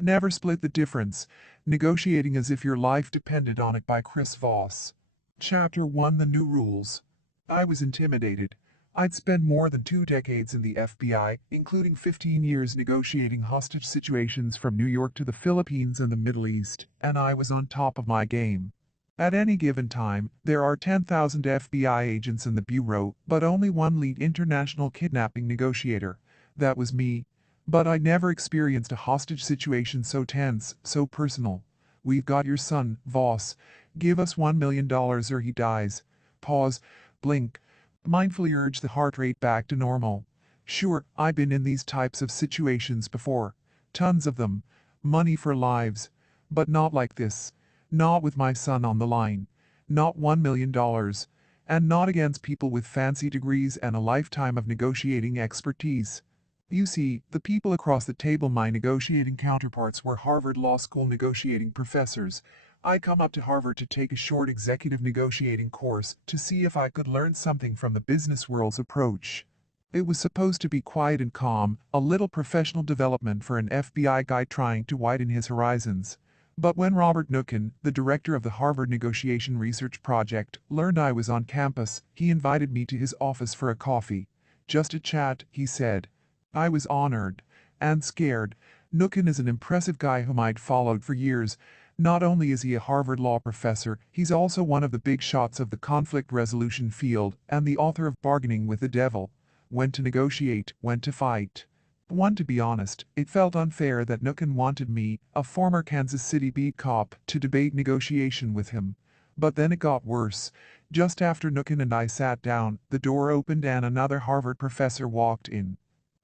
Never split the difference. Negotiating as if your life depended on it by Chris Voss. Chapter 1: The New Rules. I was intimidated. I'd spent more than 2 decades in the FBI, including 15 years negotiating hostage situations from New York to the Philippines and the Middle East, and I was on top of my game. At any given time, there are 10,000 FBI agents in the Bureau, but only one lead international kidnapping negotiator. That was me. But I never experienced a hostage situation so tense, so personal. We've got your son, Voss. Give us $1 million or he dies. Pause. Blink. Mindfully urge the heart rate back to normal. Sure, I've been in these types of situations before. Tons of them. Money for lives. But not like this. Not with my son on the line. Not $1 million. And not against people with fancy degrees and a lifetime of negotiating expertise. You see, the people across the table, my negotiating counterparts, were Harvard Law School negotiating professors. I come up to Harvard to take a short executive negotiating course to see if I could learn something from the business world's approach. It was supposed to be quiet and calm, a little professional development for an FBI guy trying to widen his horizons. But when Robert Nookin, the director of the Harvard Negotiation Research Project, learned I was on campus, he invited me to his office for a coffee. Just a chat, he said. I was honored and scared. Nookin is an impressive guy whom I'd followed for years. Not only is he a Harvard law professor, he's also one of the big shots of the conflict resolution field and the author of Bargaining with the Devil. When to negotiate, when to fight. One, to be honest, it felt unfair that Nookin wanted me, a former Kansas City beat cop, to debate negotiation with him. But then it got worse. Just after Nookin and I sat down, the door opened and another Harvard professor walked in.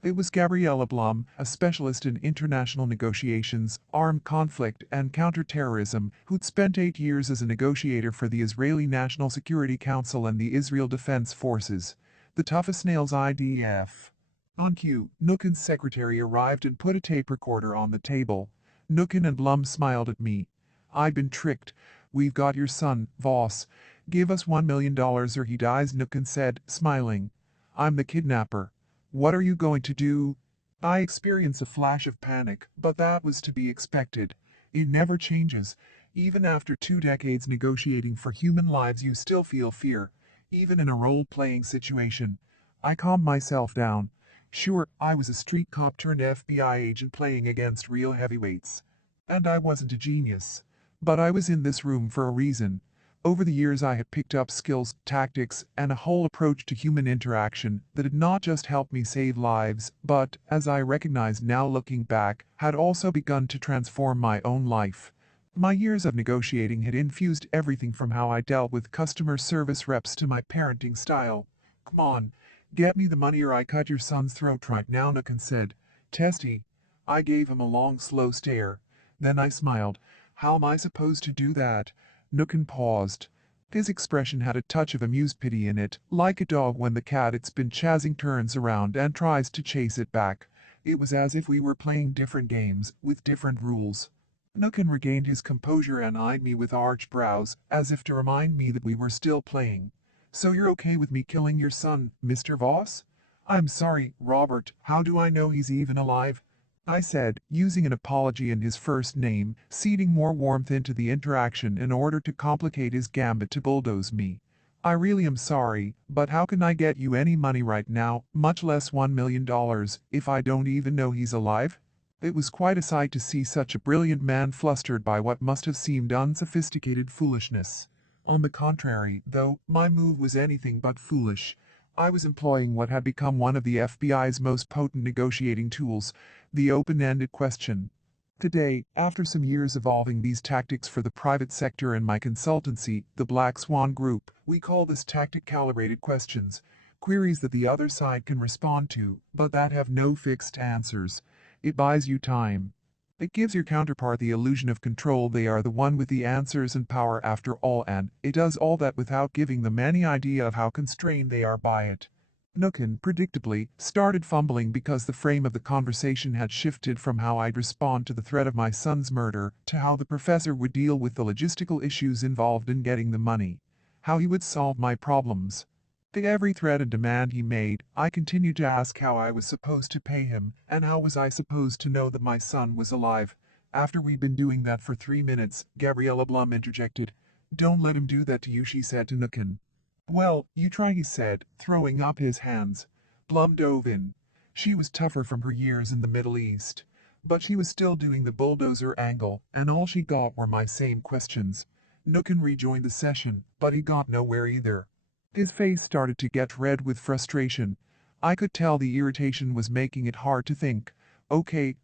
It was Gabriella Blum, a specialist in international negotiations, armed conflict, and counterterrorism, who'd spent 8 years as a negotiator for the Israeli National Security Council and the Israel Defense Forces. The toughest nails IDF. On cue, Nookin's secretary arrived and put a tape recorder on the table. Nookin and Blum smiled at me. I'd been tricked. We've got your son, Voss. Give us $1 million or he dies, Nookin said, smiling. I'm the kidnapper. What are you going to do? I experienced a flash of panic, but that was to be expected. It never changes. Even after 2 decades negotiating for human lives, you still feel fear, even in a role-playing situation. I calmed myself down. Sure, I was a street cop turned FBI agent playing against real heavyweights. And I wasn't a genius. But I was in this room for a reason. Over the years I had picked up skills, tactics, and a whole approach to human interaction that had not just helped me save lives, but, as I recognize now looking back, had also begun to transform my own life. My years of negotiating had infused everything from how I dealt with customer service reps to my parenting style. Come on, get me the money or I cut your son's throat right now, Nookin said. Testy. I gave him a long, slow stare. Then I smiled. How am I supposed to do that? Nookin paused. His expression had a touch of amused pity in it, like a dog when the cat it's been chasing turns around and tries to chase it back. It was as if we were playing different games, with different rules. Nookin regained his composure and eyed me with arched brows, as if to remind me that we were still playing. So you're okay with me killing your son, Mr. Voss? I'm sorry, Robert, how do I know he's even alive? I said, using an apology in his first name, seeding more warmth into the interaction in order to complicate his gambit to bulldoze me. I really am sorry, but how can I get you any money right now, much less $1 million, if I don't even know he's alive? It was quite a sight to see such a brilliant man flustered by what must have seemed unsophisticated foolishness. On the contrary, though, my move was anything but foolish. I was employing what had become one of the FBI's most potent negotiating tools, the open-ended question. Today, after some years evolving these tactics for the private sector and my consultancy, the Black Swan Group, we call this tactic-calibrated questions, queries that the other side can respond to, but that have no fixed answers. It buys you time. It gives your counterpart the illusion of control. They are the one with the answers and power after all, and it does all that without giving them any idea of how constrained they are by it. Nookin, predictably, started fumbling because the frame of the conversation had shifted from how I'd respond to the threat of my son's murder to how the professor would deal with the logistical issues involved in getting the money. How he would solve my problems. To every threat and demand he made, I continued to ask how I was supposed to pay him, and how was I supposed to know that my son was alive. After we'd been doing that for 3 minutes, Gabriella Blum interjected. Don't let him do that to you, she said to Nukin. Well, you try, he said, throwing up his hands. Blum dove in. She was tougher from her years in the Middle East. But she was still doing the bulldozer angle, and all she got were my same questions. Nukin rejoined the session, but he got nowhere either. His face started to get red with frustration. I could tell the irritation was making it hard to think. Okay,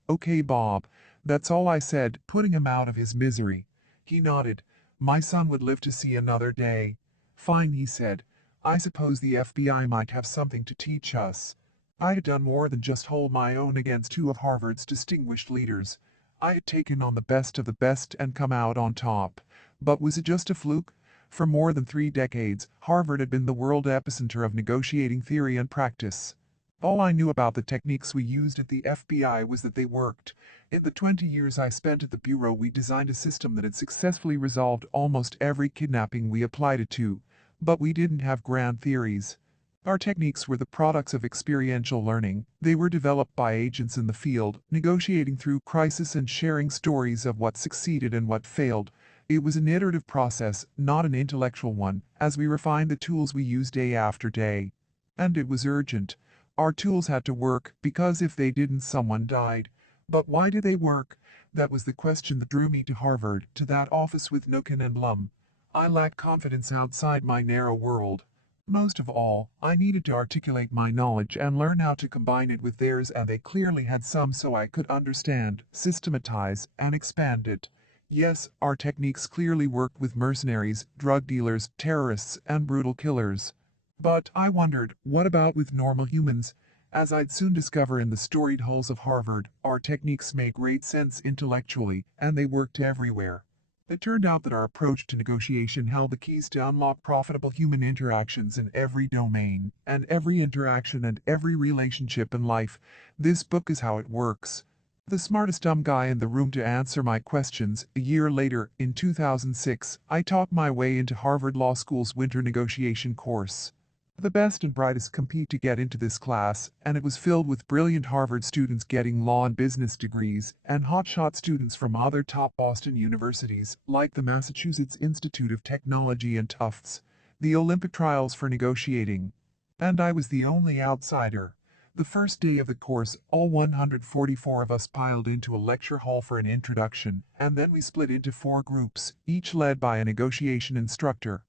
Bob. That's all I said, putting him out of his misery. He nodded. My son would live to see another day. Fine, he said. I suppose the FBI might have something to teach us. I had done more than just hold my own against two of Harvard's distinguished leaders. I had taken on the best of the best and come out on top. But was it just a fluke? For more than 3 decades, Harvard had been the world epicenter of negotiating theory and practice. All I knew about the techniques we used at the FBI was that they worked. In the 20 years I spent at the Bureau, we designed a system that had successfully resolved almost every kidnapping we applied it to. But we didn't have grand theories. Our techniques were the products of experiential learning. They were developed by agents in the field, negotiating through crisis and sharing stories of what succeeded and what failed. It was an iterative process, not an intellectual one, as we refined the tools we used day after day. And it was urgent. Our tools had to work, because if they didn't, someone died. But why did they work? That was the question that drew me to Harvard, to that office with Nukin and Blum. I lacked confidence outside my narrow world. Most of all, I needed to articulate my knowledge and learn how to combine it with theirs, and they clearly had some, so I could understand, systematize, and expand it. Yes, our techniques clearly worked with mercenaries, drug dealers, terrorists, and brutal killers. But, I wondered, what about with normal humans? As I'd soon discover in the storied halls of Harvard, our techniques made great sense intellectually, and they worked everywhere. It turned out that our approach to negotiation held the keys to unlock profitable human interactions in every domain, and every interaction and every relationship in life. This book is how it works. The smartest dumb guy in the room to answer my questions. A year later, in 2006, I talked my way into Harvard Law School's winter negotiation course. The best and brightest compete to get into this class, and it was filled with brilliant Harvard students getting law and business degrees, and hotshot students from other top Boston universities, like the Massachusetts Institute of Technology and Tufts, the Olympic trials for negotiating. And I was the only outsider. The first day of the course, all 144 of us piled into a lecture hall for an introduction, and then we split into 4 groups, each led by a negotiation instructor.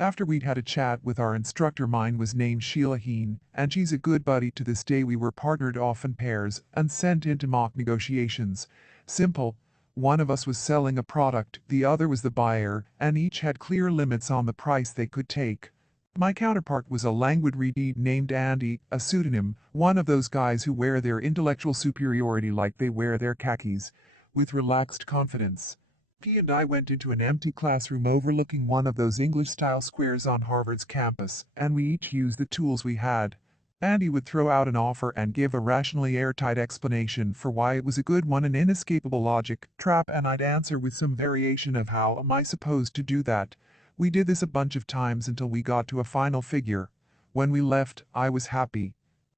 After we'd had a chat with our instructor, mine was named Sheila Heen, and she's a good buddy to this day. We were partnered off in pairs and sent into mock negotiations. Simple. One of us was selling a product, the other was the buyer, and each had clear limits on the price they could take. My counterpart was a languid reed named Andy, a pseudonym, one of those guys who wear their intellectual superiority like they wear their khakis, with relaxed confidence. He and I went into an empty classroom overlooking one of those English-style squares on Harvard's campus, and we each used the tools we had. Andy would throw out an offer and give a rationally airtight explanation for why it was a good one, an inescapable logic trap, and I'd answer with some variation of how am I supposed to do that. We did this a bunch of times until we got to a final figure. When we left, I was happy.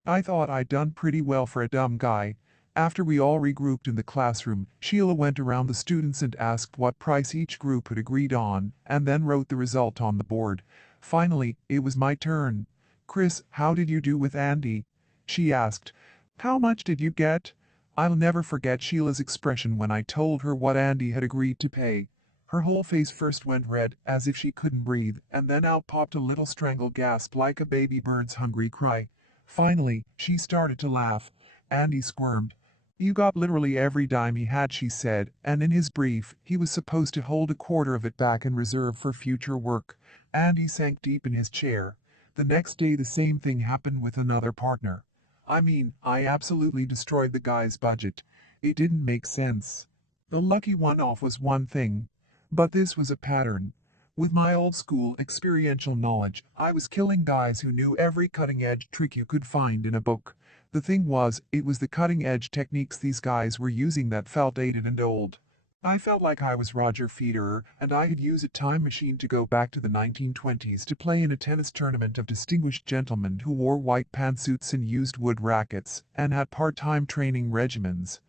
I thought I'd done pretty well for a dumb guy. After we all regrouped in the classroom, Sheila went around the students and asked what price each group had agreed on, and then wrote the result on the board. Finally, it was my turn. Chris, how did you do with Andy? She asked. How much did you get? I'll never forget Sheila's expression when I told her what Andy had agreed to pay. Her whole face first went red, as if she couldn't breathe, and then out popped a little strangled gasp like a baby bird's hungry cry. Finally, she started to laugh. Andy squirmed. You got literally every dime he had, she said, and in his brief, he was supposed to hold a quarter of it back in reserve for future work. Andy sank deep in his chair. The next day the same thing happened with another partner. I mean, I absolutely destroyed the guy's budget. It didn't make sense. The lucky one-off was one thing. But this was a pattern. With my old-school, experiential knowledge, I was killing guys who knew every cutting-edge trick you could find in a book. The thing was, it was the cutting-edge techniques these guys were using that felt dated and old. I felt like I was Roger Federer, and I had used a time machine to go back to the 1920s to play in a tennis tournament of distinguished gentlemen who wore white pantsuits and used wood rackets, and had part-time training regimens.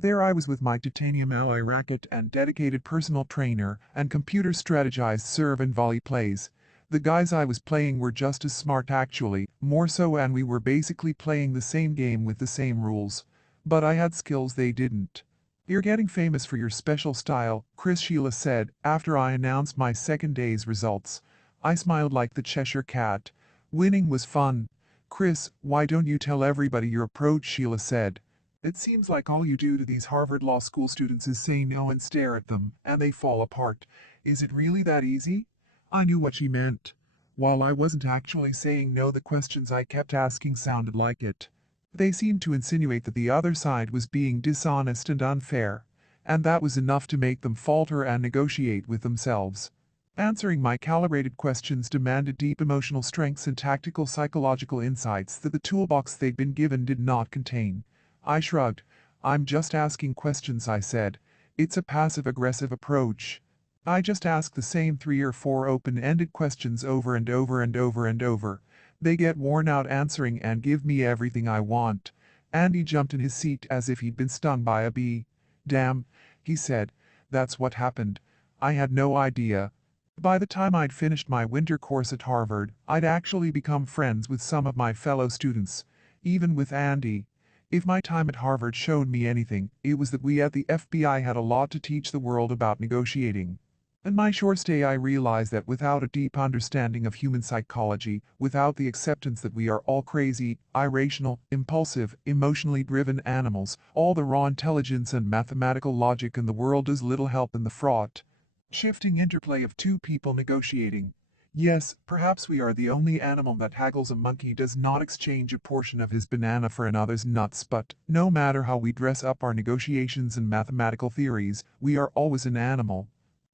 There I was with my titanium alloy racket and dedicated personal trainer and computer strategized serve and volley plays. The guys I was playing were just as smart actually, more so, and we were basically playing the same game with the same rules. But I had skills they didn't. You're getting famous for your special style, Chris, Sheila said, after I announced my second day's results. I smiled like the Cheshire Cat. Winning was fun. Chris, why don't you tell everybody your approach, Sheila said. It seems like all you do to these Harvard Law School students is say no and stare at them, and they fall apart. Is it really that easy? I knew what she meant. While I wasn't actually saying no, the questions I kept asking sounded like it. They seemed to insinuate that the other side was being dishonest and unfair, and that was enough to make them falter and negotiate with themselves. Answering my calibrated questions demanded deep emotional strengths and tactical psychological insights that the toolbox they'd been given did not contain. I shrugged. I'm just asking questions, I said. It's a passive-aggressive approach. I just ask the same 3 or 4 open-ended questions over and over and over and over. They get worn out answering and give me everything I want. Andy jumped in his seat as if he'd been stung by a bee. Damn, he said. That's what happened. I had no idea. By the time I'd finished my winter course at Harvard, I'd actually become friends with some of my fellow students. Even with Andy. If my time at Harvard showed me anything, it was that we at the FBI had a lot to teach the world about negotiating. In my short stay I realized that without a deep understanding of human psychology, without the acceptance that we are all crazy, irrational, impulsive, emotionally driven animals, all the raw intelligence and mathematical logic in the world does little help in the fraught, shifting interplay of two people negotiating. Yes, perhaps we are the only animal that haggles. A monkey does not exchange a portion of his banana for another's nuts, but no matter how we dress up our negotiations and mathematical theories, we are always an animal.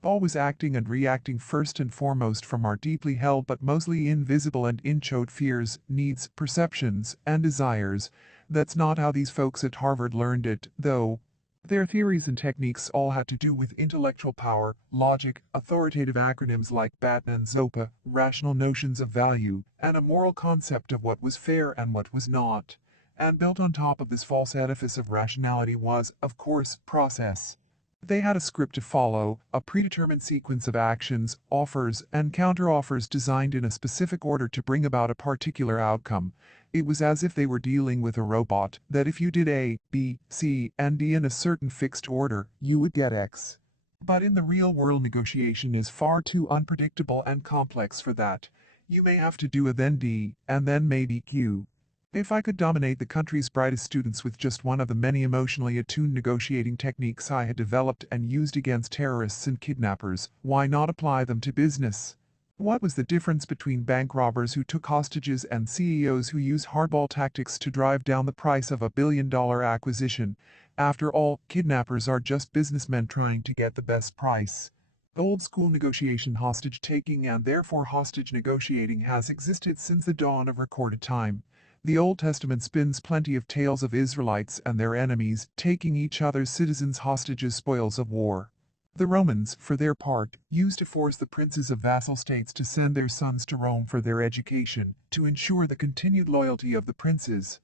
Always acting and reacting first and foremost from our deeply held but mostly invisible and inchoate fears, needs, perceptions, and desires. That's not how these folks at Harvard learned it, though. Their theories and techniques all had to do with intellectual power, logic, authoritative acronyms like BATNA and ZOPA, rational notions of value, and a moral concept of what was fair and what was not. And built on top of this false edifice of rationality was, of course, process. They had a script to follow, a predetermined sequence of actions, offers, and counteroffers designed in a specific order to bring about a particular outcome. It was as if they were dealing with a robot, that if you did A, B, C, and D in a certain fixed order, you would get X. But in the real world, negotiation is far too unpredictable and complex for that. You may have to do a then D, and then maybe Q. If I could dominate the country's brightest students with just one of the many emotionally attuned negotiating techniques I had developed and used against terrorists and kidnappers, why not apply them to business? What was the difference between bank robbers who took hostages and CEOs who use hardball tactics to drive down the price of a billion-dollar acquisition? After all, kidnappers are just businessmen trying to get the best price. Old-school negotiation, hostage-taking, and therefore hostage negotiating has existed since the dawn of recorded time. The Old Testament spins plenty of tales of Israelites and their enemies taking each other's citizens hostage as spoils of war. The Romans, for their part, used to force the princes of vassal states to send their sons to Rome for their education, to ensure the continued loyalty of the princes.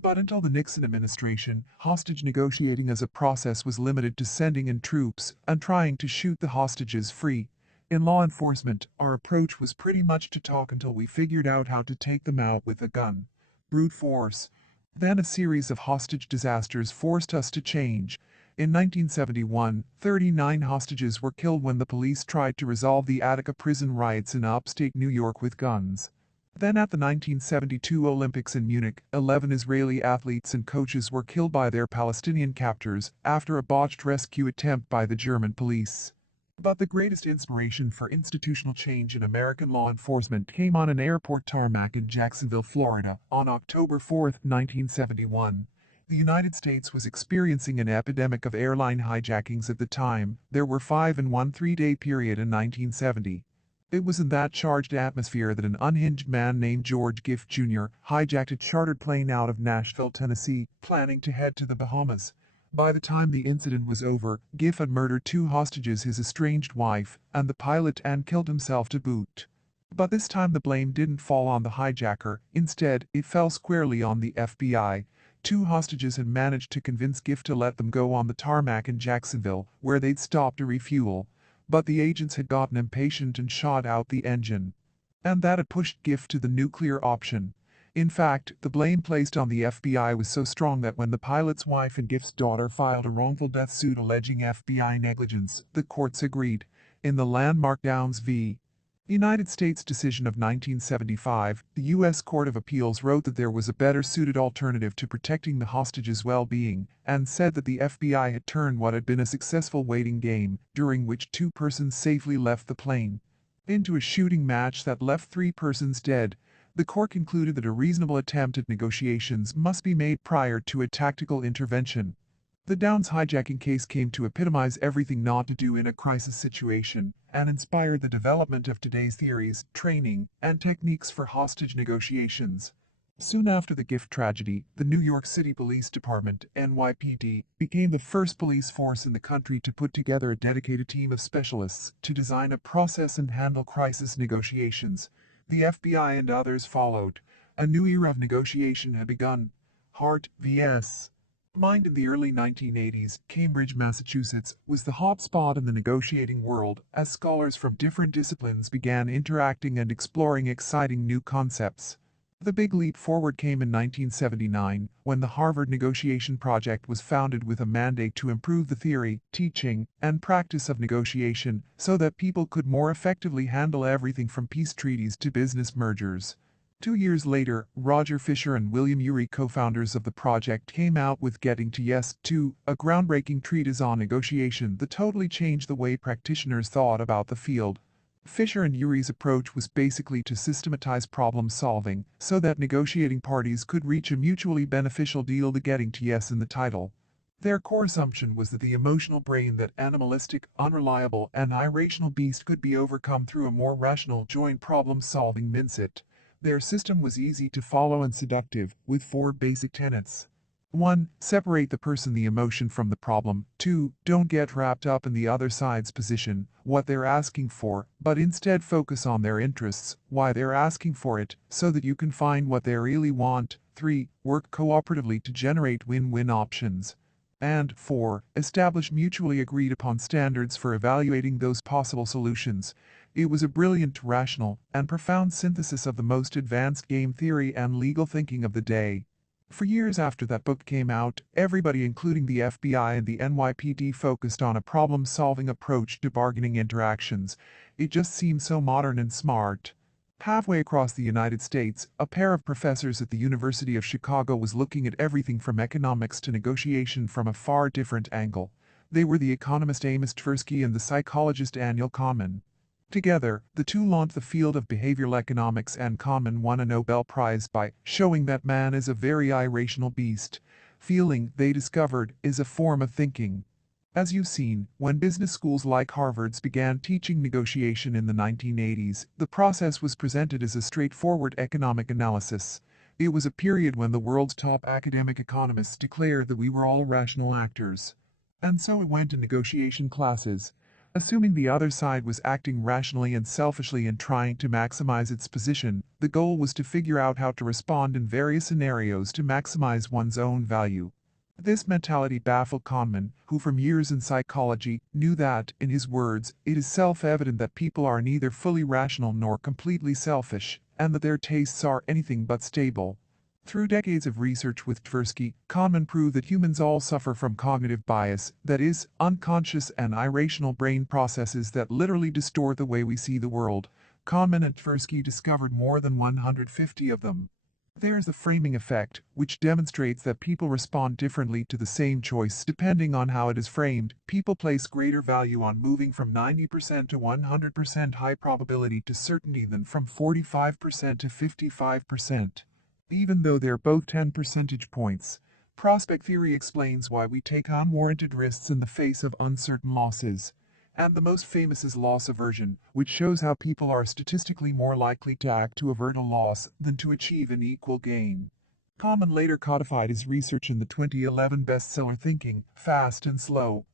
But until the Nixon administration, hostage negotiating as a process was limited to sending in troops and trying to shoot the hostages free. In law enforcement, our approach was pretty much to talk until we figured out how to take them out with a gun. Brute force. Then a series of hostage disasters forced us to change. In 1971, 39 hostages were killed when the police tried to resolve the Attica prison riots in upstate New York with guns. Then at the 1972 Olympics in Munich, 11 Israeli athletes and coaches were killed by their Palestinian captors after a botched rescue attempt by the German police. But the greatest inspiration for institutional change in American law enforcement came on an airport tarmac in Jacksonville, Florida, on October 4, 1971. The United States was experiencing an epidemic of airline hijackings at the time. There were 5 in one 3-day period in 1970. It was in that charged atmosphere that an unhinged man named George Gift Jr. hijacked a chartered plane out of Nashville, Tennessee, planning to head to the Bahamas. By the time the incident was over, Giff had murdered 2 hostages, his estranged wife, and the pilot, and killed himself to boot. But this time the blame didn't fall on the hijacker. Instead, it fell squarely on the FBI. Two hostages had managed to convince Gift to let them go on the tarmac in Jacksonville, where they'd stopped to refuel. But the agents had gotten impatient and shot out the engine. And that had pushed Gift to the nuclear option. In fact, the blame placed on the FBI was so strong that when the pilot's wife and Gift's daughter filed a wrongful death suit alleging FBI negligence, the courts agreed. In the landmark Downs v. United States decision of 1975, the U.S. Court of Appeals wrote that there was a better suited alternative to protecting the hostages' well-being, and said that the FBI had turned what had been a successful waiting game, during which two persons safely left the plane, into a shooting match that left three persons dead. The court concluded that a reasonable attempt at negotiations must be made prior to a tactical intervention. The Downs hijacking case came to epitomize everything not to do in a crisis situation, and inspired the development of today's theories, training, and techniques for hostage negotiations. Soon after the Gift tragedy, the New York City Police Department, NYPD, became the first police force in the country to put together a dedicated team of specialists to design a process and handle crisis negotiations. The FBI and others followed. A new era of negotiation had begun. Hart vs. Mind in the early 1980s, Cambridge, Massachusetts, was the hot spot in the negotiating world as scholars from different disciplines began interacting and exploring exciting new concepts. The big leap forward came in 1979, when the Harvard Negotiation Project was founded with a mandate to improve the theory, teaching, and practice of negotiation so that people could more effectively handle everything from peace treaties to business mergers. 2 years later, Roger Fisher and William Ury, co-founders of the project, came out with Getting to Yes 2, a groundbreaking treatise on negotiation that totally changed the way practitioners thought about the field. Fisher and Ury's approach was basically to systematize problem solving so that negotiating parties could reach a mutually beneficial deal. The Getting to Yes in the title. Their core assumption was that the emotional brain, that animalistic, unreliable, and irrational beast, could be overcome through a more rational, joint problem-solving mindset. Their system was easy to follow and seductive, with 4 basic tenets. 1. Separate the person, the emotion, from the problem. 2. Don't get wrapped up in the other side's position, what they're asking for, but instead focus on their interests, why they're asking for it, so that you can find what they really want. 3. Work cooperatively to generate win-win options. And 4. Establish mutually agreed upon standards for evaluating those possible solutions. It was a brilliant, rational, and profound synthesis of the most advanced game theory and legal thinking of the day. For years after that book came out, everybody, including the FBI and the NYPD, focused on a problem-solving approach to bargaining interactions. It just seemed so modern and smart. Halfway across the United States, a pair of professors at the University of Chicago was looking at everything from economics to negotiation from a far different angle. They were the economist Amos Tversky and the psychologist Daniel Kahneman. Together, the two launched the field of behavioral economics, and Kahneman won a Nobel Prize by showing that man is a very irrational beast. Feeling, they discovered, is a form of thinking. As you've seen, when business schools like Harvard's began teaching negotiation in the 1980s, the process was presented as a straightforward economic analysis. It was a period when the world's top academic economists declared that we were all rational actors. And so it went in negotiation classes. Assuming the other side was acting rationally and selfishly and trying to maximize its position, the goal was to figure out how to respond in various scenarios to maximize one's own value. This mentality baffled Kahneman, who from years in psychology knew that, in his words, it is self-evident that people are neither fully rational nor completely selfish, and that their tastes are anything but stable. Through decades of research with Tversky, Kahneman proved that humans all suffer from cognitive bias, that is, unconscious and irrational brain processes that literally distort the way we see the world. Kahneman and Tversky discovered more than 150 of them. There's the framing effect, which demonstrates that people respond differently to the same choice depending on how it is framed. People place greater value on moving from 90% to 100% high probability to certainty than from 45% to 55%. Even though they're both 10 percentage points. Prospect theory explains why we take unwarranted risks in the face of uncertain losses. And the most famous is loss aversion, which shows how people are statistically more likely to act to avert a loss than to achieve an equal gain. Kahneman later codified his research in the 2011 bestseller Thinking, Fast and Slow.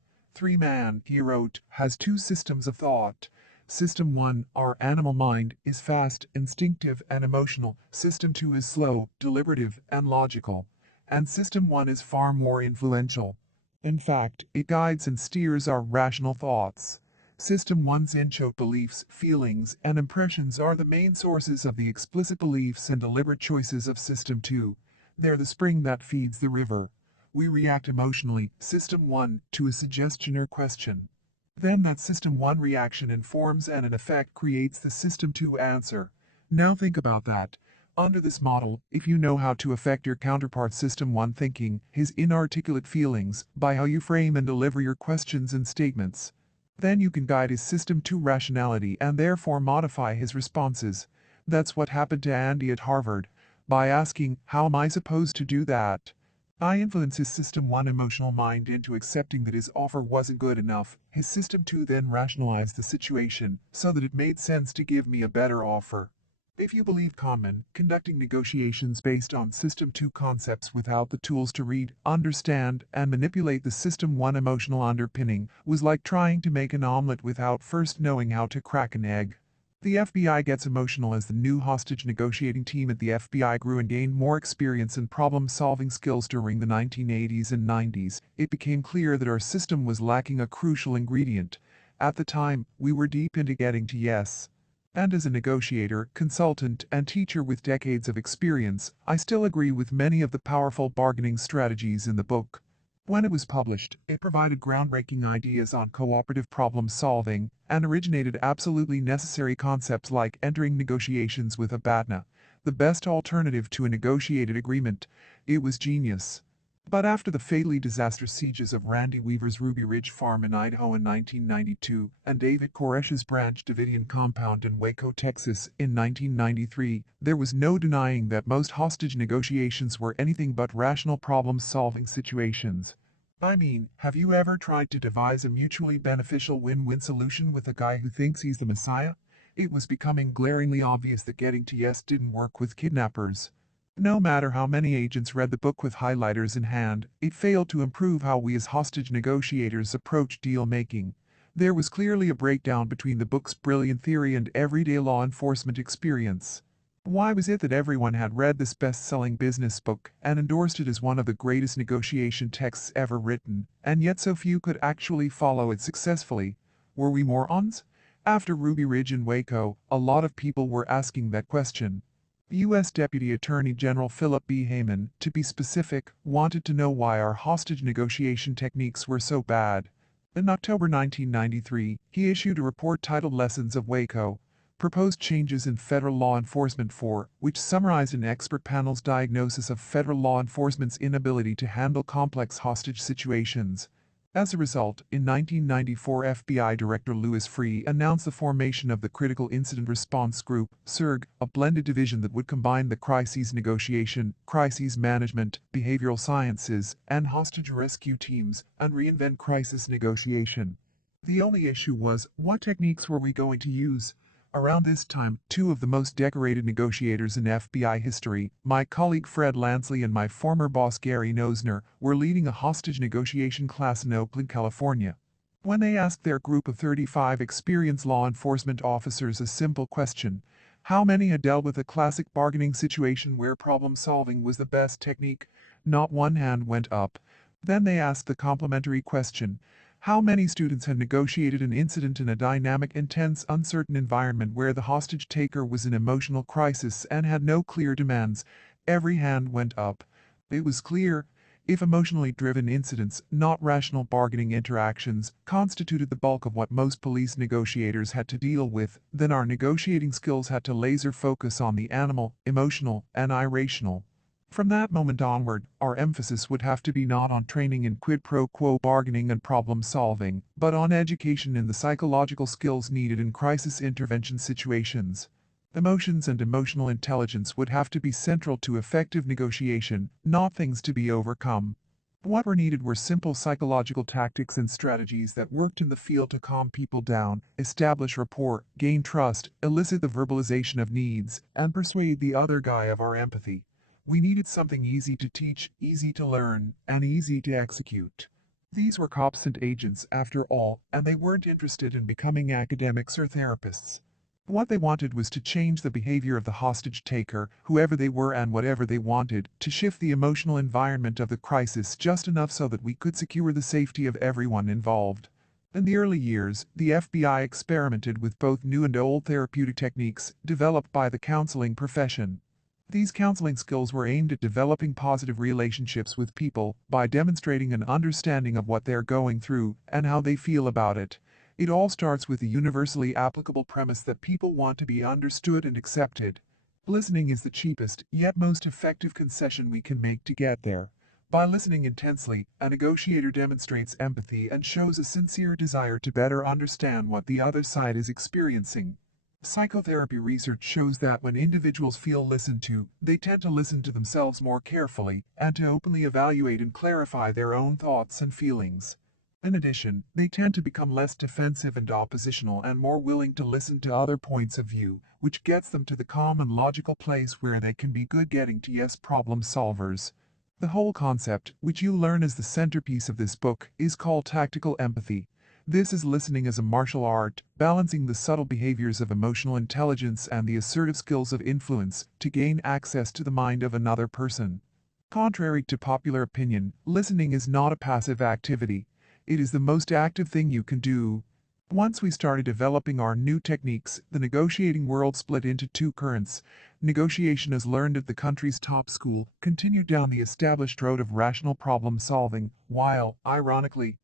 Man, he wrote, has 2 systems of thought. System 1, our animal mind, is fast, instinctive, and emotional. System 2 is slow, deliberative, and logical. and System 1 is far more influential. In fact, it guides and steers our rational thoughts. System 1's in-choke beliefs, feelings, and impressions are the main sources of the explicit beliefs and deliberate choices of System 2. They're the spring that feeds the river. We react emotionally, System 1, to a suggestion or question. Then that System 1 reaction informs and in effect creates the System 2 answer. Now think about that. Under this model, if you know how to affect your counterpart's System 1 thinking, his inarticulate feelings, by how you frame and deliver your questions and statements, then you can guide his System 2 rationality and therefore modify his responses. That's what happened to Andy at Harvard. By asking, "How am I supposed to do that?" I influenced his System 1 emotional mind into accepting that his offer wasn't good enough. His System 2 then rationalized the situation so that it made sense to give me a better offer. If you believe Kahneman, conducting negotiations based on System 2 concepts without the tools to read, understand, and manipulate the System 1 emotional underpinning was like trying to make an omelet without first knowing how to crack an egg. The FBI gets emotional as the new hostage negotiating team at the FBI grew and gained more experience and problem-solving skills during the 1980s and 90s. It became clear that our system was lacking a crucial ingredient. At the time, we were deep into getting to yes. And as a negotiator, consultant, and teacher with decades of experience, I still agree with many of the powerful bargaining strategies in the book. When it was published, it provided groundbreaking ideas on cooperative problem solving and originated absolutely necessary concepts like entering negotiations with a BATNA, the best alternative to a negotiated agreement. It was genius. But after the fatally disastrous sieges of Randy Weaver's Ruby Ridge Farm in Idaho in 1992 and David Koresh's Branch Davidian compound in Waco, Texas in 1993, there was no denying that most hostage negotiations were anything but rational problem-solving situations. I mean, have you ever tried to devise a mutually beneficial win-win solution with a guy who thinks he's the Messiah? It was becoming glaringly obvious that getting to yes didn't work with kidnappers. No matter how many agents read the book with highlighters in hand, it failed to improve how we as hostage negotiators approach deal-making. There was clearly a breakdown between the book's brilliant theory and everyday law enforcement experience. Why was it that everyone had read this best-selling business book and endorsed it as one of the greatest negotiation texts ever written, and yet so few could actually follow it successfully? Were we morons? After Ruby Ridge and Waco, a lot of people were asking that question. U.S. Deputy Attorney General Philip B. Hayman, to be specific, wanted to know why our hostage negotiation techniques were so bad. In October 1993, he issued a report titled Lessons of Waco, Proposed Changes in Federal Law Enforcement 4, which summarized an expert panel's diagnosis of federal law enforcement's inability to handle complex hostage situations. As a result, in 1994 FBI Director Louis Freeh announced the formation of the Critical Incident Response Group, CIRG, a blended division that would combine the crises negotiation, crises management, behavioral sciences, and hostage rescue teams, and reinvent crisis negotiation. The only issue was, what techniques were we going to use? Around this time, two of the most decorated negotiators in FBI history, my colleague Fred Lansley and my former boss Gary Nosner, were leading a hostage negotiation class in Oakland, California. When they asked their group of 35 experienced law enforcement officers a simple question, how many had dealt with a classic bargaining situation where problem solving was the best technique? Not one hand went up. Then they asked the complementary question, how many students had negotiated an incident in a dynamic, intense, uncertain environment where the hostage taker was in emotional crisis and had no clear demands? Every hand went up. It was clear. If emotionally driven incidents, not rational bargaining interactions, constituted the bulk of what most police negotiators had to deal with, then our negotiating skills had to laser focus on the animal, emotional, and irrational. From that moment onward, our emphasis would have to be not on training in quid pro quo bargaining and problem solving, but on education in the psychological skills needed in crisis intervention situations. Emotions and emotional intelligence would have to be central to effective negotiation, not things to be overcome. What were needed were simple psychological tactics and strategies that worked in the field to calm people down, establish rapport, gain trust, elicit the verbalization of needs, and persuade the other guy of our empathy. We needed something easy to teach, easy to learn, and easy to execute. These were cops and agents, after all, and they weren't interested in becoming academics or therapists. What they wanted was to change the behavior of the hostage taker, whoever they were and whatever they wanted, to shift the emotional environment of the crisis just enough so that we could secure the safety of everyone involved. In the early years, the FBI experimented with both new and old therapeutic techniques developed by the counseling profession. These counseling skills were aimed at developing positive relationships with people by demonstrating an understanding of what they're going through and how they feel about it. It all starts with the universally applicable premise that people want to be understood and accepted. Listening is the cheapest, yet most effective concession we can make to get there. By listening intensely, a negotiator demonstrates empathy and shows a sincere desire to better understand what the other side is experiencing. Psychotherapy research shows that when individuals feel listened to, they tend to listen to themselves more carefully and to openly evaluate and clarify their own thoughts and feelings. In addition, they tend to become less defensive and oppositional and more willing to listen to other points of view, which gets them to the calm and logical place where they can be good getting to yes problem solvers. The whole concept, which you learn as the centerpiece of this book, is called tactical empathy. This is listening as a martial art, balancing the subtle behaviors of emotional intelligence and the assertive skills of influence to gain access to the mind of another person. Contrary to popular opinion, listening is not a passive activity. It is the most active thing you can do. Once we started developing our new techniques, the negotiating world split into two currents. Negotiation as learned at the country's top school continued down the established road of rational problem solving, while, ironically,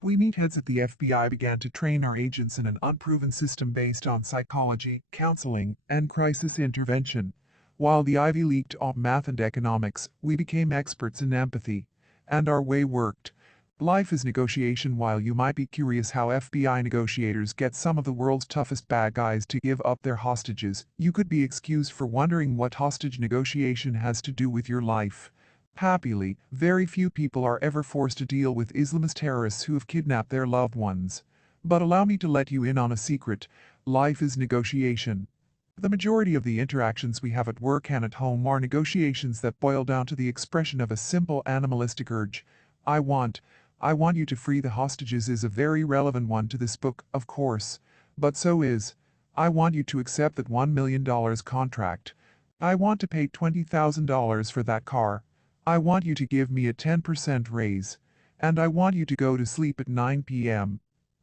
we meatheads at the FBI began to train our agents in an unproven system based on psychology, counseling, and crisis intervention. While the Ivy League taught math and economics, we became experts in empathy. And our way worked. Life is negotiation. While you might be curious how FBI negotiators get some of the world's toughest bad guys to give up their hostages, you could be excused for wondering what hostage negotiation has to do with your life. Happily, very few people are ever forced to deal with Islamist terrorists who have kidnapped their loved ones. But allow me to let you in on a secret. Life is negotiation. The majority of the interactions we have at work and at home are negotiations that boil down to the expression of a simple animalistic urge. I want you to free the hostages is a very relevant one to this book, of course. But so is, I want you to accept that $1 million contract. I want to pay $20,000 for that car. I want you to give me a 10% raise. And I want you to go to sleep at 9 p.m.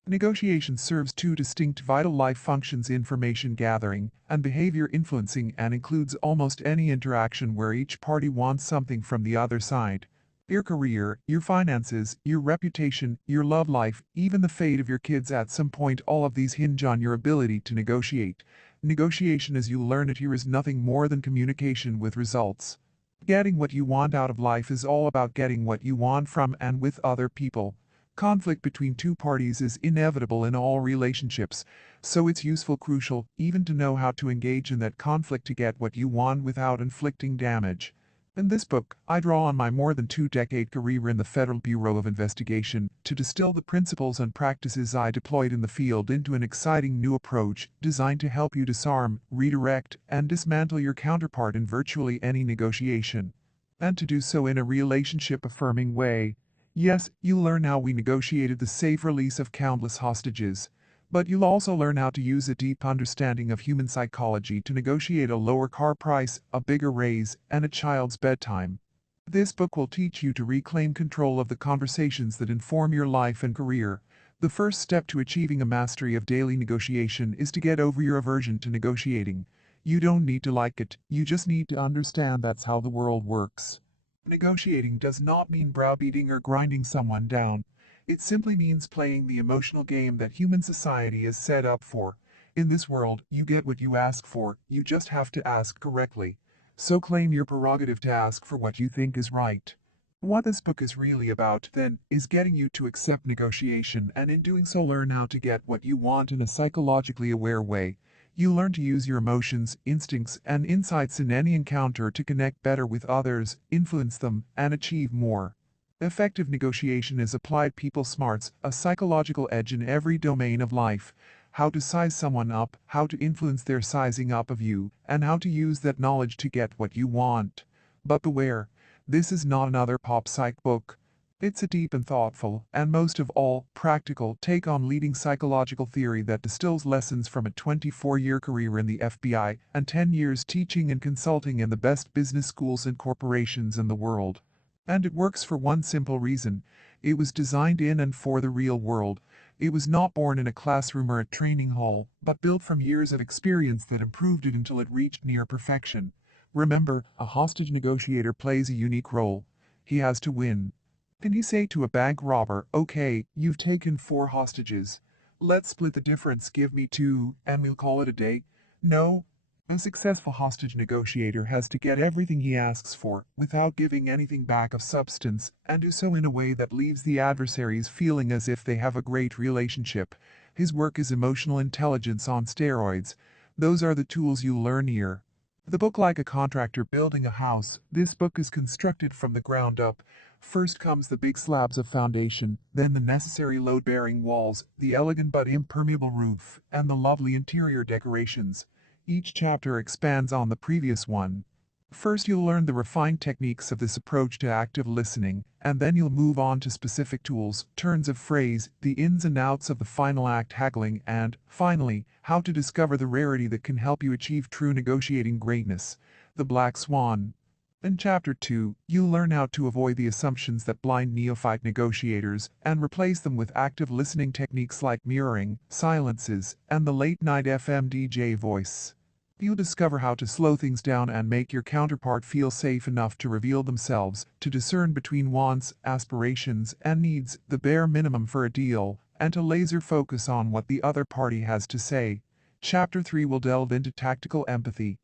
Negotiation serves two distinct vital life functions: information gathering and behavior influencing, and includes almost any interaction where each party wants something from the other side. Your career, your finances, your reputation, your love life, even the fate of your kids at some point, all of these hinge on your ability to negotiate. Negotiation as you learn it here is nothing more than communication with results. Getting what you want out of life is all about getting what you want from and with other people. Conflict between two parties is inevitable in all relationships, so it's crucial, even to know how to engage in that conflict to get what you want without inflicting damage. In this book, I draw on my more than 2-decade career in the Federal Bureau of Investigation to distill the principles and practices I deployed in the field into an exciting new approach designed to help you disarm, redirect, and dismantle your counterpart in virtually any negotiation. And to do so in a relationship-affirming way. Yes, you'll learn how we negotiated the safe release of countless hostages. But you'll also learn how to use a deep understanding of human psychology to negotiate a lower car price, a bigger raise, and a child's bedtime. This book will teach you to reclaim control of the conversations that inform your life and career. The first step to achieving a mastery of daily negotiation is to get over your aversion to negotiating. You don't need to like it, you just need to understand that's how the world works. Negotiating does not mean browbeating or grinding someone down. It simply means playing the emotional game that human society is set up for. In this world, you get what you ask for, you just have to ask correctly. So claim your prerogative to ask for what you think is right. What this book is really about, then, is getting you to accept negotiation and in doing so learn how to get what you want in a psychologically aware way. You learn to use your emotions, instincts, and insights in any encounter to connect better with others, influence them, and achieve more. Effective negotiation is applied people smarts, a psychological edge in every domain of life. How to size someone up, how to influence their sizing up of you, and how to use that knowledge to get what you want. But beware, this is not another pop psych book. It's a deep and thoughtful, and most of all, practical take on leading psychological theory that distills lessons from a 24-year career in the FBI and 10 years teaching and consulting in the best business schools and corporations in the world. And it works for one simple reason. It was designed in and for the real world. It was not born in a classroom or a training hall, but built from years of experience that improved it until it reached near perfection. Remember, a hostage negotiator plays a unique role. He has to win. Can you say to a bank robber, okay, you've taken 4 hostages. Let's split the difference, give me 2, and we'll call it a day? No. A successful hostage negotiator has to get everything he asks for, without giving anything back of substance, and do so in a way that leaves the adversaries feeling as if they have a great relationship. His work is emotional intelligence on steroids. Those are the tools you learn here. The book like a contractor building a house, this book is constructed from the ground up. First comes the big slabs of foundation, then the necessary load-bearing walls, the elegant but impermeable roof, and the lovely interior decorations. Each chapter expands on the previous one. First you'll learn the refined techniques of this approach to active listening, and then you'll move on to specific tools, turns of phrase, the ins and outs of the final act haggling, and, finally, how to discover the rarity that can help you achieve true negotiating greatness. The Black Swan. In Chapter 2, you'll learn how to avoid the assumptions that blind neophyte negotiators and replace them with active listening techniques like mirroring, silences, and the late-night FM DJ voice. You'll discover how to slow things down and make your counterpart feel safe enough to reveal themselves, to discern between wants, aspirations, and needs, the bare minimum for a deal, and to laser focus on what the other party has to say. Chapter 3 will delve into tactical empathy.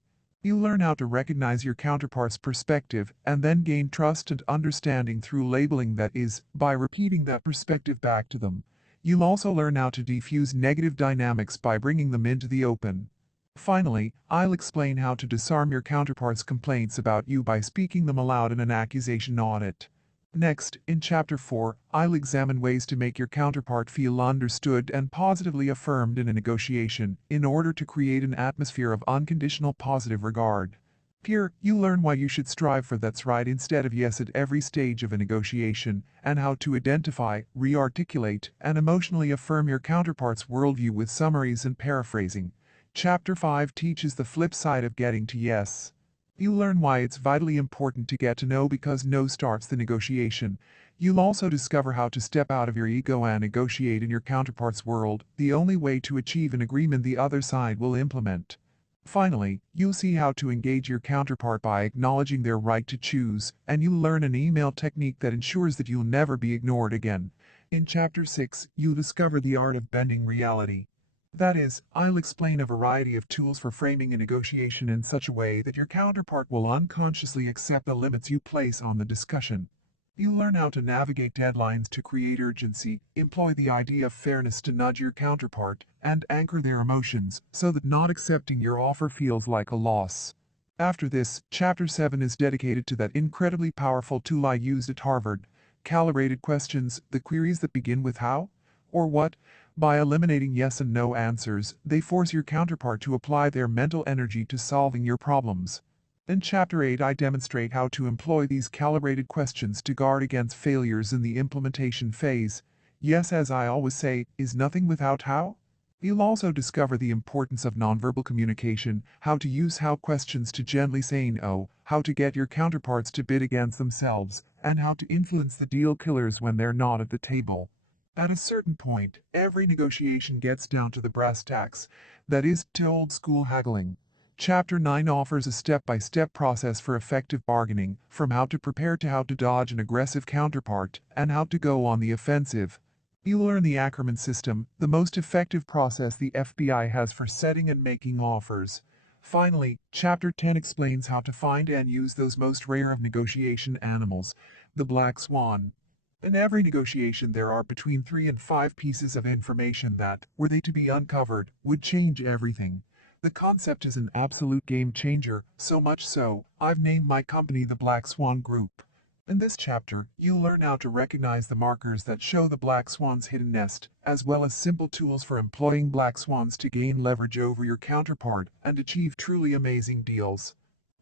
You learn how to recognize your counterpart's perspective and then gain trust and understanding through labeling, that is, by repeating that perspective back to them. You'll also learn how to defuse negative dynamics by bringing them into the open. Finally, I'll explain how to disarm your counterpart's complaints about you by speaking them aloud in an accusation audit. Next, in Chapter 4, I'll examine ways to make your counterpart feel understood and positively affirmed in a negotiation, in order to create an atmosphere of unconditional positive regard. Here, you learn why you should strive for "that's right" instead of "yes" at every stage of a negotiation, and how to identify, re-articulate, and emotionally affirm your counterpart's worldview with summaries and paraphrasing. Chapter 5 teaches the flip side of getting to yes. You'll learn why it's vitally important to get to no, because no starts the negotiation. You'll also discover how to step out of your ego and negotiate in your counterpart's world, the only way to achieve an agreement the other side will implement. Finally, you'll see how to engage your counterpart by acknowledging their right to choose, and you'll learn an email technique that ensures that you'll never be ignored again. In Chapter 6, you'll discover the art of bending reality. That is, I'll explain a variety of tools for framing a negotiation in such a way that your counterpart will unconsciously accept the limits you place on the discussion. You'll learn how to navigate deadlines to create urgency, employ the idea of fairness to nudge your counterpart, and anchor their emotions so that not accepting your offer feels like a loss. After this, Chapter 7 is dedicated to that incredibly powerful tool I used at Harvard: calibrated questions, the queries that begin with how or what. By eliminating yes and no answers, they force your counterpart to apply their mental energy to solving your problems. In Chapter 8, I demonstrate how to employ these calibrated questions to guard against failures in the implementation phase. Yes, as I always say, is nothing without how. You'll also discover the importance of nonverbal communication, how to use how questions to gently say no, how to get your counterparts to bid against themselves, and how to influence the deal killers when they're not at the table. At a certain point, every negotiation gets down to the brass tacks, that is, to old-school haggling. Chapter 9 offers a step-by-step process for effective bargaining, from how to prepare to how to dodge an aggressive counterpart, and how to go on the offensive. You'll learn the Ackerman system, the most effective process the FBI has for setting and making offers. Finally, Chapter 10 explains how to find and use those most rare of negotiation animals, the black swan. In every negotiation there are between 3 and 5 pieces of information that, were they to be uncovered, would change everything. The concept is an absolute game changer, so much so, I've named my company the Black Swan Group. In this chapter, you'll learn how to recognize the markers that show the black swan's hidden nest, as well as simple tools for employing black swans to gain leverage over your counterpart and achieve truly amazing deals.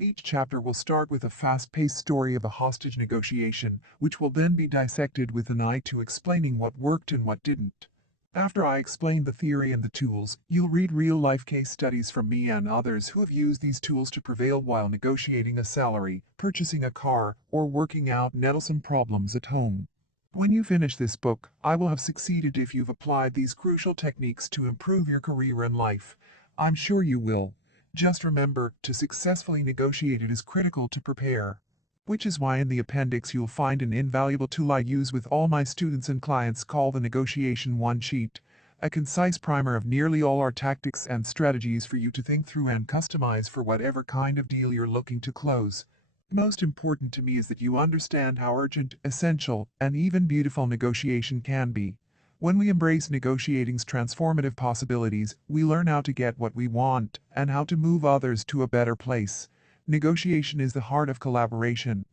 Each chapter will start with a fast-paced story of a hostage negotiation, which will then be dissected with an eye to explaining what worked and what didn't. After I explain the theory and the tools, you'll read real-life case studies from me and others who have used these tools to prevail while negotiating a salary, purchasing a car, or working out nettlesome problems at home. When you finish this book, I will have succeeded if you've applied these crucial techniques to improve your career and life. I'm sure you will. Just remember, to successfully negotiate it is critical to prepare. Which is why in the appendix you'll find an invaluable tool I use with all my students and clients called the Negotiation One Sheet, a concise primer of nearly all our tactics and strategies for you to think through and customize for whatever kind of deal you're looking to close. Most important to me is that you understand how urgent, essential, and even beautiful negotiation can be. When we embrace negotiating's transformative possibilities, we learn how to get what we want and how to move others to a better place. Negotiation is the heart of collaboration.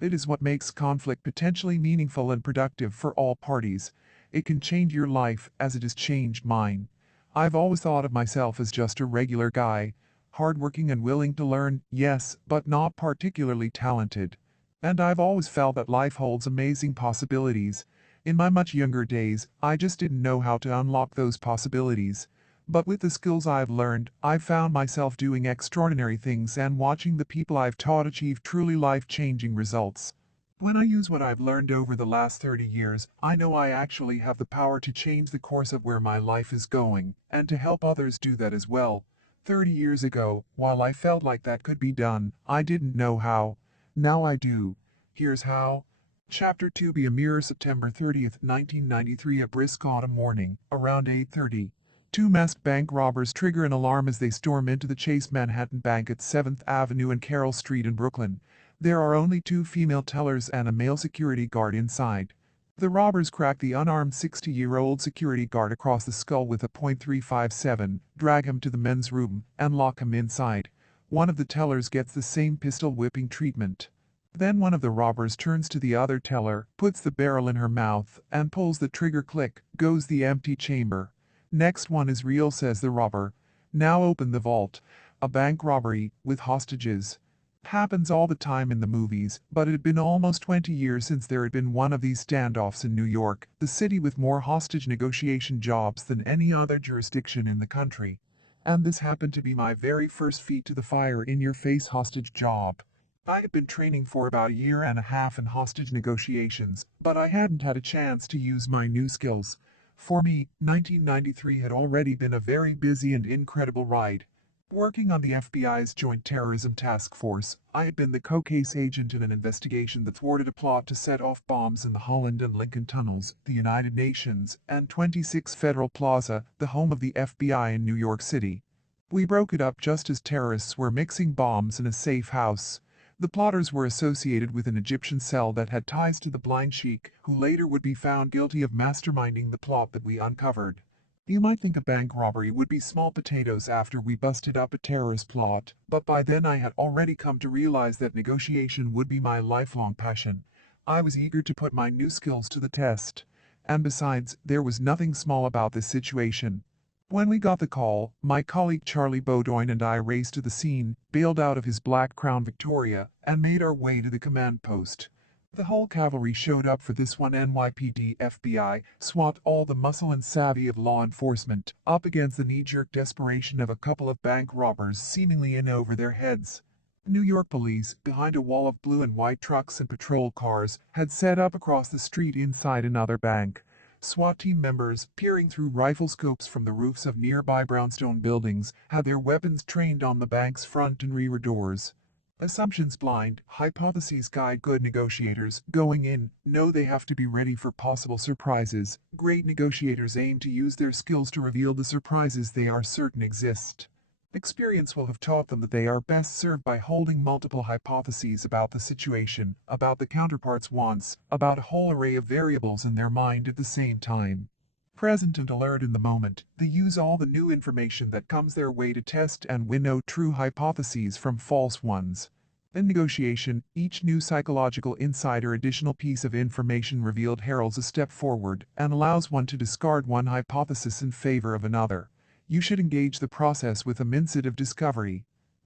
It is what makes conflict potentially meaningful and productive for all parties. It can change your life as it has changed mine. I've always thought of myself as just a regular guy, hardworking and willing to learn, yes, but not particularly talented. And I've always felt that life holds amazing possibilities. In my much younger days, I just didn't know how to unlock those possibilities. But with the skills I've learned, I've found myself doing extraordinary things and watching the people I've taught achieve truly life-changing results. When I use what I've learned over the last 30 years, I know I actually have the power to change the course of where my life is going, and to help others do that as well. 30 years ago, while I felt like that could be done, I didn't know how. Now I do. Here's how. Chapter 2 Be a Mirror September 30th, 1993 A brisk autumn morning, around 8:30. Two masked bank robbers trigger an alarm as they storm into the Chase Manhattan Bank at 7th Avenue and Carroll Street in Brooklyn. There are only two female tellers and a male security guard inside. The robbers crack the unarmed 60-year-old security guard across the skull with a .357, drag him to the men's room, and lock him inside. One of the tellers gets the same pistol whipping treatment. Then one of the robbers turns to the other teller, puts the barrel in her mouth, and pulls the trigger. Click, goes the empty chamber. Next one is real, says the robber. Now open the vault. A bank robbery, with hostages. Happens all the time in the movies, but it had been almost 20 years since there had been one of these standoffs in New York, the city with more hostage negotiation jobs than any other jurisdiction in the country. And this happened to be my very first feet to the fire in-your-face hostage job. I had been training for about a year and a half in hostage negotiations, but I hadn't had a chance to use my new skills. For me, 1993 had already been a very busy and incredible ride. Working on the FBI's Joint Terrorism Task Force, I had been the co-case agent in an investigation that thwarted a plot to set off bombs in the Holland and Lincoln Tunnels, the United Nations, and 26 Federal Plaza, the home of the FBI in New York City. We broke it up just as terrorists were mixing bombs in a safe house. The plotters were associated with an Egyptian cell that had ties to the blind sheik, who later would be found guilty of masterminding the plot that we uncovered. You might think a bank robbery would be small potatoes after we busted up a terrorist plot, but by then I had already come to realize that negotiation would be my lifelong passion. I was eager to put my new skills to the test. And besides, there was nothing small about this situation. When we got the call, my colleague Charlie Bowdoin and I raced to the scene, bailed out of his black Crown Victoria, and made our way to the command post. The whole cavalry showed up for this one. NYPD, FBI, SWAT, all the muscle and savvy of law enforcement, up against the knee-jerk desperation of a couple of bank robbers seemingly in over their heads. New York police, behind a wall of blue and white trucks and patrol cars, had set up across the street inside another bank. SWAT team members, peering through rifle scopes from the roofs of nearby brownstone buildings, had their weapons trained on the bank's front and rear doors. Assumptions blind, hypotheses guide good negotiators. Going in, know they have to be ready for possible surprises. Great negotiators aim to use their skills to reveal the surprises they are certain exist. Experience will have taught them that they are best served by holding multiple hypotheses about the situation, about the counterpart's wants, about a whole array of variables in their mind at the same time. Present and alert in the moment, they use all the new information that comes their way to test and winnow true hypotheses from false ones. In negotiation, each new psychological insight or additional piece of information revealed heralds a step forward and allows one to discard one hypothesis in favor of another. You should engage the process with a mindset of discovery.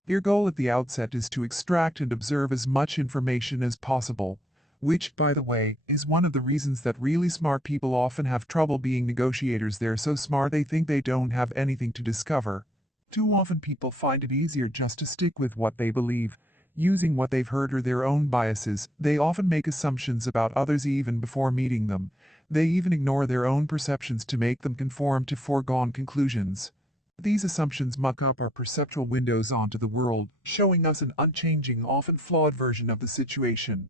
Your goal at the outset is to extract and observe as much information as possible, which, by the way, is one of the reasons that really smart people often have trouble being negotiators. They're so smart they think they don't have anything to discover. Too often people find it easier just to stick with what they believe. Using what they've heard or their own biases, they often make assumptions about others even before meeting them. They even ignore their own perceptions to make them conform to foregone conclusions. These assumptions muck up our perceptual windows onto the world, showing us an unchanging, often flawed version of the situation.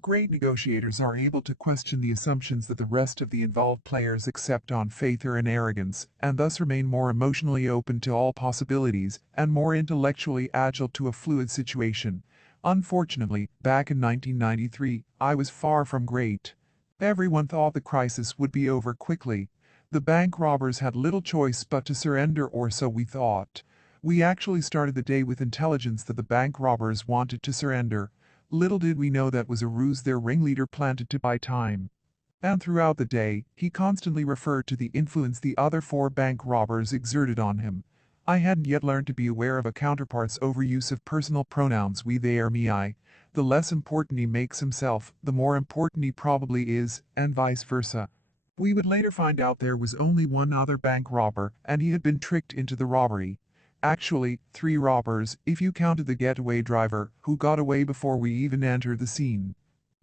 Great negotiators are able to question the assumptions that the rest of the involved players accept on faith or in arrogance, and thus remain more emotionally open to all possibilities and more intellectually agile to a fluid situation. Unfortunately, back in 1993, I was far from great. Everyone thought the crisis would be over quickly. The bank robbers had little choice but to surrender, or so we thought. We actually started the day with intelligence that the bank robbers wanted to surrender. Little did we know that was a ruse their ringleader planted to buy time. And throughout the day, he constantly referred to the influence the other 4 bank robbers exerted on him. I hadn't yet learned to be aware of a counterpart's overuse of personal pronouns we, they, or me, I. The less important he makes himself, the more important he probably is, and vice versa. We would later find out there was only one other bank robber, and he had been tricked into the robbery. Actually, 3 robbers, if you counted the getaway driver, who got away before we even entered the scene.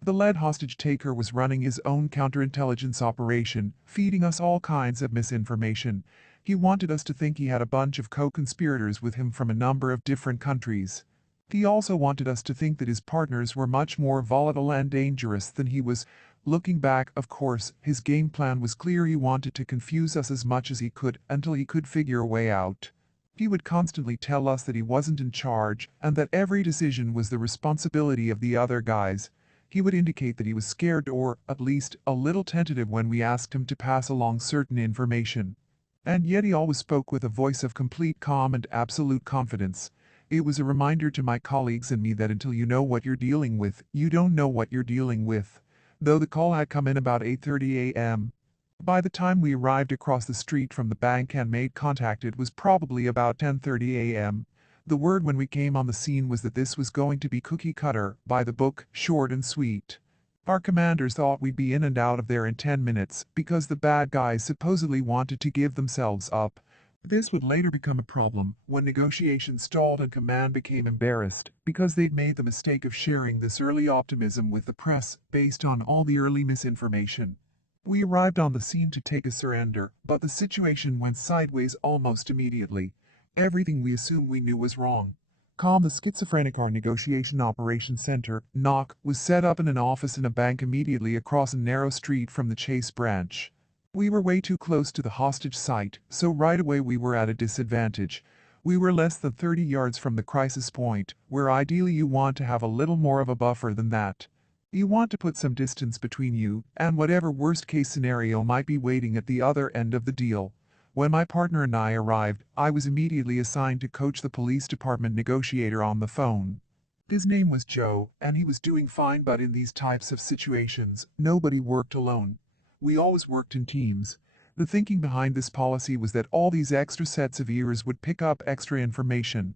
The lead hostage taker was running his own counterintelligence operation, feeding us all kinds of misinformation. He wanted us to think he had a bunch of co-conspirators with him from a number of different countries. He also wanted us to think that his partners were much more volatile and dangerous than he was. Looking back, of course, his game plan was clear. He wanted to confuse us as much as he could until he could figure a way out. He would constantly tell us that he wasn't in charge and that every decision was the responsibility of the other guys. He would indicate that he was scared or, at least, a little tentative when we asked him to pass along certain information. And yet he always spoke with a voice of complete calm and absolute confidence. It was a reminder to my colleagues and me that until you know what you're dealing with, you don't know what you're dealing with. Though the call had come in about 8:30 a.m. By the time we arrived across the street from the bank and made contact, it was probably about 10:30 a.m. The word when we came on the scene was that this was going to be cookie cutter, by the book, short and sweet. Our commanders thought we'd be in and out of there in 10 minutes, because the bad guys supposedly wanted to give themselves up. This would later become a problem when negotiations stalled and command became embarrassed because they'd made the mistake of sharing this early optimism with the press based on all the early misinformation. We arrived on the scene to take a surrender, but the situation went sideways almost immediately. Everything we assumed we knew was wrong. The schizophrenic, our negotiation operations center, NOC, was set up in an office in a bank immediately across a narrow street from the Chase branch. We were way too close to the hostage site, so right away we were at a disadvantage. We were less than 30 yards from the crisis point, where ideally you want to have a little more of a buffer than that. You want to put some distance between you and whatever worst-case scenario might be waiting at the other end of the deal. When my partner and I arrived, I was immediately assigned to coach the police department negotiator on the phone. His name was Joe, and he was doing fine, but in these types of situations, nobody worked alone. We always worked in teams. The thinking behind this policy was that all these extra sets of ears would pick up extra information.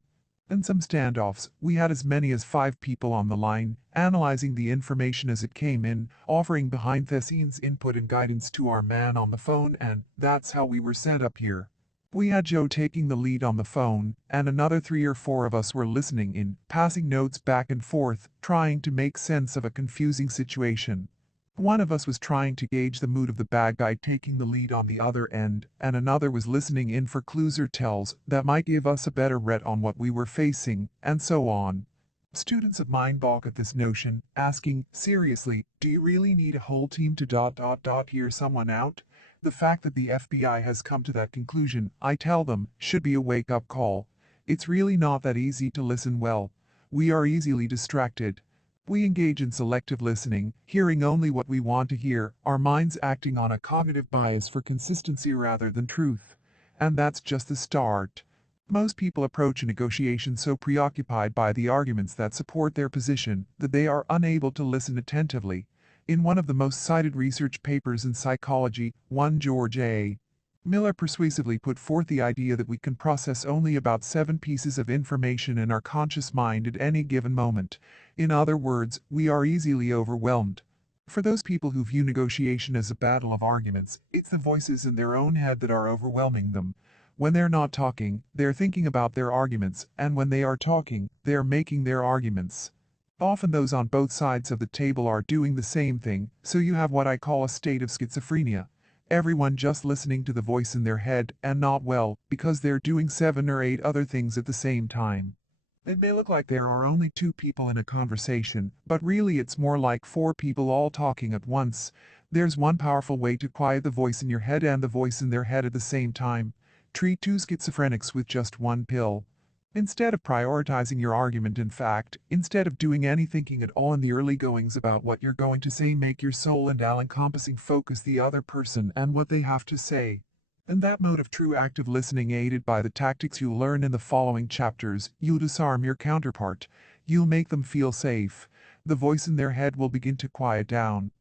In some standoffs, we had as many as 5 people on the line, analyzing the information as it came in, offering behind-the-scenes input and guidance to our man on the phone, and that's how we were set up here. We had Joe taking the lead on the phone, and another 3 or 4 of us were listening in, passing notes back and forth, trying to make sense of a confusing situation. One of us was trying to gauge the mood of the bad guy taking the lead on the other end, and another was listening in for clues or tells that might give us a better read on what we were facing, and so on. Students of mine balk at this notion, asking, seriously, do you really need a whole team to hear someone out? The fact that the FBI has come to that conclusion, I tell them, should be a wake-up call. It's really not that easy to listen well. We are easily distracted. We engage in selective listening, hearing only what we want to hear, our minds acting on a cognitive bias for consistency rather than truth. And that's just the start. Most people approach a negotiation so preoccupied by the arguments that support their position that they are unable to listen attentively. In one of the most cited research papers in psychology, one George A. Miller persuasively put forth the idea that we can process only about 7 pieces of information in our conscious mind at any given moment. In other words, we are easily overwhelmed. For those people who view negotiation as a battle of arguments, it's the voices in their own head that are overwhelming them. When they're not talking, they're thinking about their arguments, and when they are talking, they're making their arguments. Often those on both sides of the table are doing the same thing, so you have what I call a state of schizophrenia. Everyone just listening to the voice in their head and not well because they're doing 7 or 8 other things at the same time. It may look like there are only 2 people in a conversation, but really it's more like 4 people all talking at once. There's one powerful way to quiet the voice in your head and the voice in their head at the same time. Treat 2 schizophrenics with just one pill. Instead of prioritizing your argument, in fact, instead of doing any thinking at all in the early goings about what you're going to say, make your soul and all-encompassing focus the other person and what they have to say. In that mode of true active listening, aided by the tactics you'll learn in the following chapters, you'll disarm your counterpart. You'll make them feel safe. The voice in their head will begin to quiet down.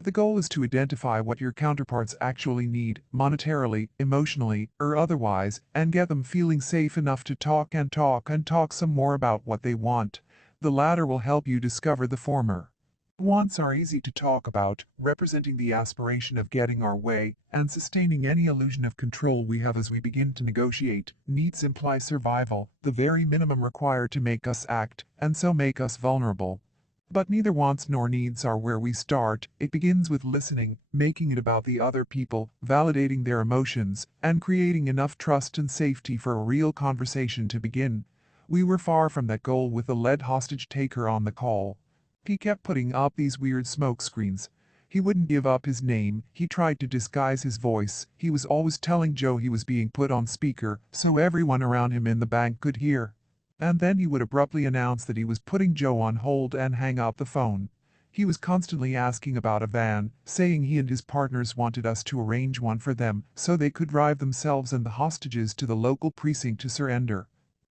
The goal is to identify what your counterparts actually need, monetarily, emotionally, or otherwise, and get them feeling safe enough to talk and talk and talk some more about what they want. The latter will help you discover the former. Wants are easy to talk about, representing the aspiration of getting our way and sustaining any illusion of control we have as we begin to negotiate. Needs imply survival, the very minimum required to make us act, and so make us vulnerable. But neither wants nor needs are where we start. It begins with listening, making it about the other people, validating their emotions, and creating enough trust and safety for a real conversation to begin. We were far from that goal with the lead hostage taker on the call. He kept putting up these weird smoke screens. He wouldn't give up his name, he tried to disguise his voice, he was always telling Joe he was being put on speaker so everyone around him in the bank could hear. And then he would abruptly announce that he was putting Joe on hold and hang up the phone. He was constantly asking about a van, saying he and his partners wanted us to arrange one for them so they could drive themselves and the hostages to the local precinct to surrender.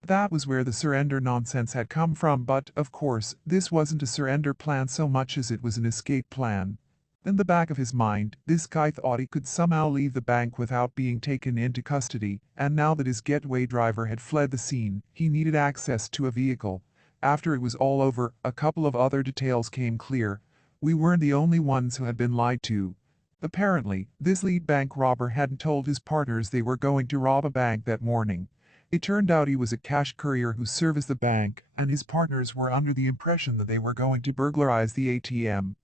That was where the surrender nonsense had come from, but, of course, this wasn't a surrender plan so much as it was an escape plan. In the back of his mind, this guy thought he could somehow leave the bank without being taken into custody, and now that his getaway driver had fled the scene, he needed access to a vehicle. After it was all over, a couple of other details came clear. We weren't the only ones who had been lied to. Apparently, this lead bank robber hadn't told his partners they were going to rob a bank that morning. It turned out he was a cash courier who serviced the bank, and his partners were under the impression that they were going to burglarize the ATM.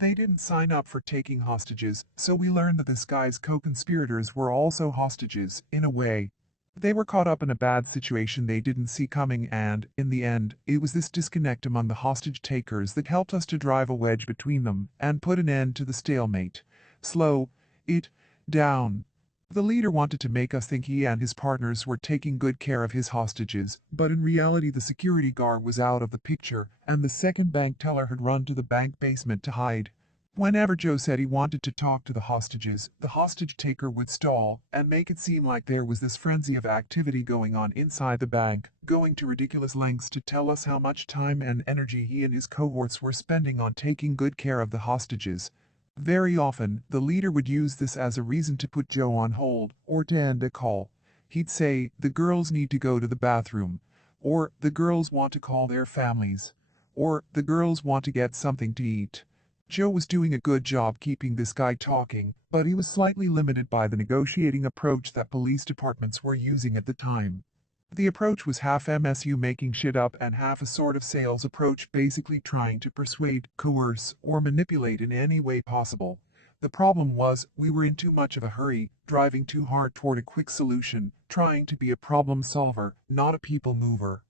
They didn't sign up for taking hostages, so we learned that this guy's co-conspirators were also hostages, in a way. They were caught up in a bad situation they didn't see coming, and, in the end, it was this disconnect among the hostage takers that helped us to drive a wedge between them and put an end to the stalemate. Slow it down. The leader wanted to make us think he and his partners were taking good care of his hostages, but in reality the security guard was out of the picture, and the second bank teller had run to the bank basement to hide. Whenever Joe said he wanted to talk to the hostages, the hostage taker would stall and make it seem like there was this frenzy of activity going on inside the bank, going to ridiculous lengths to tell us how much time and energy he and his cohorts were spending on taking good care of the hostages. Very often, the leader would use this as a reason to put Joe on hold, or to end a call. He'd say, "The girls need to go to the bathroom," or "The girls want to call their families," or "The girls want to get something to eat." Joe was doing a good job keeping this guy talking, but he was slightly limited by the negotiating approach that police departments were using at the time. The approach was half MSU making shit up and half a sort of sales approach, basically trying to persuade, coerce, or manipulate in any way possible. The problem was, we were in too much of a hurry, driving too hard toward a quick solution, trying to be a problem solver, not a people mover.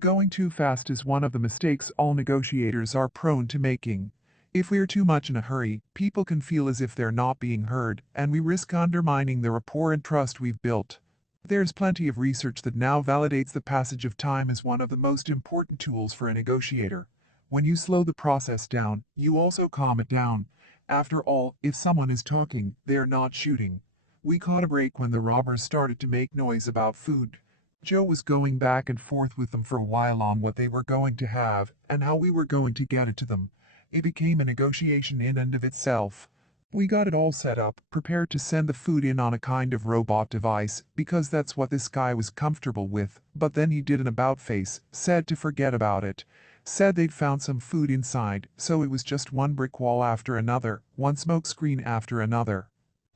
Going too fast is one of the mistakes all negotiators are prone to making. If we're too much in a hurry, people can feel as if they're not being heard, and we risk undermining the rapport and trust we've built. There's plenty of research that now validates the passage of time as one of the most important tools for a negotiator. When you slow the process down, you also calm it down. After all, if someone is talking, they're not shooting. We caught a break when the robbers started to make noise about food. Joe was going back and forth with them for a while on what they were going to have, and how we were going to get it to them. It became a negotiation in and of itself. We got it all set up, prepared to send the food in on a kind of robot device, because that's what this guy was comfortable with, but then he did an about-face, said to forget about it. Said they'd found some food inside, so it was just one brick wall after another, one smoke screen after another.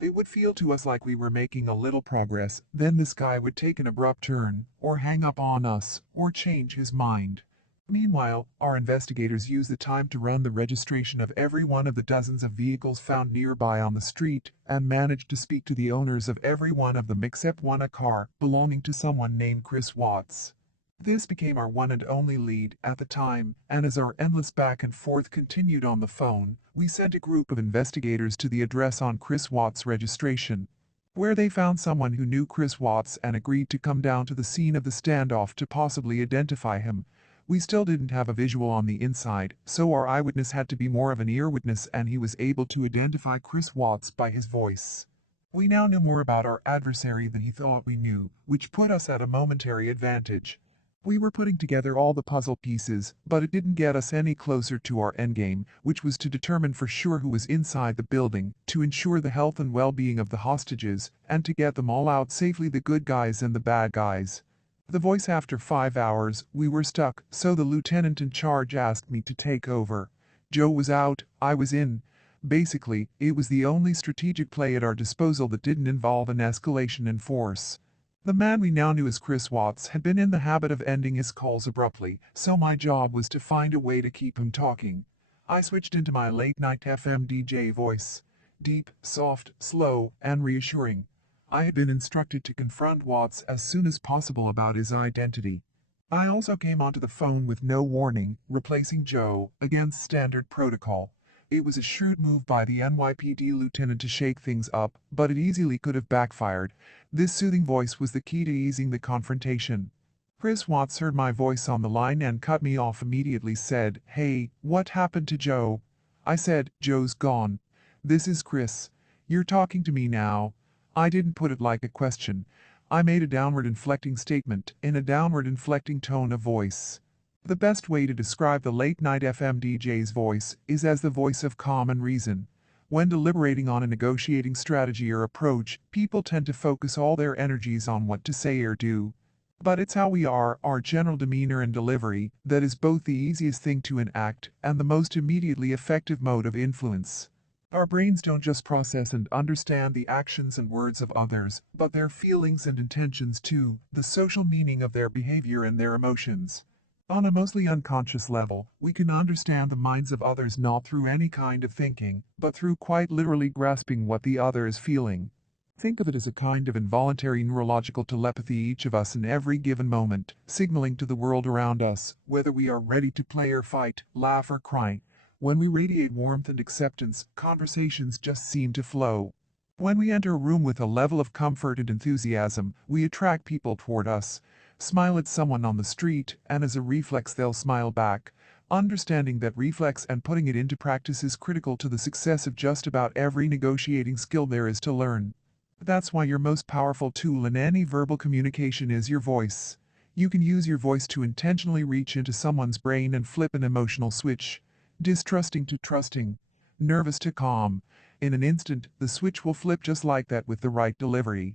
It would feel to us like we were making a little progress, then this guy would take an abrupt turn, or hang up on us, or change his mind. Meanwhile, our investigators used the time to run the registration of every one of the dozens of vehicles found nearby on the street, and managed to speak to the owners of every one of them except one, a car belonging to someone named Chris Watts. This became our one and only lead at the time, and as our endless back and forth continued on the phone, we sent a group of investigators to the address on Chris Watts' registration, where they found someone who knew Chris Watts and agreed to come down to the scene of the standoff to possibly identify him. We still didn't have a visual on the inside, so our eyewitness had to be more of an ear witness, and he was able to identify Chris Watts by his voice. We now knew more about our adversary than he thought we knew, which put us at a momentary advantage. We were putting together all the puzzle pieces, but it didn't get us any closer to our endgame, which was to determine for sure who was inside the building, to ensure the health and well-being of the hostages, and to get them all out safely, the good guys and the bad guys. The voice. After 5 hours, we were stuck, so the lieutenant in charge asked me to take over. Joe was out, I was in. Basically, it was the only strategic play at our disposal that didn't involve an escalation in force. The man we now knew as Chris Watts had been in the habit of ending his calls abruptly, so my job was to find a way to keep him talking. I switched into my late-night FM DJ voice. Deep, soft, slow, and reassuring. I had been instructed to confront Watts as soon as possible about his identity. I also came onto the phone with no warning, replacing Joe, against standard protocol. It was a shrewd move by the NYPD lieutenant to shake things up, but it easily could have backfired. This soothing voice was the key to easing the confrontation. Chris Watts heard my voice on the line and cut me off immediately. Said, "Hey, what happened to Joe?" I said, "Joe's gone. This is Chris. You're talking to me now." I didn't put it like a question. I made a downward inflecting statement, in a downward inflecting tone of voice. The best way to describe the late-night FM DJ's voice is as the voice of common reason. When deliberating on a negotiating strategy or approach, people tend to focus all their energies on what to say or do. But it's how we are, our general demeanor and delivery, that is both the easiest thing to enact and the most immediately effective mode of influence. Our brains don't just process and understand the actions and words of others, but their feelings and intentions too, the social meaning of their behavior and their emotions. On a mostly unconscious level, we can understand the minds of others not through any kind of thinking, but through quite literally grasping what the other is feeling. Think of it as a kind of involuntary neurological telepathy, each of us in every given moment, signaling to the world around us, whether we are ready to play or fight, laugh or cry. When we radiate warmth and acceptance, conversations just seem to flow. When we enter a room with a level of comfort and enthusiasm, we attract people toward us. Smile at someone on the street, and as a reflex they'll smile back. Understanding that reflex and putting it into practice is critical to the success of just about every negotiating skill there is to learn. That's why your most powerful tool in any verbal communication is your voice. You can use your voice to intentionally reach into someone's brain and flip an emotional switch. Distrusting to trusting, nervous to calm. In an instant, the switch will flip just like that with the right delivery.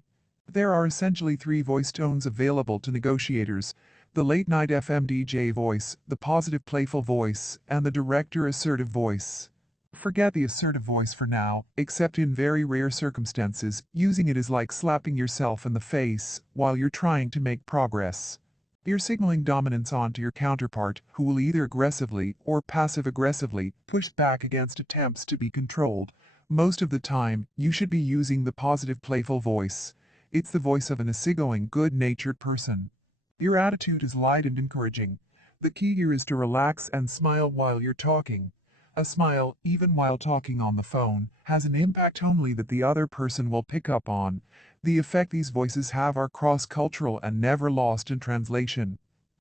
There are essentially 3 voice tones available to negotiators: the late-night FM DJ voice, the positive playful voice, and the director assertive voice. Forget the assertive voice for now, except in very rare circumstances. Using it is like slapping yourself in the face while you're trying to make progress. You're signaling dominance onto your counterpart, who will either aggressively or passive-aggressively push back against attempts to be controlled. Most of the time, you should be using the positive playful voice. It's the voice of an easygoing, good-natured person. Your attitude is light and encouraging. The key here is to relax and smile while you're talking. A smile, even while talking on the phone, has an impact only that the other person will pick up on. The effect these voices have are cross-cultural and never lost in translation.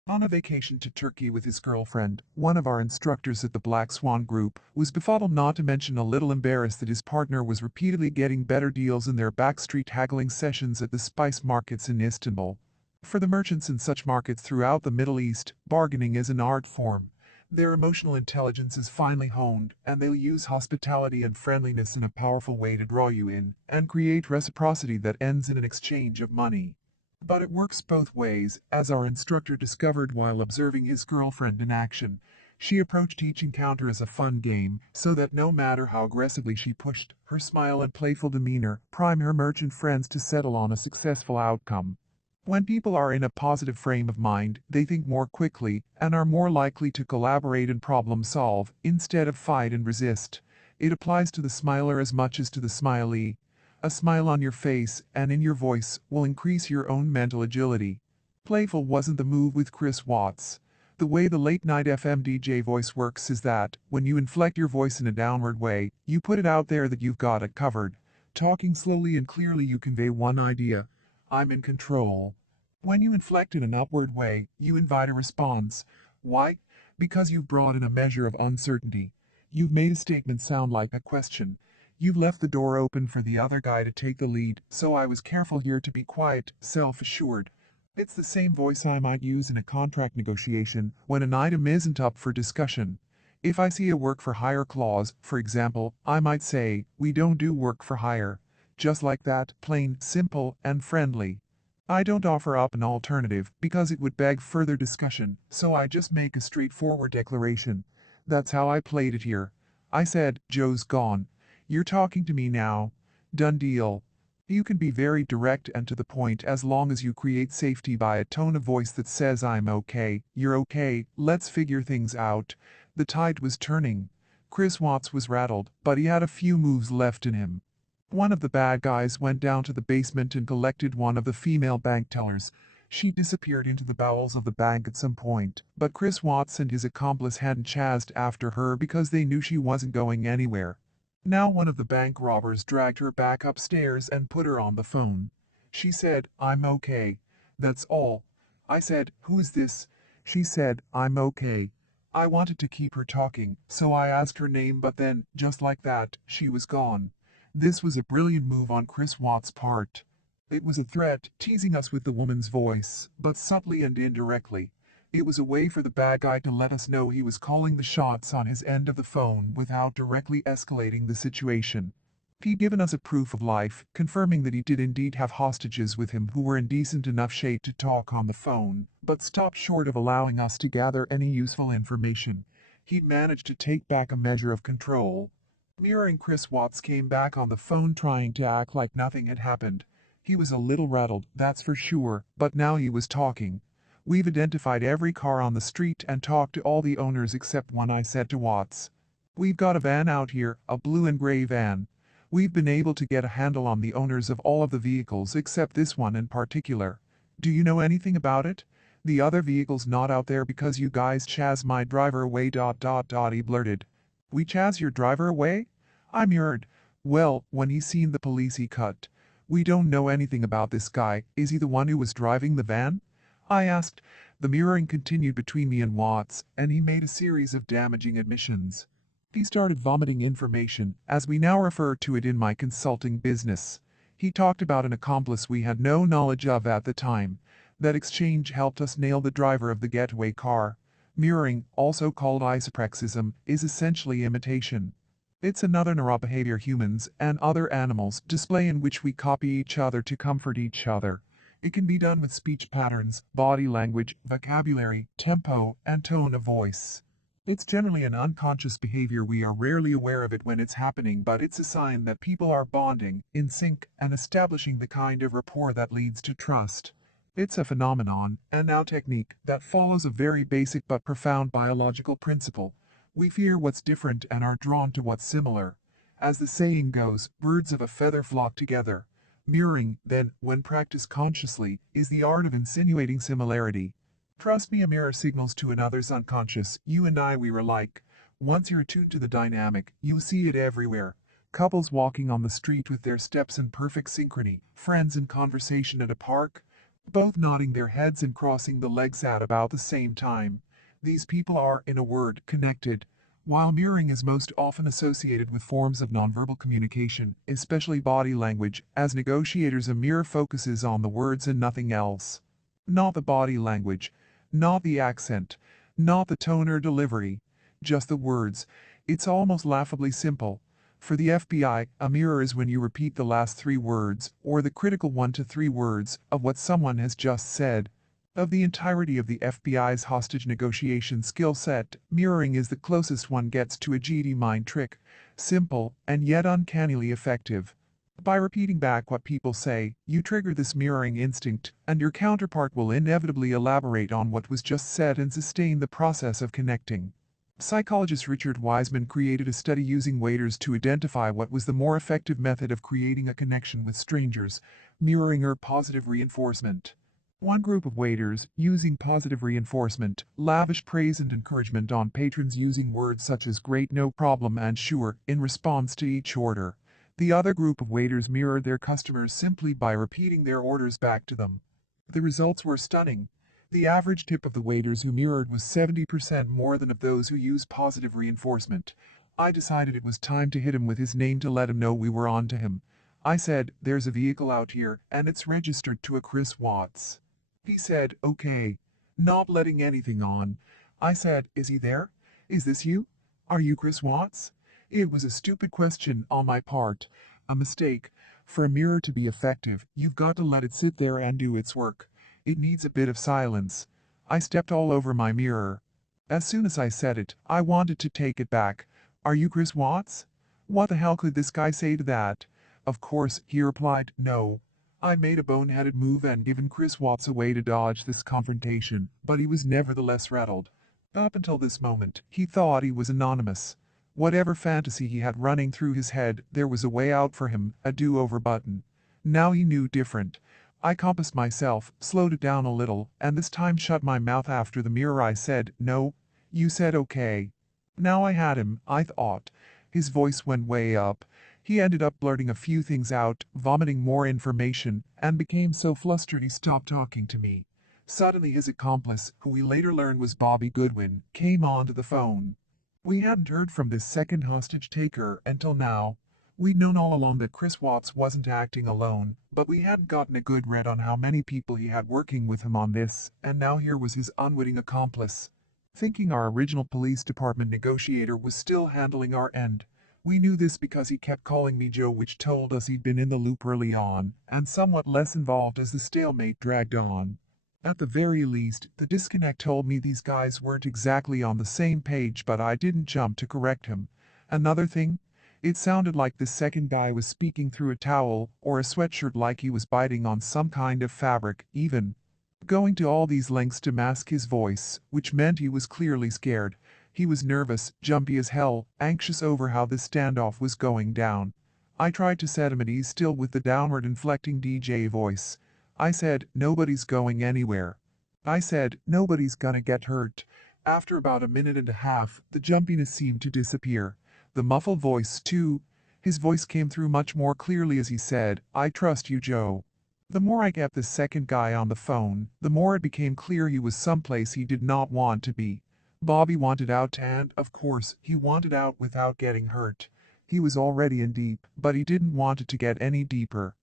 On a vacation to Turkey with his girlfriend, one of our instructors at the Black Swan Group was befuddled, not to mention a little embarrassed, that his partner was repeatedly getting better deals in their backstreet haggling sessions at the spice markets in Istanbul. For the merchants in such markets throughout the Middle East, bargaining is an art form. Their emotional intelligence is finely honed, and they'll use hospitality and friendliness in a powerful way to draw you in and create reciprocity that ends in an exchange of money. But it works both ways, as our instructor discovered while observing his girlfriend in action. She approached each encounter as a fun game, so that no matter how aggressively she pushed, her smile and playful demeanor prime her merchant friends to settle on a successful outcome. When people are in a positive frame of mind, they think more quickly and are more likely to collaborate and problem solve instead of fight and resist. It applies to the smiler as much as to the smiley. A smile on your face and in your voice will increase your own mental agility. Playful wasn't the move with Chris Watts. The way the late-night FM DJ voice works is that, when you inflect your voice in a downward way, you put it out there that you've got it covered. Talking slowly and clearly you convey one idea: I'm in control. When you inflect in an upward way, you invite a response. Why? Because you've brought in a measure of uncertainty. You've made a statement sound like a question. You've left the door open for the other guy to take the lead, so I was careful here to be quiet, self-assured. It's the same voice I might use in a contract negotiation when an item isn't up for discussion. If I see a work for hire clause, for example, I might say, we don't do work for hire. Just like that, plain, simple, and friendly. I don't offer up an alternative because it would beg further discussion, so I just make a straightforward declaration. That's how I played it here. I said, Joe's gone. You're talking to me now. Done deal. You can be very direct and to the point as long as you create safety by a tone of voice that says I'm okay, you're okay, let's figure things out. The tide was turning. Chris Watts was rattled, but he had a few moves left in him. One of the bad guys went down to the basement and collected one of the female bank tellers. She disappeared into the bowels of the bank at some point, but Chris Watts and his accomplice hadn't chased after her because they knew she wasn't going anywhere. Now one of the bank robbers dragged her back upstairs and put her on the phone. She said, I'm okay. That's all. I said, who's this? She said, I'm okay. I wanted to keep her talking, so I asked her name, but then, just like that, she was gone. This was a brilliant move on Chris Watts' part. It was a threat, teasing us with the woman's voice, but subtly and indirectly. It was a way for the bad guy to let us know he was calling the shots on his end of the phone without directly escalating the situation. He'd given us a proof of life, confirming that he did indeed have hostages with him who were in decent enough shape to talk on the phone, but stopped short of allowing us to gather any useful information. He'd managed to take back a measure of control. Mirroring Chris Watts came back on the phone trying to act like nothing had happened. He was a little rattled, that's for sure, but now he was talking. We've identified every car on the street and talked to all the owners except one, I said to Watts. We've got a van out here, a blue and gray van. We've been able to get a handle on the owners of all of the vehicles except this one in particular. Do you know anything about it? The other vehicle's not out there because you guys chased my driver away. He blurted. We chased your driver away? I mirrored. Well, when he seen the police he cut. We don't know anything about this guy. Is he the one who was driving the van? I asked. The mirroring continued between me and Watts, and he made a series of damaging admissions. He started vomiting information, as we now refer to it in my consulting business. He talked about an accomplice we had no knowledge of at the time. That exchange helped us nail the driver of the getaway car. Mirroring, also called isopraxism, is essentially imitation. It's another neurobehavior humans and other animals display in which we copy each other to comfort each other. It can be done with speech patterns, body language, vocabulary, tempo, and tone of voice. It's generally an unconscious behavior. We are rarely aware of it when it's happening, but it's a sign that people are bonding, in sync, and establishing the kind of rapport that leads to trust. It's a phenomenon, and now technique, that follows a very basic but profound biological principle. We fear what's different and are drawn to what's similar. As the saying goes, birds of a feather flock together. Mirroring, then, when practiced consciously, is the art of insinuating similarity. Trust me, a mirror signals to another's unconscious, you and I, we are alike. Once you're attuned to the dynamic, you'll see it everywhere. Couples walking on the street with their steps in perfect synchrony, friends in conversation at a park, both nodding their heads and crossing the legs at about the same time. These people are, in a word, connected. While mirroring is most often associated with forms of nonverbal communication, especially body language, as negotiators a mirror focuses on the words and nothing else. Not the body language, not the accent, Not the tone or delivery, just the words. It's almost laughably simple. For the FBI, a mirror is when you repeat the last three words, or the critical 1 to 3 words, of what someone has just said. Of the entirety of the FBI's hostage negotiation skill set, mirroring is the closest one gets to a GD mind trick. Simple, and yet uncannily effective. By repeating back what people say, you trigger this mirroring instinct, and your counterpart will inevitably elaborate on what was just said and sustain the process of connecting. Psychologist Richard Wiseman created a study using waiters to identify what was the more effective method of creating a connection with strangers, mirroring or positive reinforcement. One group of waiters, using positive reinforcement, lavished praise and encouragement on patrons using words such as great, no problem, and sure in response to each order. The other group of waiters mirrored their customers simply by repeating their orders back to them. The results were stunning. The average tip of the waiters who mirrored was 70% more than of those who used positive reinforcement. I decided it was time to hit him with his name to let him know we were on to him. I said, "There's a vehicle out here, and it's registered to a Chris Watts." He said, "Okay." Not letting anything on. I said, "Is he there? Is this you? Are you Chris Watts?" It was a stupid question on my part. A mistake. For a mirror to be effective, you've got to let it sit there and do its work. It needs a bit of silence. I stepped all over my mirror. As soon as I said it, I wanted to take it back. "Are you Chris Watts?" What the hell could this guy say to that? Of course, he replied, "No." I made a boneheaded move and given Chris Watts a way to dodge this confrontation, but he was nevertheless rattled. Up until this moment, he thought he was anonymous. Whatever fantasy he had running through his head, there was a way out for him, a do-over button. Now he knew different. I compassed myself, slowed it down a little, and this time shut my mouth after the mirror. I said, "No." You said okay. Now I had him, I thought. His voice went way up. He ended up blurting a few things out, vomiting more information, and became so flustered he stopped talking to me. Suddenly his accomplice, who we later learned was Bobby Goodwin, came onto the phone. We hadn't heard from this second hostage taker until now. We'd known all along that Chris Watts wasn't acting alone, but we hadn't gotten a good read on how many people he had working with him on this, and now here was his unwitting accomplice. Thinking our original police department negotiator was still handling our end. We knew this because he kept calling me Joe, which told us he'd been in the loop early on, and somewhat less involved as the stalemate dragged on. At the very least, the disconnect told me these guys weren't exactly on the same page, but I didn't jump to correct him. Another thing? It sounded like this second guy was speaking through a towel or a sweatshirt, like he was biting on some kind of fabric, even. Going to all these lengths to mask his voice, which meant he was clearly scared. He was nervous, jumpy as hell, anxious over how this standoff was going down. I tried to set him at ease, still with the downward inflecting DJ voice. I said, "Nobody's going anywhere." I said, "Nobody's gonna get hurt." After about a minute and a half, the jumpiness seemed to disappear. The muffled voice, too. His voice came through much more clearly as he said, "I trust you, Joe." The more I kept the second guy on the phone, the more it became clear he was someplace he did not want to be. Bobby wanted out, and, of course, he wanted out without getting hurt. He was already in deep, but he didn't want it to get any deeper.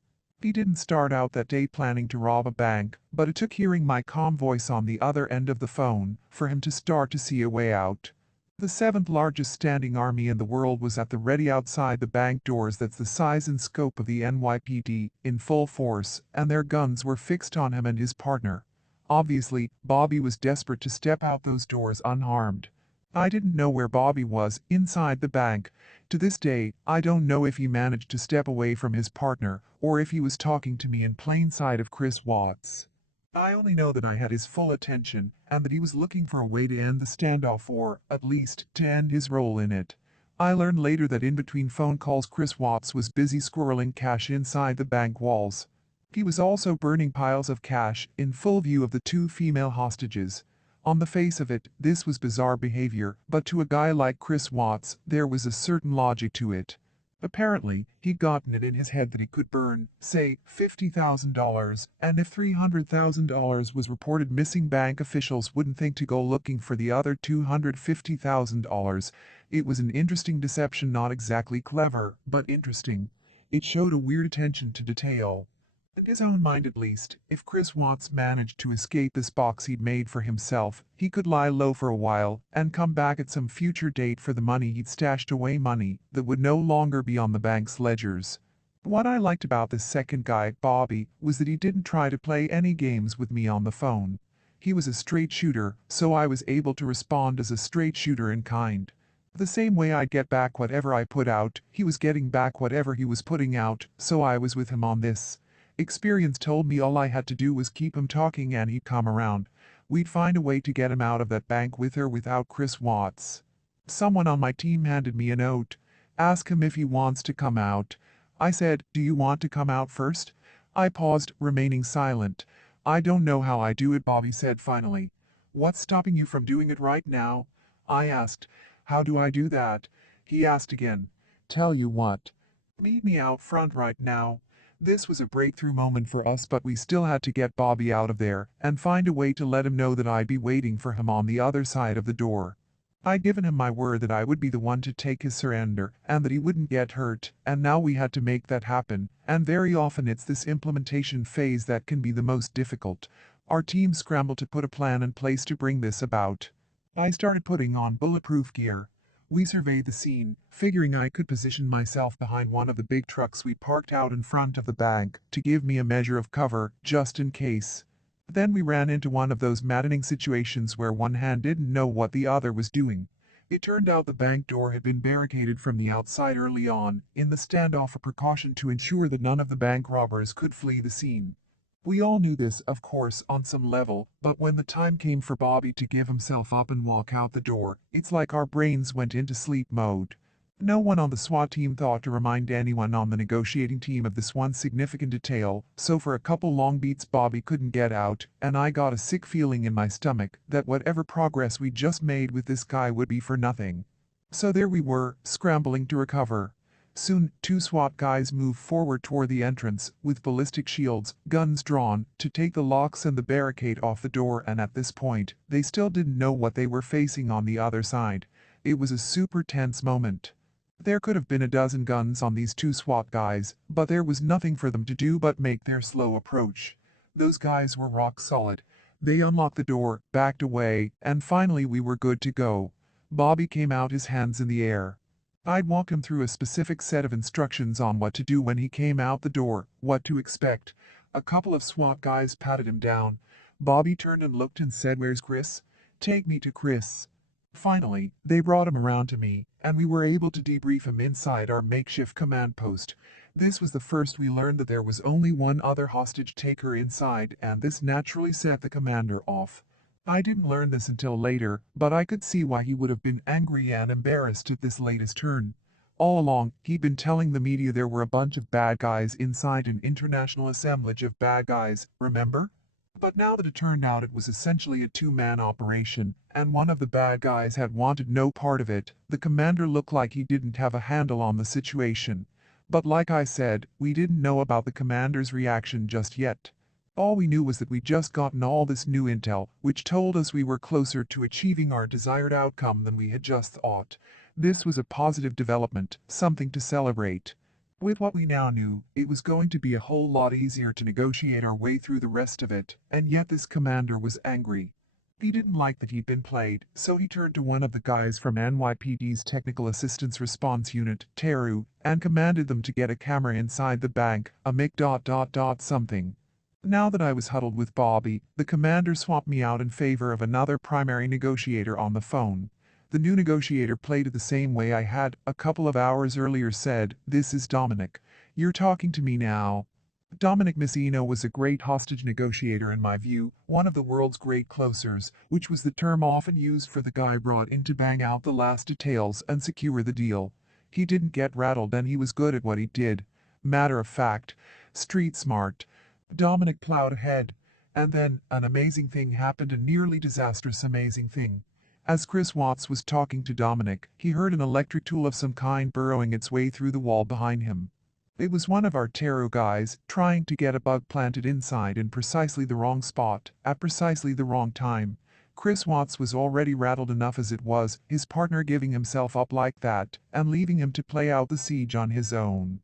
He didn't start out that day planning to rob a bank, but it took hearing my calm voice on the other end of the phone for him to start to see a way out. The seventh largest standing army in the world was at the ready outside the bank doors. That's the size and scope of the NYPD, in full force, and their guns were fixed on him and his partner. Obviously, Bobby was desperate to step out those doors unharmed. I didn't know where Bobby was inside the bank. To this day, I don't know if he managed to step away from his partner, or if he was talking to me in plain sight of Chris Watts. I only know that I had his full attention, and that he was looking for a way to end the standoff, or, at least, to end his role in it. I learned later that in between phone calls Chris Watts was busy squirreling cash inside the bank walls. He was also burning piles of cash in full view of the two female hostages. On the face of it, this was bizarre behavior, but to a guy like Chris Watts, there was a certain logic to it. Apparently, he'd gotten it in his head that he could burn, say, $50,000, and if $300,000 was reported missing, bank officials wouldn't think to go looking for the other $250,000. It was an interesting deception, not exactly clever, but interesting. It showed a weird attention to detail. In his own mind at least, if Chris Watts managed to escape this box he'd made for himself, he could lie low for a while and come back at some future date for the money he'd stashed away, money that would no longer be on the bank's ledgers. What I liked about this second guy, Bobby, was that he didn't try to play any games with me on the phone. He was a straight shooter, so I was able to respond as a straight shooter in kind. The same way I'd get back whatever I put out, he was getting back whatever he was putting out, so I was with him on this. Experience told me all I had to do was keep him talking and he'd come around. We'd find a way to get him out of that bank with or without Chris Watts. Someone on my team handed me a note. Ask him if he wants to come out. I said, do you want to come out first? I paused, remaining silent. I don't know how I do it, Bobby said finally. What's stopping you from doing it right now? I asked. How do I do that? He asked again. Tell you what. Meet me out front right now. This was a breakthrough moment for us, but we still had to get Bobby out of there and find a way to let him know that I'd be waiting for him on the other side of the door. I'd given him my word that I would be the one to take his surrender and that he wouldn't get hurt, and now we had to make that happen, and very often it's this implementation phase that can be the most difficult. Our team scrambled to put a plan in place to bring this about. I started putting on bulletproof gear. We surveyed the scene, figuring I could position myself behind one of the big trucks we parked out in front of the bank to give me a measure of cover, just in case. Then we ran into one of those maddening situations where one hand didn't know what the other was doing. It turned out the bank door had been barricaded from the outside early on, in the standoff a precaution to ensure that none of the bank robbers could flee the scene. We all knew this, of course, on some level, but when the time came for Bobby to give himself up and walk out the door, it's like our brains went into sleep mode. No one on the SWAT team thought to remind anyone on the negotiating team of this one significant detail, so for a couple long beats Bobby couldn't get out, and I got a sick feeling in my stomach that whatever progress we just made with this guy would be for nothing. So there we were, scrambling to recover. Soon, two SWAT guys moved forward toward the entrance, with ballistic shields, guns drawn, to take the locks and the barricade off the door, and at this point, they still didn't know what they were facing on the other side. It was a super tense moment. There could have been a dozen guns on these two SWAT guys, but there was nothing for them to do but make their slow approach. Those guys were rock solid. They unlocked the door, backed away, and finally we were good to go. Bobby came out, his hands in the air. I'd walk him through a specific set of instructions on what to do when he came out the door, what to expect. A couple of SWAT guys patted him down. Bobby turned and looked and said, "Where's Chris? Take me to Chris." Finally, they brought him around to me, and we were able to debrief him inside our makeshift command post. This was the first we learned that there was only one other hostage taker inside, and this naturally set the commander off. I didn't learn this until later, but I could see why he would have been angry and embarrassed at this latest turn. All along, he'd been telling the media there were a bunch of bad guys inside an international assemblage of bad guys, remember? But now that it turned out it was essentially a two-man operation, and one of the bad guys had wanted no part of it, the commander looked like he didn't have a handle on the situation. But like I said, we didn't know about the commander's reaction just yet. All we knew was that we'd just gotten all this new intel, which told us we were closer to achieving our desired outcome than we had just thought. This was a positive development, something to celebrate. With what we now knew, it was going to be a whole lot easier to negotiate our way through the rest of it, and yet this commander was angry. He didn't like that he'd been played, so he turned to one of the guys from NYPD's Technical Assistance Response Unit, Teru, and commanded them to get a camera inside the bank, a MIG ... something. Now that I was huddled with Bobby, the commander swapped me out in favor of another primary negotiator on the phone. The new negotiator played it the same way I had, a couple of hours earlier, said, "This is Dominic. You're talking to me now." Dominic Messina was a great hostage negotiator in my view, one of the world's great closers, which was the term often used for the guy brought in to bang out the last details and secure the deal. He didn't get rattled and he was good at what he did. Matter of fact, street smart. Dominic plowed ahead, and then an amazing thing happened, a nearly disastrous amazing thing. As Chris Watts was talking to Dominic, he heard an electric tool of some kind burrowing its way through the wall behind him. It was one of our Teru guys, trying to get a bug planted inside in precisely the wrong spot, at precisely the wrong time. Chris Watts was already rattled enough as it was, his partner giving himself up like that, and leaving him to play out the siege on his own.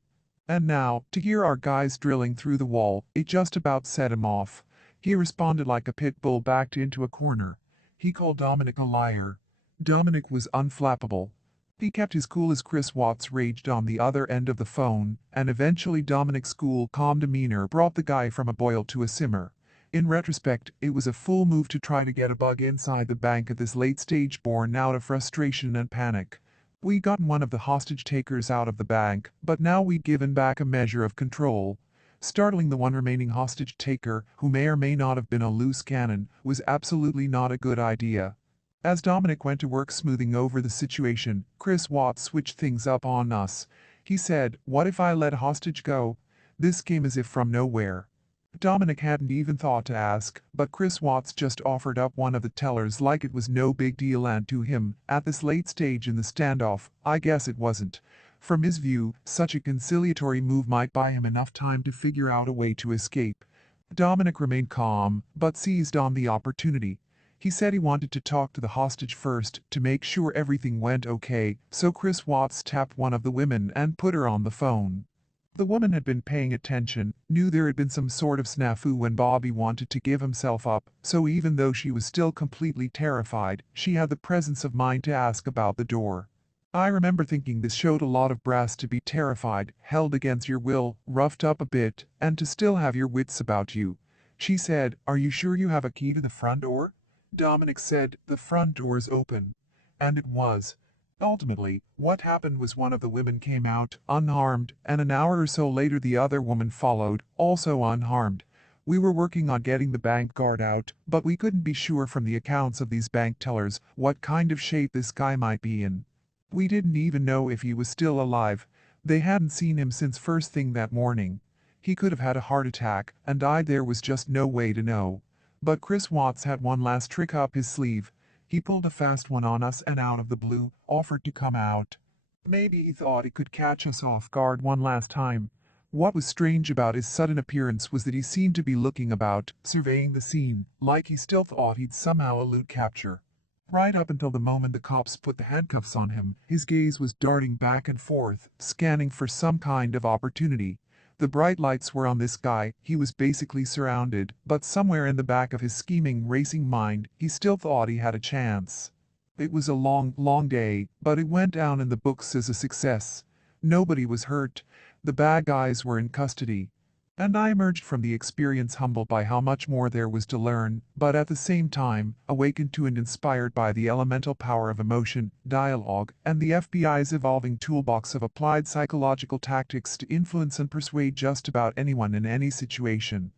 And now, to hear our guys drilling through the wall, it just about set him off. He responded like a pit bull backed into a corner. He called Dominic a liar. Dominic was unflappable. He kept his cool as Chris Watts raged on the other end of the phone, and eventually Dominic's cool, calm demeanor brought the guy from a boil to a simmer. In retrospect, it was a fool move to try to get a bug inside the bank at this late stage born out of frustration and panic. We'd gotten one of the hostage takers out of the bank, but now we'd given back a measure of control. Startling the one remaining hostage taker, who may or may not have been a loose cannon, was absolutely not a good idea. As Dominic went to work smoothing over the situation, Chris Watts switched things up on us. He said, "What if I let a hostage go?" This came as if from nowhere. Dominic hadn't even thought to ask, but Chris Watts just offered up one of the tellers like it was no big deal, and to him, at this late stage in the standoff, I guess it wasn't. From his view, such a conciliatory move might buy him enough time to figure out a way to escape. Dominic remained calm, but seized on the opportunity. He said he wanted to talk to the hostage first to make sure everything went okay, so Chris Watts tapped one of the women and put her on the phone. The woman had been paying attention, knew there had been some sort of snafu when Bobby wanted to give himself up, so even though she was still completely terrified, she had the presence of mind to ask about the door. I remember thinking this showed a lot of brass to be terrified, held against your will, roughed up a bit, and to still have your wits about you. She said, "Are you sure you have a key to the front door?" Dominic said, "The front door's open." And it was. Ultimately, what happened was one of the women came out, unharmed, and an hour or so later the other woman followed, also unharmed. We were working on getting the bank guard out, but we couldn't be sure from the accounts of these bank tellers what kind of shape this guy might be in. We didn't even know if he was still alive. They hadn't seen him since first thing that morning. He could have had a heart attack and died. There was just no way to know. But Chris Watts had one last trick up his sleeve. He pulled a fast one on us and out of the blue, offered to come out. Maybe he thought he could catch us off guard one last time. What was strange about his sudden appearance was that he seemed to be looking about, surveying the scene, like he still thought he'd somehow elude capture. Right up until the moment the cops put the handcuffs on him, his gaze was darting back and forth, scanning for some kind of opportunity. The bright lights were on this guy, he was basically surrounded, but somewhere in the back of his scheming, racing mind, he still thought he had a chance. It was a long, long day, but it went down in the books as a success. Nobody was hurt. The bad guys were in custody. And I emerged from the experience humbled by how much more there was to learn, but at the same time, awakened to and inspired by the elemental power of emotion, dialogue, and the FBI's evolving toolbox of applied psychological tactics to influence and persuade just about anyone in any situation.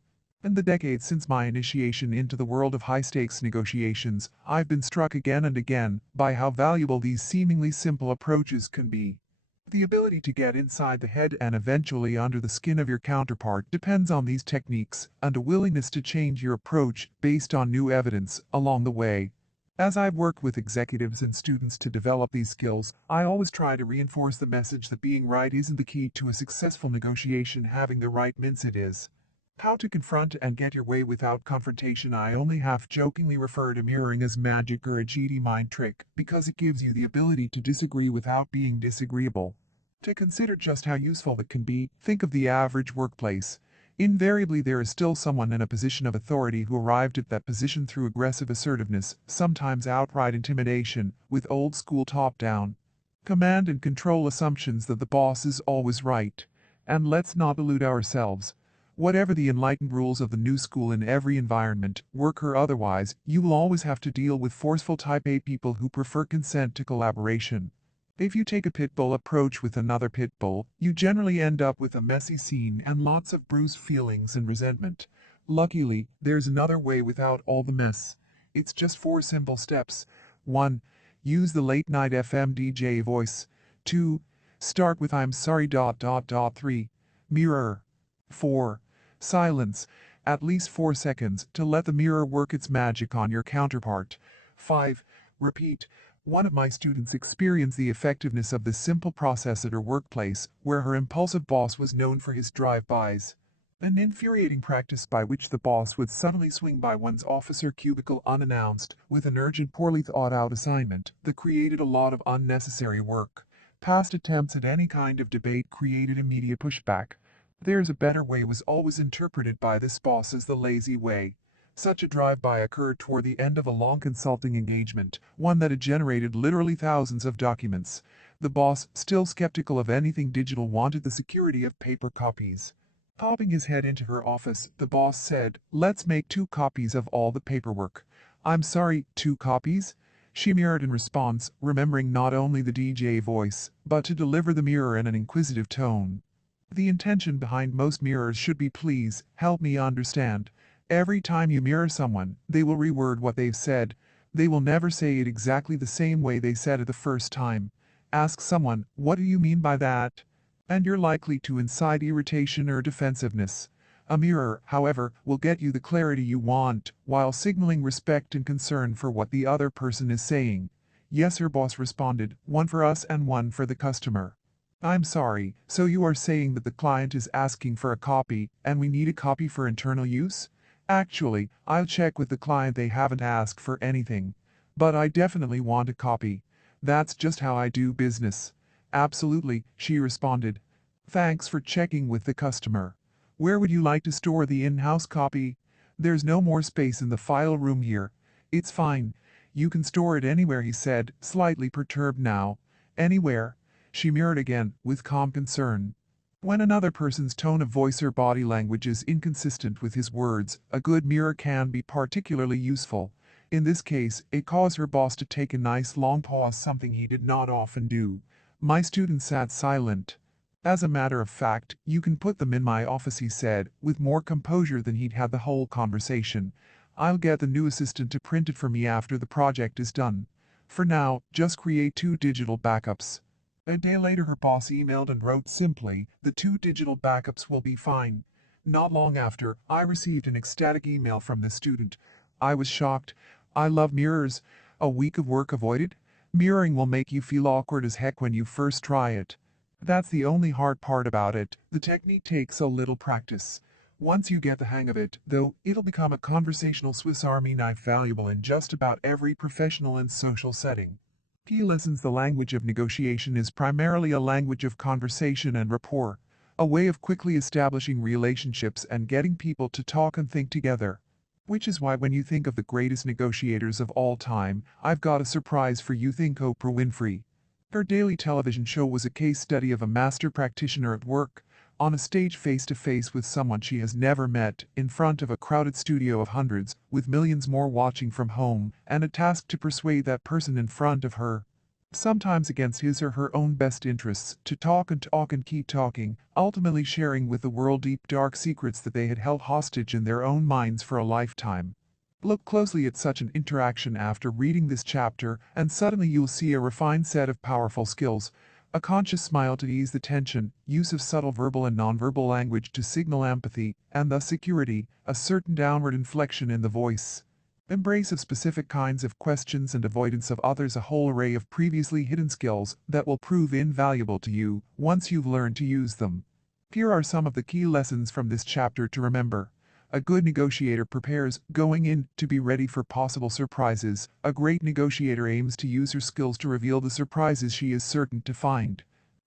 In the decades since my initiation into the world of high-stakes negotiations, I've been struck again and again by how valuable these seemingly simple approaches can be. The ability to get inside the head and eventually under the skin of your counterpart depends on these techniques and a willingness to change your approach based on new evidence along the way. As I've worked with executives and students to develop these skills, I always try to reinforce the message that being right isn't the key to a successful negotiation. Having the right mince it is. How to confront and get your way without confrontation. I only half-jokingly refer to mirroring as magic or a GD mind trick, because it gives you the ability to disagree without being disagreeable. To consider just how useful it can be, think of the average workplace. Invariably there is still someone in a position of authority who arrived at that position through aggressive assertiveness, sometimes outright intimidation, with old-school top-down command and control assumptions that the boss is always right. And let's not delude ourselves. Whatever the enlightened rules of the new school, in every environment, work or otherwise, you will always have to deal with forceful type A people who prefer consent to collaboration. If you take a pit bull approach with another pit bull, you generally end up with a messy scene and lots of bruised feelings and resentment. Luckily, there's another way without all the mess. It's just 4 simple steps. 1. Use the late night FM DJ voice. 2. Start with "I'm sorry." 3. Mirror. 4. Silence, at least 4 seconds, to let the mirror work its magic on your counterpart. 5. Repeat. One of my students experienced the effectiveness of this simple process at her workplace, where her impulsive boss was known for his drive-bys. An infuriating practice by which the boss would suddenly swing by one's officer cubicle unannounced, with an urgent, poorly thought-out assignment that created a lot of unnecessary work. Past attempts at any kind of debate created immediate pushback. "There's a better way" was always interpreted by this boss as the lazy way. Such a drive-by occurred toward the end of a long consulting engagement, one that had generated literally thousands of documents. The boss, still skeptical of anything digital, wanted the security of paper copies. Popping his head into her office, the boss said, "Let's make 2 copies of all the paperwork." "I'm sorry, 2 copies?" She mirrored in response, remembering not only the DJ voice, but to deliver the mirror in an inquisitive tone. The intention behind most mirrors should be, "Please, help me understand." Every time you mirror someone, they will reword what they've said. They will never say it exactly the same way they said it the first time. Ask someone, "What do you mean by that?" And you're likely to incite irritation or defensiveness. A mirror, however, will get you the clarity you want, while signaling respect and concern for what the other person is saying. "Yes," her boss responded, "one for us and one for the customer." "I'm sorry, so you are saying that the client is asking for a copy, and we need a copy for internal use?" "Actually, I'll check with the client. They haven't asked for anything. But I definitely want a copy. That's just how I do business." "Absolutely," she responded. "Thanks for checking with the customer. Where would you like to store the in-house copy?" "There's no more space in the file room here." "It's fine. You can store it anywhere," he said, slightly perturbed now. "Anywhere?" She mirrored again, with calm concern. When another person's tone of voice or body language is inconsistent with his words, a good mirror can be particularly useful. In this case, it caused her boss to take a nice long pause, something he did not often do. My student sat silent. "As a matter of fact, you can put them in my office," he said, with more composure than he'd had the whole conversation. "I'll get the new assistant to print it for me after the project is done. For now, just create 2 digital backups." A day later her boss emailed and wrote simply, "The 2 digital backups will be fine." Not long after, I received an ecstatic email from the student. I was shocked. "I love mirrors. A week of work avoided?" Mirroring will make you feel awkward as heck when you first try it. That's the only hard part about it. The technique takes a little practice. Once you get the hang of it, though, it'll become a conversational Swiss Army knife, valuable in just about every professional and social setting. Key lessons: the language of negotiation is primarily a language of conversation and rapport, a way of quickly establishing relationships and getting people to talk and think together. Which is why when you think of the greatest negotiators of all time, I've got a surprise for you. Think Oprah Winfrey. Her daily television show was a case study of a master practitioner at work, on a stage face to face with someone she has never met, in front of a crowded studio of hundreds, with millions more watching from home, and a task to persuade that person in front of her, sometimes against his or her own best interests, to talk and keep talking, ultimately sharing with the world deep dark secrets that they had held hostage in their own minds for a lifetime. Look closely at such an interaction after reading this chapter, and suddenly you'll see a refined set of powerful skills. A conscious smile to ease the tension, use of subtle verbal and nonverbal language to signal empathy, and thus security, a certain downward inflection in the voice. Embrace of specific kinds of questions and avoidance of others, a whole array of previously hidden skills that will prove invaluable to you once you've learned to use them. Here are some of the key lessons from this chapter to remember. A good negotiator prepares, going in, to be ready for possible surprises. A great negotiator aims to use her skills to reveal the surprises she is certain to find.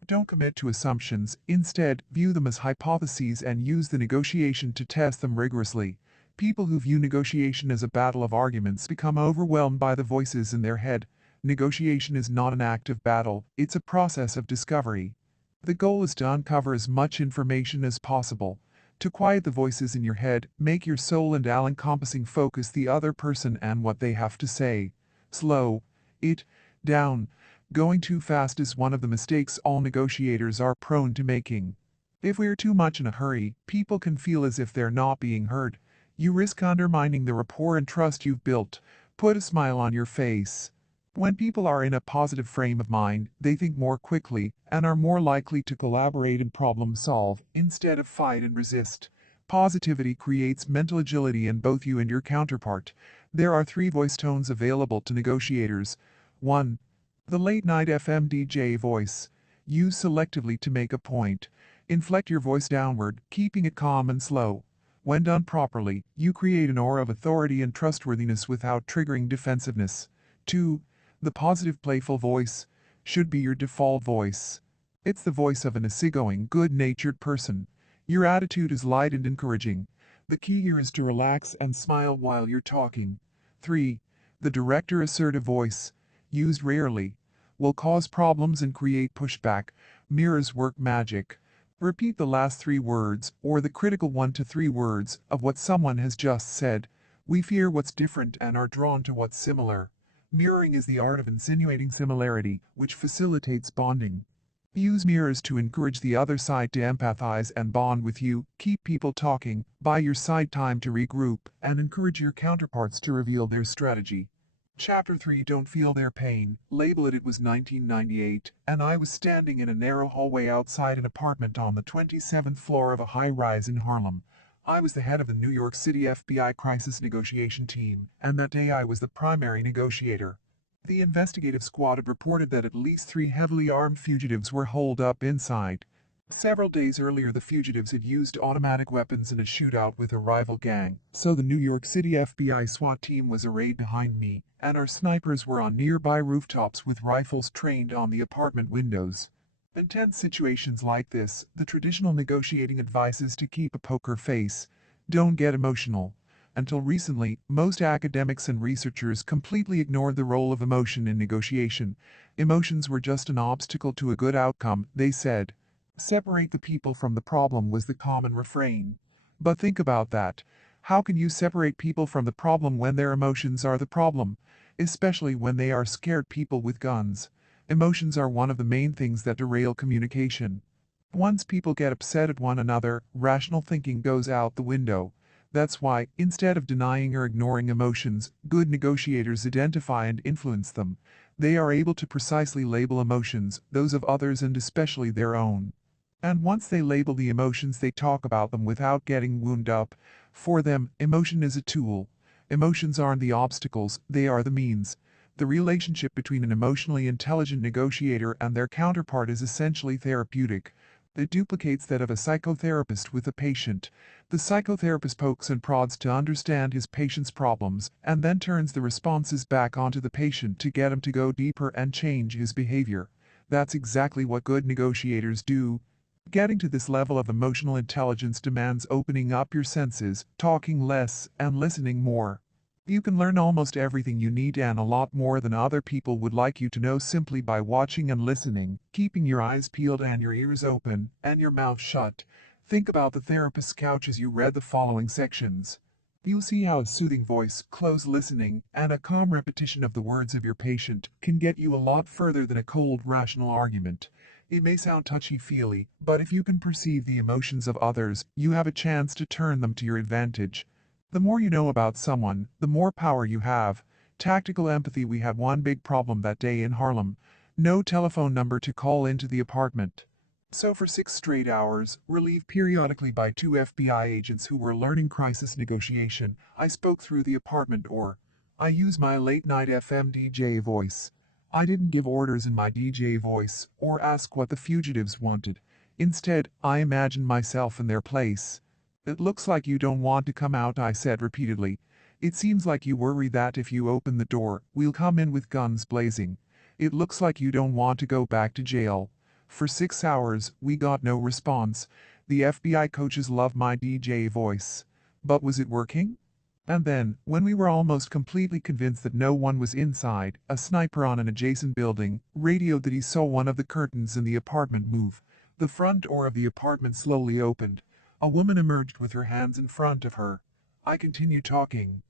Don't commit to assumptions, instead, view them as hypotheses and use the negotiation to test them rigorously. People who view negotiation as a battle of arguments become overwhelmed by the voices in their head. Negotiation is not an active battle, it's a process of discovery. The goal is to uncover as much information as possible. To quiet the voices in your head, make your soul and all-encompassing focus the other person and what they have to say. Slow it down. Going too fast is one of the mistakes all negotiators are prone to making. If we're too much in a hurry, people can feel as if they're not being heard. You risk undermining the rapport and trust you've built. Put a smile on your face. When people are in a positive frame of mind, they think more quickly and are more likely to collaborate and problem solve instead of fight and resist. Positivity creates mental agility in both you and your counterpart. There are 3 voice tones available to negotiators. 1. The late night FM DJ voice. Use selectively to make a point. Inflect your voice downward, keeping it calm and slow. When done properly, you create an aura of authority and trustworthiness without triggering defensiveness. 2. The positive playful voice. should be your default voice. It's the voice of an easygoing, good-natured person. Your attitude is light and encouraging. The key here is to relax and smile while you're talking. 3. The direct or assertive voice, used rarely, will cause problems and create pushback. Mirrors work magic. Repeat the last 3 words, or the critical 1 to 3 words, of what someone has just said. We fear what's different and are drawn to what's similar. Mirroring is the art of insinuating similarity, which facilitates bonding. Use mirrors to encourage the other side to empathize and bond with you. Keep people talking, buy your side time to regroup, and encourage your counterparts to reveal their strategy. Chapter 3 Don't feel their pain. Label it was 1998, and I was standing in a narrow hallway outside an apartment on the 27th floor of a high-rise in Harlem. I was the head of the New York City FBI crisis negotiation team, and that day I was the primary negotiator. The investigative squad had reported that at least 3 heavily armed fugitives were holed up inside. Several days earlier, the fugitives had used automatic weapons in a shootout with a rival gang, so the New York City FBI SWAT team was arrayed behind me, and our snipers were on nearby rooftops with rifles trained on the apartment windows. In tense situations like this, the traditional negotiating advice is to keep a poker face. Don't get emotional. Until recently, most academics and researchers completely ignored the role of emotion in negotiation. Emotions were just an obstacle to a good outcome, they said. Separate the people from the problem was the common refrain. But think about that. How can you separate people from the problem when their emotions are the problem? Especially when they are scared people with guns. Emotions are one of the main things that derail communication. Once people get upset at one another, rational thinking goes out the window. That's why, instead of denying or ignoring emotions, good negotiators identify and influence them. They are able to precisely label emotions, those of others and especially their own. And once they label the emotions, they talk about them without getting wound up. For them, emotion is a tool. Emotions aren't the obstacles, they are the means. The relationship between an emotionally intelligent negotiator and their counterpart is essentially therapeutic. It duplicates that of a psychotherapist with a patient. The psychotherapist pokes and prods to understand his patient's problems, and then turns the responses back onto the patient to get him to go deeper and change his behavior. That's exactly what good negotiators do. Getting to this level of emotional intelligence demands opening up your senses, talking less, and listening more. You can learn almost everything you need and a lot more than other people would like you to know simply by watching and listening, keeping your eyes peeled and your ears open, and your mouth shut. Think about the therapist's couch as you read the following sections. You'll see how a soothing voice, close listening, and a calm repetition of the words of your patient can get you a lot further than a cold, rational argument. It may sound touchy-feely, but if you can perceive the emotions of others, you have a chance to turn them to your advantage. The more you know about someone, the more power you have. Tactical empathy. We had one big problem that day in Harlem. No telephone number to call into the apartment. So for 6 straight hours, relieved periodically by 2 FBI agents who were learning crisis negotiation, I spoke through the apartment or I used my late-night FM DJ voice. I didn't give orders in my DJ voice or ask what the fugitives wanted. Instead, I imagined myself in their place. It looks like you don't want to come out, I said repeatedly. It seems like you worry that if you open the door, we'll come in with guns blazing. It looks like you don't want to go back to jail. For 6 hours, we got no response. The FBI coaches love my DJ voice. But was it working? And then, when we were almost completely convinced that no one was inside, a sniper on an adjacent building radioed that he saw one of the curtains in the apartment move. The front door of the apartment slowly opened. A woman emerged with her hands in front of her. I continued talking.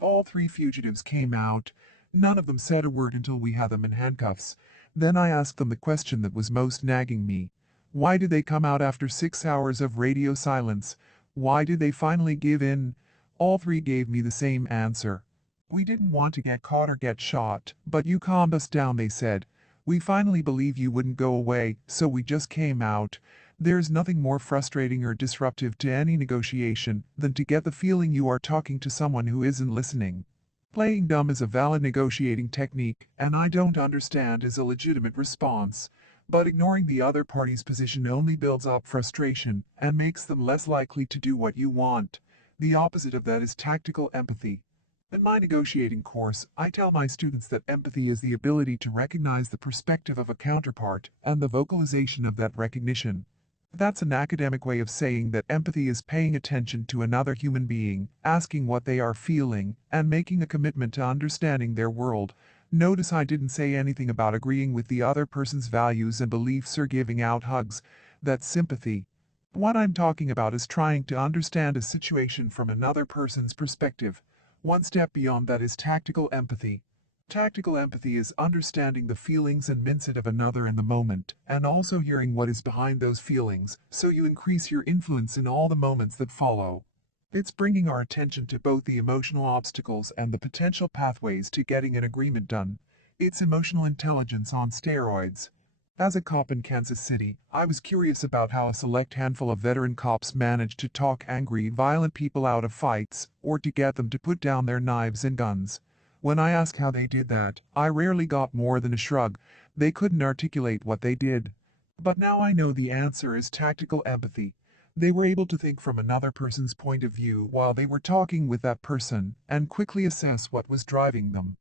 All 3 fugitives came out. None of them said a word until we had them in handcuffs. Then I asked them the question that was most nagging me. Why did they come out after 6 hours of radio silence? Why did they finally give in? All 3 gave me the same answer. We didn't want to get caught or get shot, but you calmed us down, they said. We finally believed you wouldn't go away, so we just came out. There's nothing more frustrating or disruptive to any negotiation than to get the feeling you are talking to someone who isn't listening. Playing dumb is a valid negotiating technique, and I don't understand is a legitimate response. But ignoring the other party's position only builds up frustration and makes them less likely to do what you want. The opposite of that is tactical empathy. In my negotiating course, I tell my students that empathy is the ability to recognize the perspective of a counterpart and the vocalization of that recognition. That's an academic way of saying that empathy is paying attention to another human being, asking what they are feeling, and making a commitment to understanding their world. Notice I didn't say anything about agreeing with the other person's values and beliefs or giving out hugs. That's sympathy. What I'm talking about is trying to understand a situation from another person's perspective. One step beyond that is tactical empathy. Tactical empathy is understanding the feelings and mindset of another in the moment, and also hearing what is behind those feelings, so you increase your influence in all the moments that follow. It's bringing our attention to both the emotional obstacles and the potential pathways to getting an agreement done. It's emotional intelligence on steroids. As a cop in Kansas City, I was curious about how a select handful of veteran cops managed to talk angry, violent people out of fights, or to get them to put down their knives and guns. When I asked how they did that, I rarely got more than a shrug. They couldn't articulate what they did. But now I know the answer is tactical empathy. They were able to think from another person's point of view while they were talking with that person, and quickly assess what was driving them.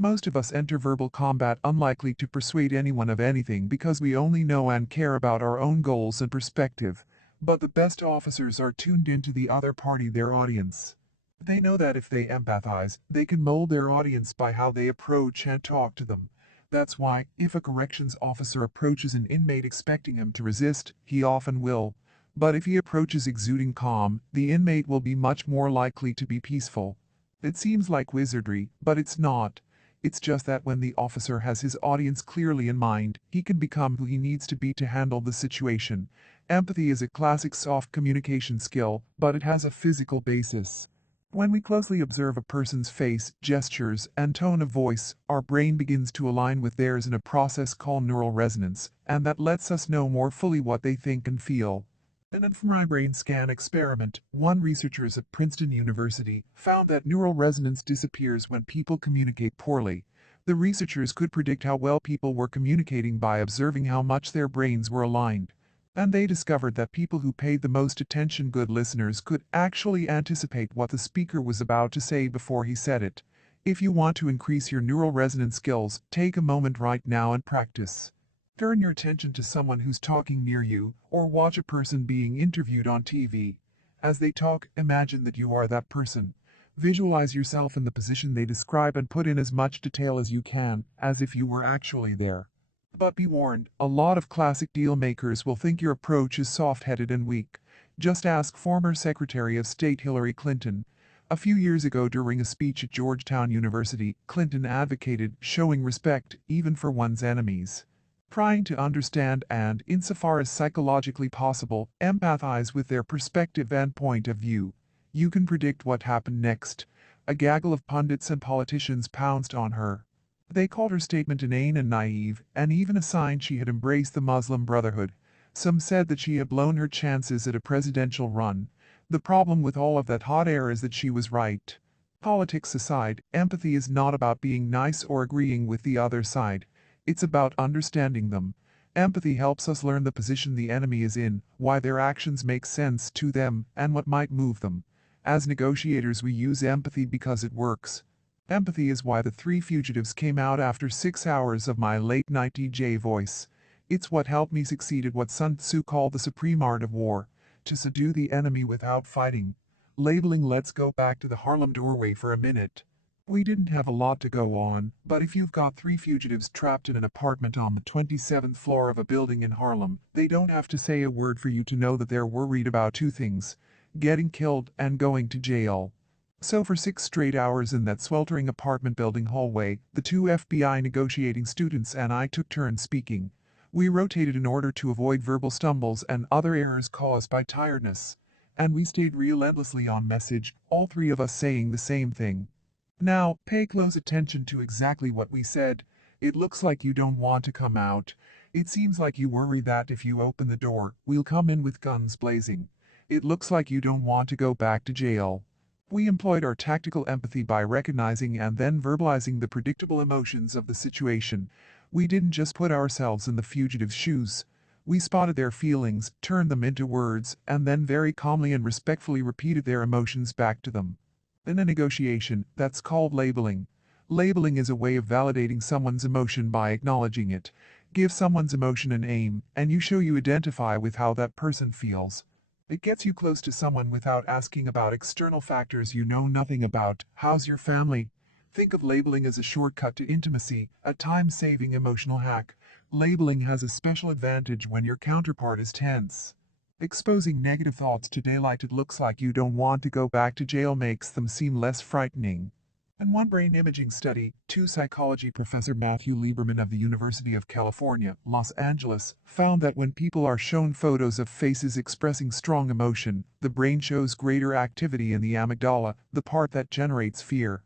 Most of us enter verbal combat unlikely to persuade anyone of anything because we only know and care about our own goals and perspective. But the best officers are tuned into the other party, their audience. They know that if they empathize, they can mold their audience by how they approach and talk to them. That's why, if a corrections officer approaches an inmate expecting him to resist, he often will. But if he approaches exuding calm, the inmate will be much more likely to be peaceful. It seems like wizardry, but it's not. It's just that when the officer has his audience clearly in mind, he can become who he needs to be to handle the situation. Empathy is a classic soft communication skill, but it has a physical basis. When we closely observe a person's face, gestures, and tone of voice, our brain begins to align with theirs in a process called neural resonance, and that lets us know more fully what they think and feel. In an fMRI brain scan experiment, one researchers at Princeton University found that neural resonance disappears when people communicate poorly. The researchers could predict how well people were communicating by observing how much their brains were aligned. And they discovered that people who paid the most attention, good listeners, could actually anticipate what the speaker was about to say before he said it. If you want to increase your neural resonance skills, take a moment right now and practice. Turn your attention to someone who's talking near you, or watch a person being interviewed on TV. As they talk, imagine that you are that person. Visualize yourself in the position they describe and put in as much detail as you can, as if you were actually there. But be warned, a lot of classic deal makers will think your approach is soft-headed and weak. Just ask former Secretary of State Hillary Clinton. A few years ago during a speech at Georgetown University, Clinton advocated showing respect even for one's enemies. Trying to understand and, insofar as psychologically possible, empathize with their perspective and point of view. You can predict what happened next. A gaggle of pundits and politicians pounced on her. They called her statement inane and naive, and even a sign she had embraced the Muslim Brotherhood. Some said that she had blown her chances at a presidential run. The problem with all of that hot air is that she was right. Politics aside, empathy is not about being nice or agreeing with the other side. It's about understanding them. Empathy helps us learn the position the enemy is in, why their actions make sense to them, and what might move them. As negotiators, we use empathy because it works. Empathy is why the three fugitives came out after 6 hours of my late-night DJ voice. It's what helped me succeed at what Sun Tzu called the supreme art of war, to subdue the enemy without fighting. Labeling. Let's go back to the Harlem doorway for a minute. We didn't have a lot to go on, but if you've got three fugitives trapped in an apartment on the 27th floor of a building in Harlem, they don't have to say a word for you to know that they're worried about two things: getting killed and going to jail. So for 6 straight hours in that sweltering apartment building hallway, the two FBI negotiating students and I took turns speaking. We rotated in order to avoid verbal stumbles and other errors caused by tiredness. And we stayed relentlessly on message, all three of us saying the same thing. Now, pay close attention to exactly what we said. It looks like you don't want to come out. It seems like you worry that if you open the door, we'll come in with guns blazing. It looks like you don't want to go back to jail. We employed our tactical empathy by recognizing and then verbalizing the predictable emotions of the situation. We didn't just put ourselves in the fugitives' shoes. We spotted their feelings, turned them into words, and then very calmly and respectfully repeated their emotions back to them. In a negotiation, that's called labeling. Labeling is a way of validating someone's emotion by acknowledging it. Give someone's emotion an aim, and you identify with how that person feels. It gets you close to someone without asking about external factors you know nothing about. How's your family? Think of labeling as a shortcut to intimacy, a time-saving emotional hack. Labeling has a special advantage when your counterpart is tense. Exposing negative thoughts to daylight. It looks like you don't want to go back to jail makes them seem less frightening. In one brain imaging study, psychology professor Matthew Lieberman of the University of California, Los Angeles, found that when people are shown photos of faces expressing strong emotion, the brain shows greater activity in the amygdala, the part that generates fear.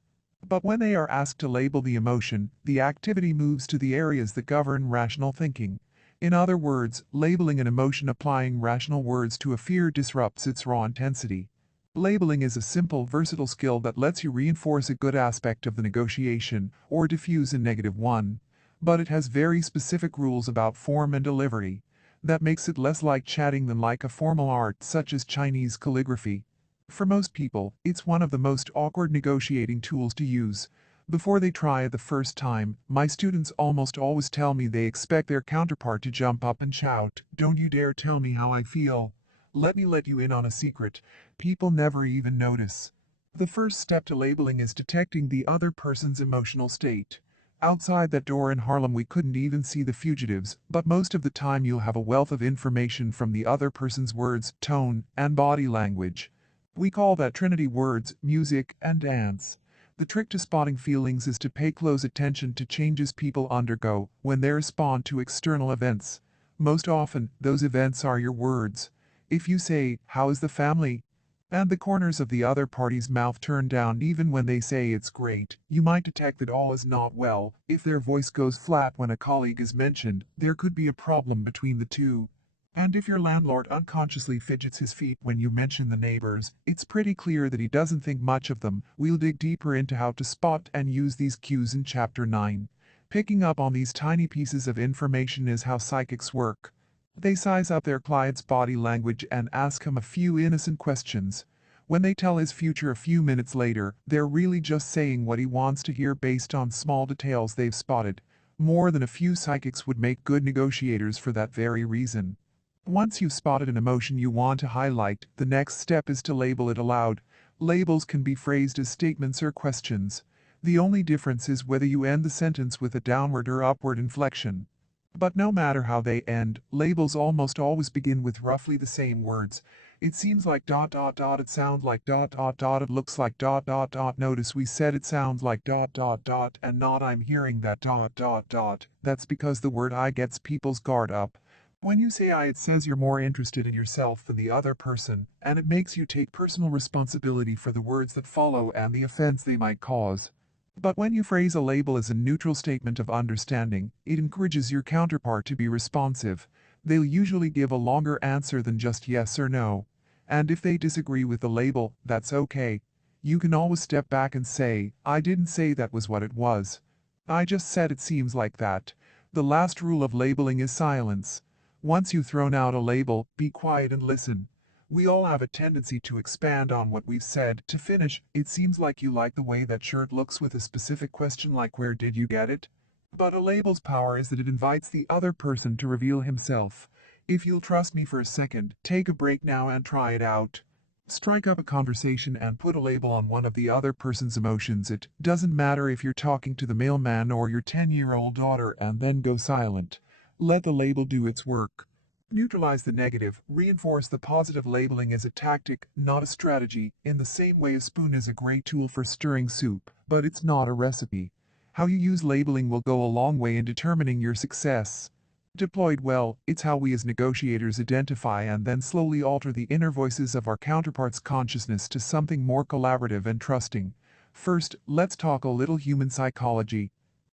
But when they are asked to label the emotion, the activity moves to the areas that govern rational thinking. In other words, labeling an emotion applying rational words to a fear disrupts its raw intensity. Labeling is a simple, versatile skill that lets you reinforce a good aspect of the negotiation or diffuse a negative one. But it has very specific rules about form and delivery. That makes it less like chatting than like a formal art such as Chinese calligraphy. For most people, it's one of the most awkward negotiating tools to use. Before they try it the first time, my students almost always tell me they expect their counterpart to jump up and shout, "Don't you dare tell me how I feel." Let me let you in on a secret. People never even notice. The first step to labeling is detecting the other person's emotional state. Outside that door in Harlem we couldn't even see the fugitives, but most of the time you'll have a wealth of information from the other person's words, tone, and body language. We call that Trinity: words, music, and dance. The trick to spotting feelings is to pay close attention to changes people undergo when they respond to external events. Most often, those events are your words. If you say, "How is the family?" and the corners of the other party's mouth turn down even when they say it's great, you might detect that all is not well. If their voice goes flat when a colleague is mentioned, there could be a problem between the two. And if your landlord unconsciously fidgets his feet when you mention the neighbors, it's pretty clear that he doesn't think much of them. We'll dig deeper into how to spot and use these cues in Chapter 9. Picking up on these tiny pieces of information is how psychics work. They size up their client's body language and ask him a few innocent questions. When they tell his future a few minutes later, they're really just saying what he wants to hear based on small details they've spotted. More than a few psychics would make good negotiators for that very reason. Once you've spotted an emotion you want to highlight, the next step is to label it aloud. Labels can be phrased as statements or questions. The only difference is whether you end the sentence with a downward or upward inflection. But no matter how they end, labels almost always begin with roughly the same words. It seems like ... it sounds like ... it looks like ... notice we said it sounds like ... and not I'm hearing that ... That's because the word I gets people's guard up. When you say I, it says you're more interested in yourself than the other person, and it makes you take personal responsibility for the words that follow and the offense they might cause. But when you phrase a label as a neutral statement of understanding, it encourages your counterpart to be responsive. They'll usually give a longer answer than just yes or no. And if they disagree with the label, that's okay. You can always step back and say, "I didn't say that was what it was. I just said it seems like that." The last rule of labeling is silence. Once you've thrown out a label, be quiet and listen. We all have a tendency to expand on what we've said. To finish, it seems like you like the way that shirt looks with a specific question like "Where did you get it?" But a label's power is that it invites the other person to reveal himself. If you'll trust me for a second, take a break now and try it out. Strike up a conversation and put a label on one of the other person's emotions. It doesn't matter if you're talking to the mailman or your 10-year-old daughter, and then go silent. Let the label do its work. Neutralize the negative, reinforce the positive. Labeling is a tactic, not a strategy, in the same way a spoon is a great tool for stirring soup, but it's not a recipe. How you use labeling will go a long way in determining your success. Deployed well, it's how we as negotiators identify and then slowly alter the inner voices of our counterpart's consciousness to something more collaborative and trusting. First, let's talk a little human psychology.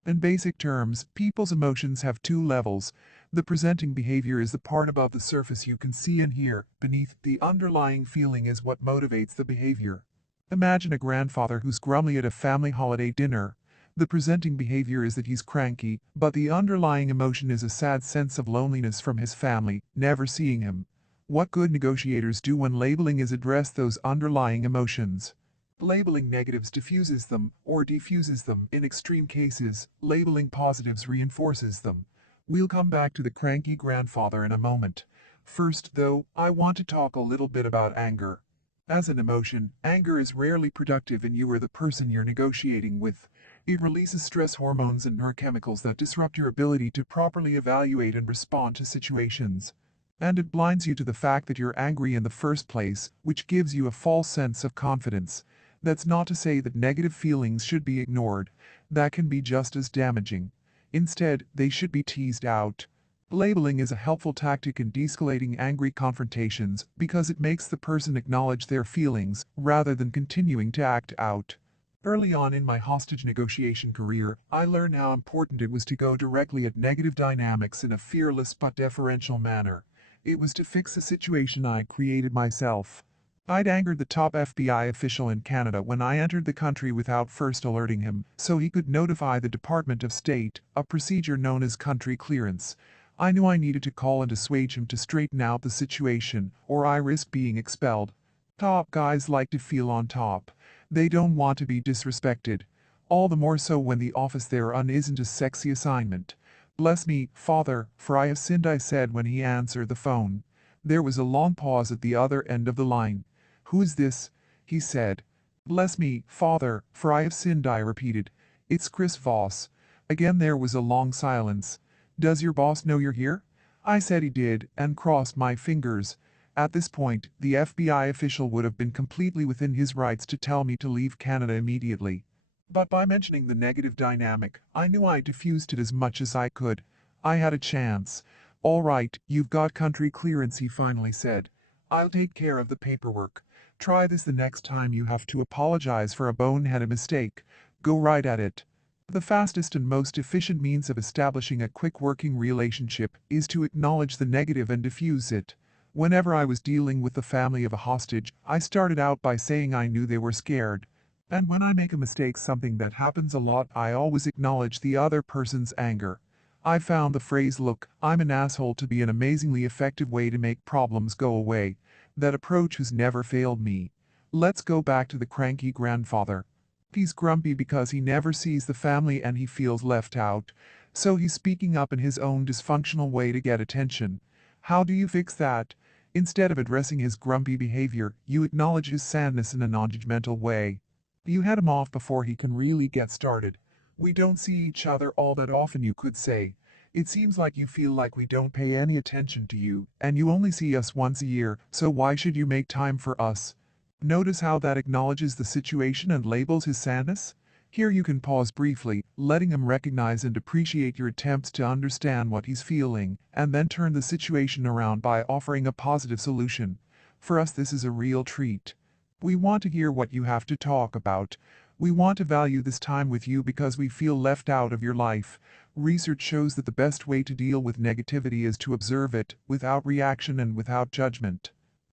In basic terms, people's emotions have two levels. The presenting behavior is the part above the surface you can see and hear. Beneath, the underlying feeling is what motivates the behavior. Imagine a grandfather who's grumbly at a family holiday dinner. The presenting behavior is that he's cranky, but the underlying emotion is a sad sense of loneliness from his family, never seeing him. What good negotiators do when labeling is address those underlying emotions. Labeling negatives diffuses them, or defuses them. In extreme cases, labeling positives reinforces them. We'll come back to the cranky grandfather in a moment. First, though, I want to talk a little bit about anger. As an emotion, anger is rarely productive in you or the person you're negotiating with. It releases stress hormones and neurochemicals that disrupt your ability to properly evaluate and respond to situations. And it blinds you to the fact that you're angry in the first place, which gives you a false sense of confidence. That's not to say that negative feelings should be ignored. That can be just as damaging. Instead, they should be teased out. Labeling is a helpful tactic in de-escalating angry confrontations because it makes the person acknowledge their feelings rather than continuing to act out. Early on in my hostage negotiation career, I learned how important it was to go directly at negative dynamics in a fearless but deferential manner. It was to fix a situation I created myself. I'd angered the top FBI official in Canada when I entered the country without first alerting him, so he could notify the Department of State, a procedure known as country clearance. I knew I needed to call and assuage him to straighten out the situation, or I risked being expelled. Top guys like to feel on top. They don't want to be disrespected. All the more so when the office they're on isn't a sexy assignment. Bless me, Father, for I have sinned, I said when he answered the phone. There was a long pause at the other end of the line. Who's this? He said. Bless me, Father, for I have sinned, I repeated. It's Chris Voss. Again there was a long silence. Does your boss know you're here? I said he did, and crossed my fingers. At this point, the FBI official would have been completely within his rights to tell me to leave Canada immediately. But by mentioning the negative dynamic, I knew I diffused it as much as I could. I had a chance. All right, you've got country clearance, he finally said. I'll take care of the paperwork. Try this the next time you have to apologize for a boneheaded mistake. Go right at it. The fastest and most efficient means of establishing a quick working relationship is to acknowledge the negative and diffuse it. Whenever I was dealing with the family of a hostage, I started out by saying I knew they were scared. And when I make a mistake, something that happens a lot, I always acknowledge the other person's anger. I found the phrase "look, I'm an asshole" to be an amazingly effective way to make problems go away. That approach has never failed me. Let's go back to the cranky grandfather. He's grumpy because he never sees the family and he feels left out. So he's speaking up in his own dysfunctional way to get attention. How do you fix that? Instead of addressing his grumpy behavior, you acknowledge his sadness in a non-judgmental way. You head him off before he can really get started. We don't see each other all that often, you could say. It seems like you feel like we don't pay any attention to you, and you only see us once a year, so why should you make time for us? Notice how that acknowledges the situation and labels his sadness? Here you can pause briefly, letting him recognize and appreciate your attempts to understand what he's feeling, and then turn the situation around by offering a positive solution. For us, this is a real treat. We want to hear what you have to talk about. We want to value this time with you because we feel left out of your life. Research shows that the best way to deal with negativity is to observe it, without reaction and without judgment.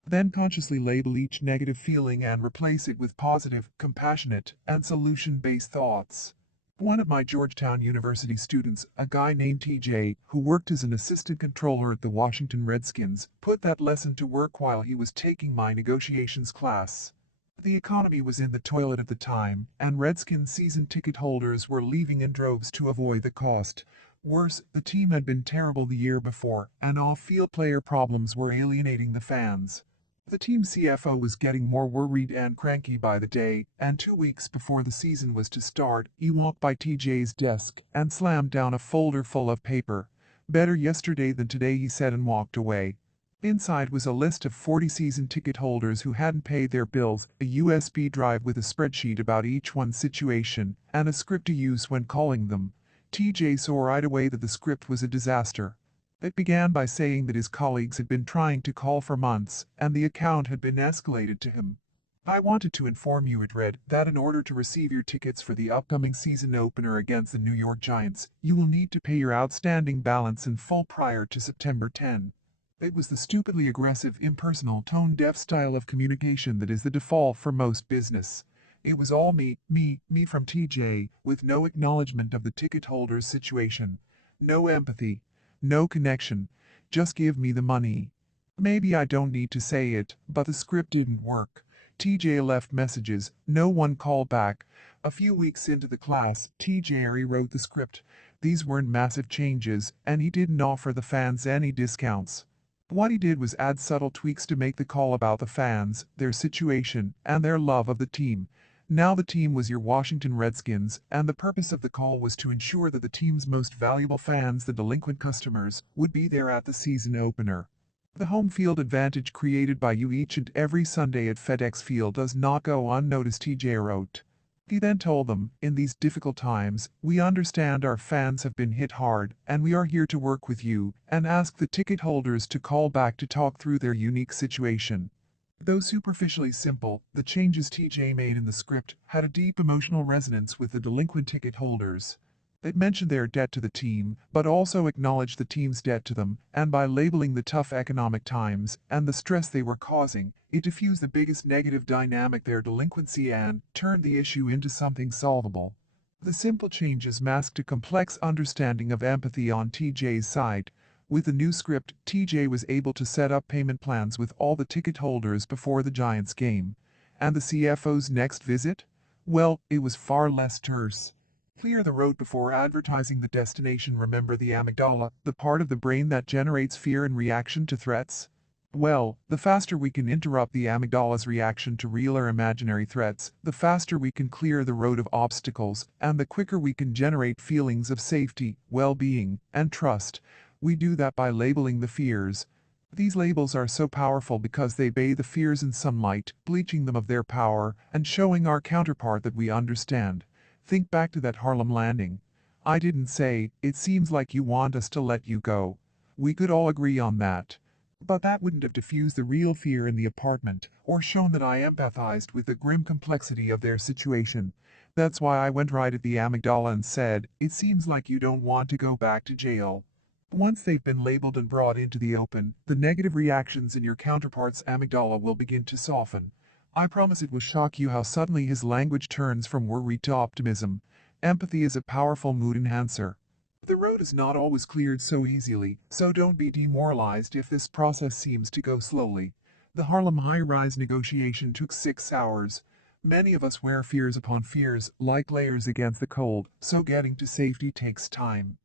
Then consciously label each negative feeling and replace it with positive, compassionate, and solution-based thoughts. One of my Georgetown University students, a guy named TJ, who worked as an assistant controller at the Washington Redskins, put that lesson to work while he was taking my negotiations class. The economy was in the toilet at the time, and Redskins season ticket holders were leaving in droves to avoid the cost. Worse, the team had been terrible the year before, and off-field player problems were alienating the fans. The team CFO was getting more worried and cranky by the day, and 2 weeks before the season was to start, he walked by TJ's desk and slammed down a folder full of paper. Better yesterday than today, he said, and walked away. Inside was a list of 40 season ticket holders who hadn't paid their bills, a USB drive with a spreadsheet about each one's situation, and a script to use when calling them. TJ saw right away that the script was a disaster. It began by saying that his colleagues had been trying to call for months, and the account had been escalated to him. I wanted to inform you, it read, that in order to receive your tickets for the upcoming season opener against the New York Giants, you will need to pay your outstanding balance in full prior to September 10. It was the stupidly aggressive, impersonal, tone-deaf style of communication that is the default for most business. It was all me from TJ, with no acknowledgement of the ticket holder's situation. No empathy. No connection. Just give me the money. Maybe I don't need to say it, but the script didn't work. TJ left messages, no one called back. A few weeks into the class, TJ rewrote the script. These weren't massive changes, and he didn't offer the fans any discounts. What he did was add subtle tweaks to make the call about the fans, their situation, and their love of the team. Now the team was your Washington Redskins, and the purpose of the call was to ensure that the team's most valuable fans, the delinquent customers, would be there at the season opener. The home field advantage created by you each and every Sunday at FedEx Field does not go unnoticed, TJ wrote. He then told them, in these difficult times, we understand our fans have been hit hard, and we are here to work with you, and ask the ticket holders to call back to talk through their unique situation. Though superficially simple, the changes TJ made in the script had a deep emotional resonance with the delinquent ticket holders. It mentioned their debt to the team, but also acknowledged the team's debt to them, and by labeling the tough economic times and the stress they were causing, it diffused the biggest negative dynamic, their delinquency, and turned the issue into something solvable. The simple changes masked a complex understanding of empathy on TJ's side. With the new script, TJ was able to set up payment plans with all the ticket holders before the Giants game. And the CFO's next visit? Well, it was far less terse. Clear the road before advertising the destination. Remember the amygdala, the part of the brain that generates fear in reaction to threats? Well, the faster we can interrupt the amygdala's reaction to real or imaginary threats, the faster we can clear the road of obstacles, and the quicker we can generate feelings of safety, well-being, and trust. We do that by labeling the fears. These labels are so powerful because they bathe the fears in sunlight, bleaching them of their power, and showing our counterpart that we understand. Think back to that Harlem landing. I didn't say, it seems like you want us to let you go. We could all agree on that. But that wouldn't have diffused the real fear in the apartment, or shown that I empathized with the grim complexity of their situation. That's why I went right at the amygdala and said, it seems like you don't want to go back to jail. Once they've been labeled and brought into the open, the negative reactions in your counterpart's amygdala will begin to soften. I promise it will shock you how suddenly his language turns from worry to optimism. Empathy is a powerful mood enhancer. The road is not always cleared so easily, so don't be demoralized if this process seems to go slowly. The Harlem high-rise negotiation took 6 hours. Many of us wear fears upon fears, like layers against the cold, so getting to safety takes time.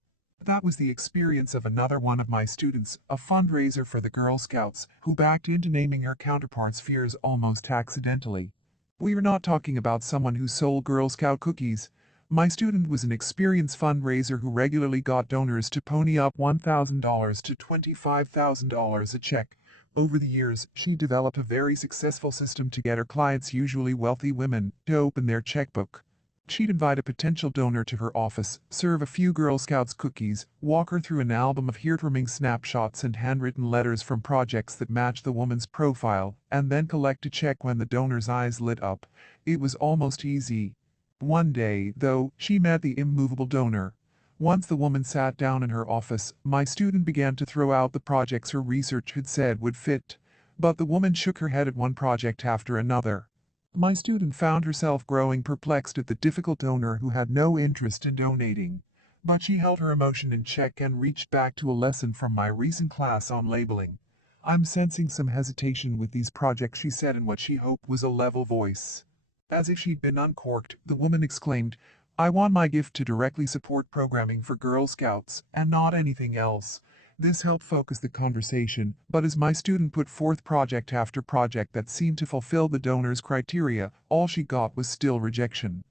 That was the experience of another one of my students, a fundraiser for the Girl Scouts, who backed into naming her counterpart's fears almost accidentally. We are not talking about someone who sold Girl Scout cookies. My student was an experienced fundraiser who regularly got donors to pony up $1,000 to $25,000 a check. Over the years, she developed a very successful system to get her clients, usually wealthy women, to open their checkbook. She'd invite a potential donor to her office, serve a few Girl Scouts cookies, walk her through an album of heartwarming snapshots and handwritten letters from projects that matched the woman's profile, and then collect a check when the donor's eyes lit up. It was almost easy. One day, though, she met the immovable donor. Once the woman sat down in her office, my student began to throw out the projects her research had said would fit. But the woman shook her head at one project after another. My student found herself growing perplexed at the difficult donor who had no interest in donating. But she held her emotion in check and reached back to a lesson from my recent class on labeling. I'm sensing some hesitation with these projects, she said in what she hoped was a level voice. As if she'd been uncorked, the woman exclaimed, I want my gift to directly support programming for Girl Scouts, and not anything else. This helped focus the conversation, but as my student put forth project after project that seemed to fulfill the donor's criteria, all she got was still rejection.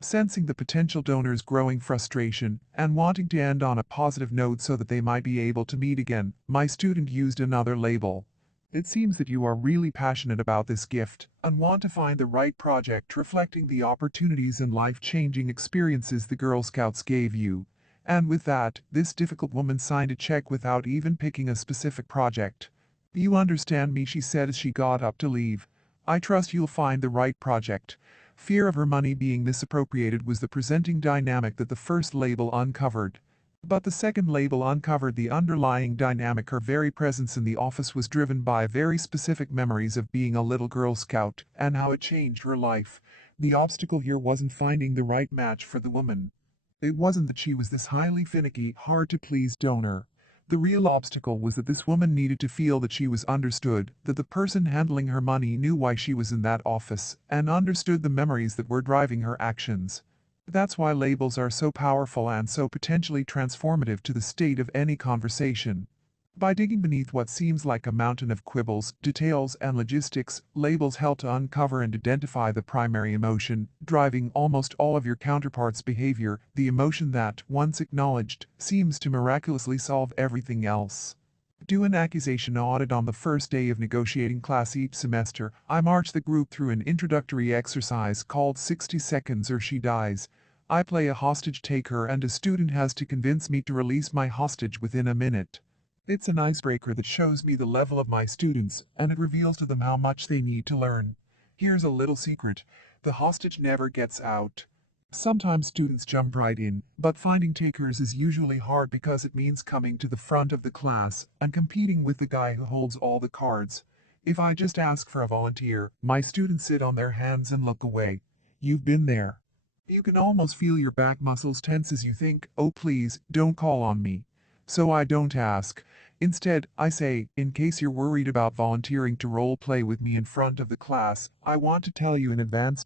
Sensing the potential donor's growing frustration, and wanting to end on a positive note so that they might be able to meet again, my student used another label. It seems that you are really passionate about this gift, and want to find the right project reflecting the opportunities and life-changing experiences the Girl Scouts gave you. And with that, this difficult woman signed a check without even picking a specific project. You understand me, she said as she got up to leave. I trust you'll find the right project. Fear of her money being misappropriated was the presenting dynamic that the first label uncovered. But the second label uncovered the underlying dynamic. Her very presence in the office was driven by very specific memories of being a little Girl Scout, and how it changed her life. The obstacle here wasn't finding the right match for the woman. It wasn't that she was this highly finicky, hard-to-please donor. The real obstacle was that this woman needed to feel that she was understood, that the person handling her money knew why she was in that office, and understood the memories that were driving her actions. That's why labels are so powerful and so potentially transformative to the state of any conversation. By digging beneath what seems like a mountain of quibbles, details, and logistics, labels help to uncover and identify the primary emotion, driving almost all of your counterpart's behavior, the emotion that, once acknowledged, seems to miraculously solve everything else. Do an accusation audit on the first day of negotiating class each semester. I march the group through an introductory exercise called 60 Seconds or She Dies. I play a hostage taker and a student has to convince me to release my hostage within a minute. It's an icebreaker that shows me the level of my students, and it reveals to them how much they need to learn. Here's a little secret. The hostage never gets out. Sometimes students jump right in, but finding takers is usually hard because it means coming to the front of the class and competing with the guy who holds all the cards. If I just ask for a volunteer, my students sit on their hands and look away. You've been there. You can almost feel your back muscles tense as you think, oh please, don't call on me. So I don't ask. Instead, I say, in case you're worried about volunteering to role play with me in front of the class, I want to tell you in advance ...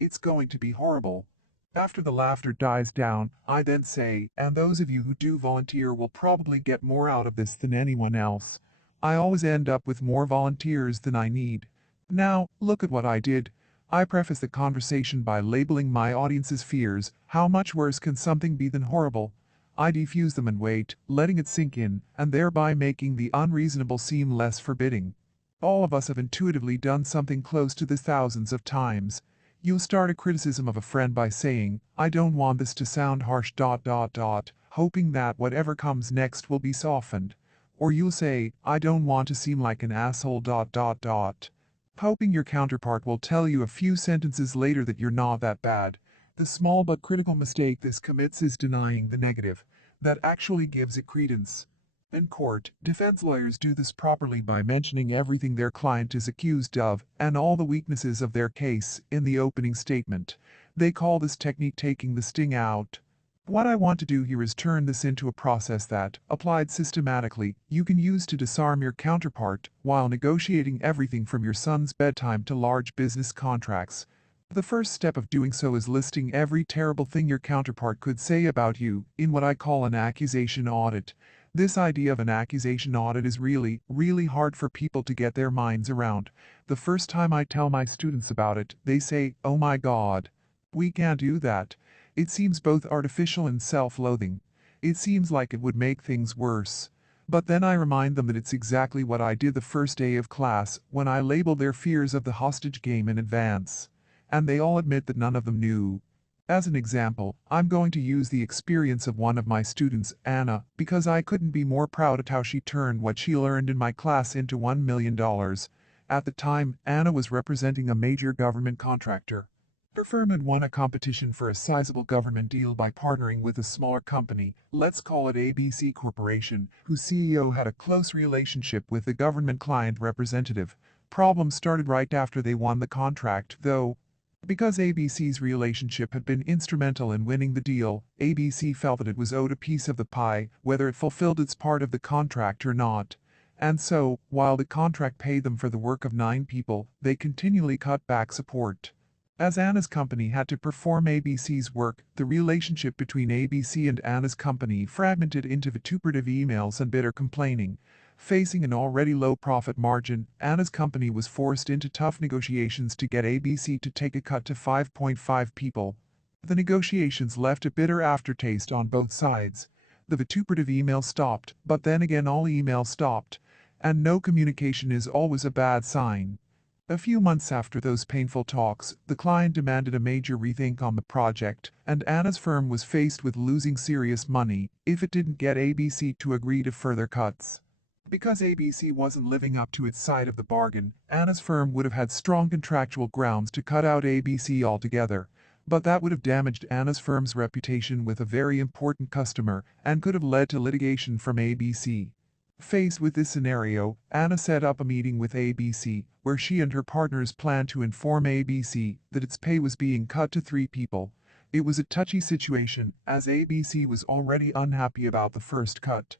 it's going to be horrible. After the laughter dies down, I then say, and those of you who do volunteer will probably get more out of this than anyone else. I always end up with more volunteers than I need. Now, look at what I did. I preface the conversation by labeling my audience's fears. How much worse can something be than horrible? I defuse them and wait, letting it sink in, and thereby making the unreasonable seem less forbidding. All of us have intuitively done something close to this thousands of times. You'll start a criticism of a friend by saying, I don't want this to sound harsh ... hoping that whatever comes next will be softened. Or you'll say, I don't want to seem like an asshole ... hoping your counterpart will tell you a few sentences later that you're not that bad. The small but critical mistake this commits is denying the negative. That actually gives it credence. In court, defense lawyers do this properly by mentioning everything their client is accused of, and all the weaknesses of their case, in the opening statement. They call this technique taking the sting out. What I want to do here is turn this into a process that, applied systematically, you can use to disarm your counterpart while negotiating everything from your son's bedtime to large business contracts. The first step of doing so is listing every terrible thing your counterpart could say about you in what I call an accusation audit. This idea of an accusation audit is really, really hard for people to get their minds around. The first time I tell my students about it, they say, oh my God. We can't do that. It seems both artificial and self-loathing. It seems like it would make things worse. But then I remind them that it's exactly what I did the first day of class when I labeled their fears of the hostage game in advance. And they all admit that none of them knew. As an example, I'm going to use the experience of one of my students, Anna, because I couldn't be more proud at how she turned what she learned in my class into $1 million. At the time, Anna was representing a major government contractor. Her firm had won a competition for a sizable government deal by partnering with a smaller company, let's call it ABC Corporation, whose CEO had a close relationship with the government client representative. Problems started right after they won the contract, though. Because ABC's relationship had been instrumental in winning the deal, ABC felt that it was owed a piece of the pie, whether it fulfilled its part of the contract or not. And so, while the contract paid them for the work of 9 people, they continually cut back support. As Anna's company had to perform ABC's work, the relationship between ABC and Anna's company fragmented into vituperative emails and bitter complaining. Facing an already low profit margin, Anna's company was forced into tough negotiations to get ABC to take a cut to 5.5 people. The negotiations left a bitter aftertaste on both sides. The vituperative email stopped, but then again all emails stopped. And no communication is always a bad sign. A few months after those painful talks, the client demanded a major rethink on the project, and Anna's firm was faced with losing serious money if it didn't get ABC to agree to further cuts. Because ABC wasn't living up to its side of the bargain, Anna's firm would have had strong contractual grounds to cut out ABC altogether. But that would have damaged Anna's firm's reputation with a very important customer and could have led to litigation from ABC. Faced with this scenario, Anna set up a meeting with ABC, where she and her partners planned to inform ABC that its pay was being cut to 3 people. It was a touchy situation, as ABC was already unhappy about the first cut.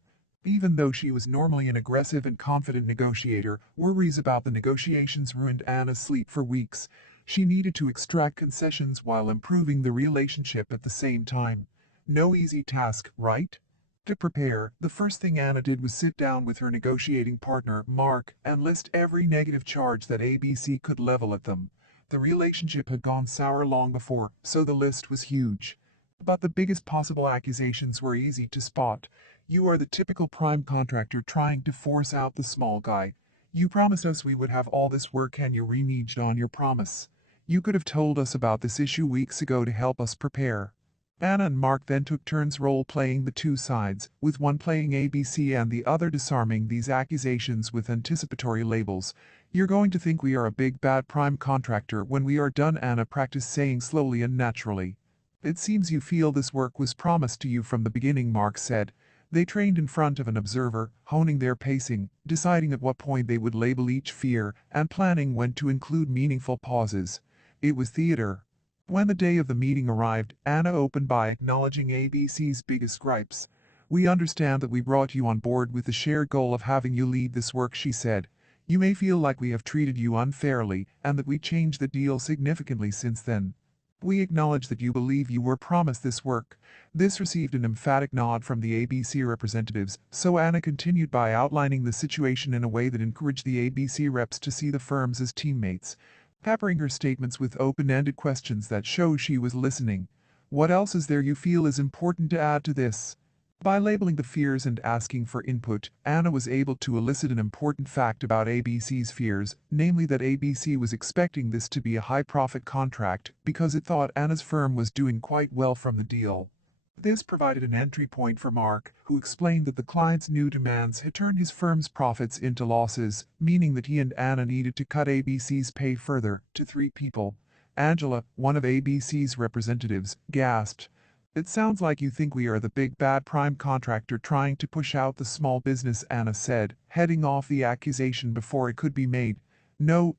Even though she was normally an aggressive and confident negotiator, worries about the negotiations ruined Anna's sleep for weeks. She needed to extract concessions while improving the relationship at the same time. No easy task, right? To prepare, the first thing Anna did was sit down with her negotiating partner, Mark, and list every negative charge that ABC could level at them. The relationship had gone sour long before, so the list was huge. But the biggest possible accusations were easy to spot. You are the typical prime contractor trying to force out the small guy. You promised us we would have all this work and you reneged on your promise. You could have told us about this issue weeks ago to help us prepare. Anna and Mark then took turns role-playing the two sides, with one playing ABC and the other disarming these accusations with anticipatory labels. You're going to think we are a big bad prime contractor when we are done, Anna practiced saying slowly and naturally. It seems you feel this work was promised to you from the beginning, Mark said. They trained in front of an observer, honing their pacing, deciding at what point they would label each fear, and planning when to include meaningful pauses. It was theater. When the day of the meeting arrived, Anna opened by acknowledging ABC's biggest gripes. We understand that we brought you on board with the shared goal of having you lead this work, she said. You may feel like we have treated you unfairly, and that we changed the deal significantly since then. We acknowledge that you believe you were promised this work. This received an emphatic nod from the ABC representatives, so Anna continued by outlining the situation in a way that encouraged the ABC reps to see the firms as teammates, peppering her statements with open-ended questions that show she was listening. What else is there you feel is important to add to this? By labeling the fears and asking for input, Anna was able to elicit an important fact about ABC's fears, namely that ABC was expecting this to be a high-profit contract because it thought Anna's firm was doing quite well from the deal. This provided an entry point for Mark, who explained that the client's new demands had turned his firm's profits into losses, meaning that he and Anna needed to cut ABC's pay further, to 3 people. Angela, one of ABC's representatives, gasped. It sounds like you think we are the big bad prime contractor trying to push out the small business, Anna said, heading off the accusation before it could be made. No,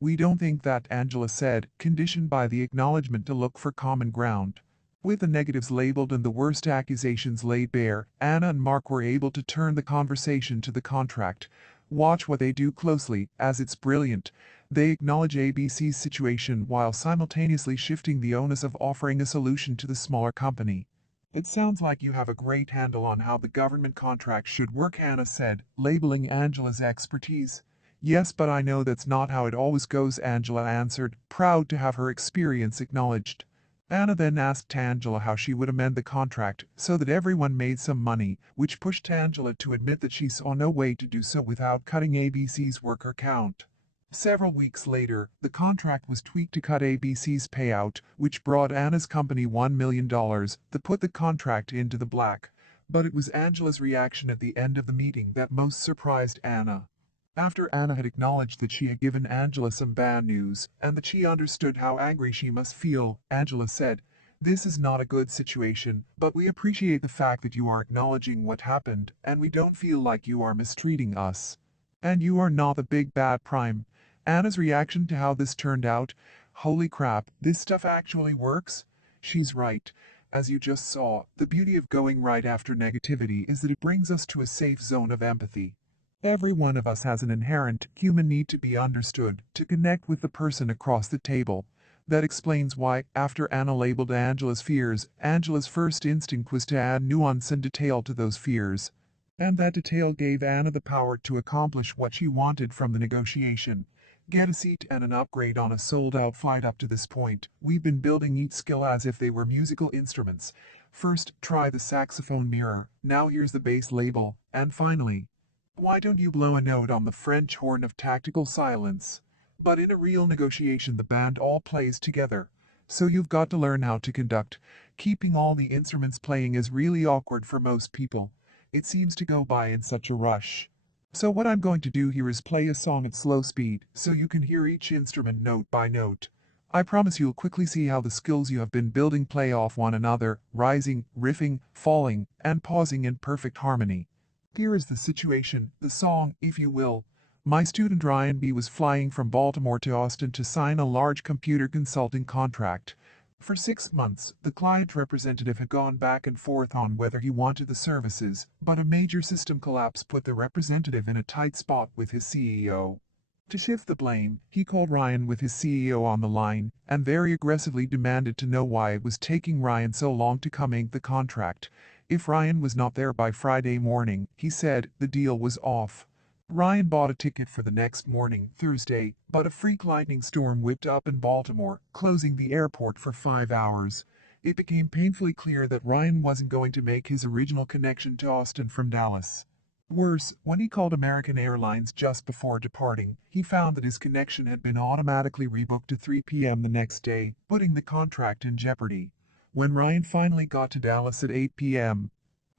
we don't think that, Angela said, conditioned by the acknowledgement to look for common ground. With the negatives labeled and the worst accusations laid bare, Anna and Mark were able to turn the conversation to the contract. Watch what they do closely, as it's brilliant. They acknowledge ABC's situation while simultaneously shifting the onus of offering a solution to the smaller company. It sounds like you have a great handle on how the government contract should work, Anna said, labeling Angela's expertise. Yes, but I know that's not how it always goes, Angela answered, proud to have her experience acknowledged. Anna then asked Angela how she would amend the contract so that everyone made some money, which pushed Angela to admit that she saw no way to do so without cutting ABC's worker count. Several weeks later, the contract was tweaked to cut ABC's payout, which brought Anna's company $1 million, that put the contract into the black. But it was Angela's reaction at the end of the meeting that most surprised Anna. After Anna had acknowledged that she had given Angela some bad news, and that she understood how angry she must feel, Angela said, "This is not a good situation, but we appreciate the fact that you are acknowledging what happened, and we don't feel like you are mistreating us. And you are not the big bad prime." Anna's reaction to how this turned out, "Holy crap, this stuff actually works?" She's right. As you just saw, the beauty of going right after negativity is that it brings us to a safe zone of empathy. Every one of us has an inherent human need to be understood, to connect with the person across the table. That explains why, after Anna labeled Angela's fears, Angela's first instinct was to add nuance and detail to those fears. And that detail gave Anna the power to accomplish what she wanted from the negotiation. Get a seat and an upgrade on a sold-out flight. Up to this point, we've been building each skill as if they were musical instruments. First, try the saxophone mirror, now here's the bass label, and finally, why don't you blow a note on the French horn of tactical silence? But in a real negotiation the band all plays together. So you've got to learn how to conduct. Keeping all the instruments playing is really awkward for most people. It seems to go by in such a rush. So what I'm going to do here is play a song at slow speed, so you can hear each instrument note by note. I promise you'll quickly see how the skills you have been building play off one another, rising, riffing, falling, and pausing in perfect harmony. Here is the situation, the song, if you will. My student Ryan B. was flying from Baltimore to Austin to sign a large computer consulting contract. For 6 months, the client representative had gone back and forth on whether he wanted the services, but a major system collapse put the representative in a tight spot with his CEO. To shift the blame, he called Ryan with his CEO on the line and very aggressively demanded to know why it was taking Ryan so long to come ink the contract. If Ryan was not there by Friday morning, he said, the deal was off. Ryan bought a ticket for the next morning, Thursday, but a freak lightning storm whipped up in Baltimore, closing the airport for 5 hours. It became painfully clear that Ryan wasn't going to make his original connection to Austin from Dallas. Worse, when he called American Airlines just before departing, he found that his connection had been automatically rebooked to 3 p.m. the next day, putting the contract in jeopardy. When Ryan finally got to Dallas at 8 p.m.,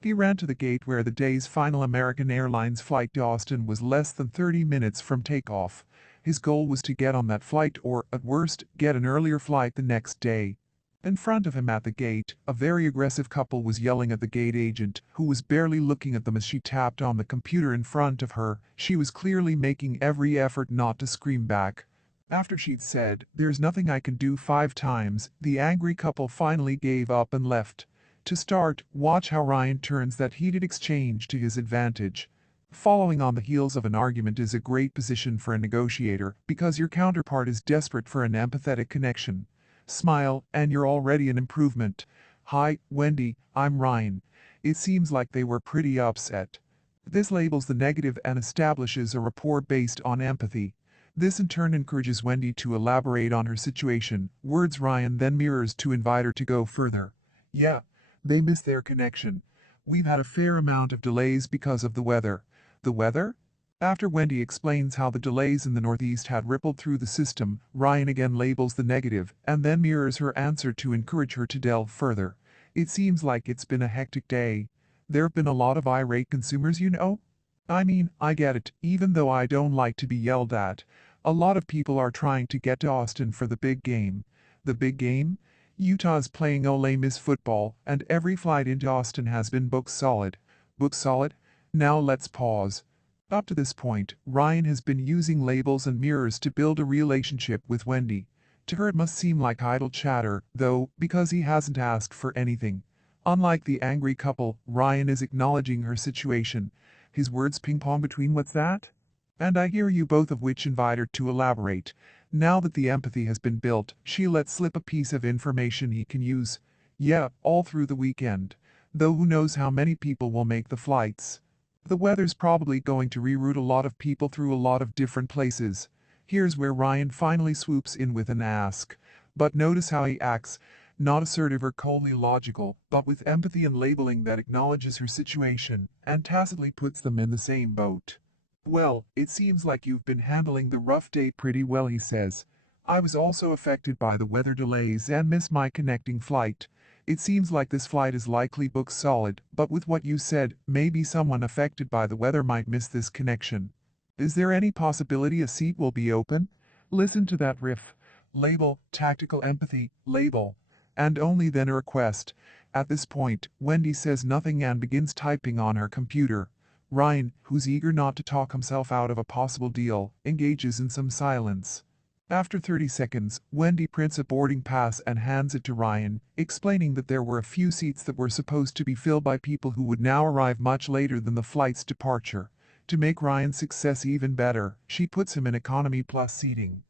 he ran to the gate where the day's final American Airlines flight to Austin was less than 30 minutes from takeoff. His goal was to get on that flight or, at worst, get an earlier flight the next day. In front of him at the gate, a very aggressive couple was yelling at the gate agent, who was barely looking at them as she tapped on the computer in front of her. She was clearly making every effort not to scream back. After she'd said, "There's nothing I can do," 5 times, the angry couple finally gave up and left. To start, watch how Ryan turns that heated exchange to his advantage. Following on the heels of an argument is a great position for a negotiator because your counterpart is desperate for an empathetic connection. Smile, and you're already an improvement. "Hi, Wendy, I'm Ryan." It seems like they were pretty upset. This labels the negative and establishes a rapport based on empathy. This in turn encourages Wendy to elaborate on her situation, words Ryan then mirrors to invite her to go further. "Yeah, they missed their connection. We've had a fair amount of delays because of the weather." The weather? After Wendy explains how the delays in the Northeast had rippled through the system, Ryan again labels the negative, and then mirrors her answer to encourage her to delve further. "It seems like it's been a hectic day. There've been a lot of irate consumers, you know? I mean, I get it, even though I don't like to be yelled at. A lot of people are trying to get to Austin for the big game." The big game? Utah's playing Ole Miss football, and every flight into Austin has been booked solid. Booked solid? Now let's pause. Up to this point, Ryan has been using labels and mirrors to build a relationship with Wendy. To her it must seem like idle chatter, though, because he hasn't asked for anything. Unlike the angry couple, Ryan is acknowledging her situation. His words ping-pong between "what's that?" and "I hear you," both of which invite her to elaborate. Now that the empathy has been built, she lets slip a piece of information he can use. "Yeah, all through the weekend. Though who knows how many people will make the flights. The weather's probably going to reroute a lot of people through a lot of different places." Here's where Ryan finally swoops in with an ask. But notice how he acts. Not assertive or coldly logical, but with empathy and labeling that acknowledges her situation and tacitly puts them in the same boat. "Well, it seems like you've been handling the rough day pretty well," he says. "I was also affected by the weather delays and missed my connecting flight. It seems like this flight is likely booked solid, but with what you said, maybe someone affected by the weather might miss this connection. Is there any possibility a seat will be open?" Listen to that riff. Label, tactical empathy, label. And only then a request. At this point, Wendy says nothing and begins typing on her computer. Ryan, who's eager not to talk himself out of a possible deal, engages in some silence. After 30 seconds, Wendy prints a boarding pass and hands it to Ryan, explaining that there were a few seats that were supposed to be filled by people who would now arrive much later than the flight's departure. To make Ryan's success even better, she puts him in economy plus seating.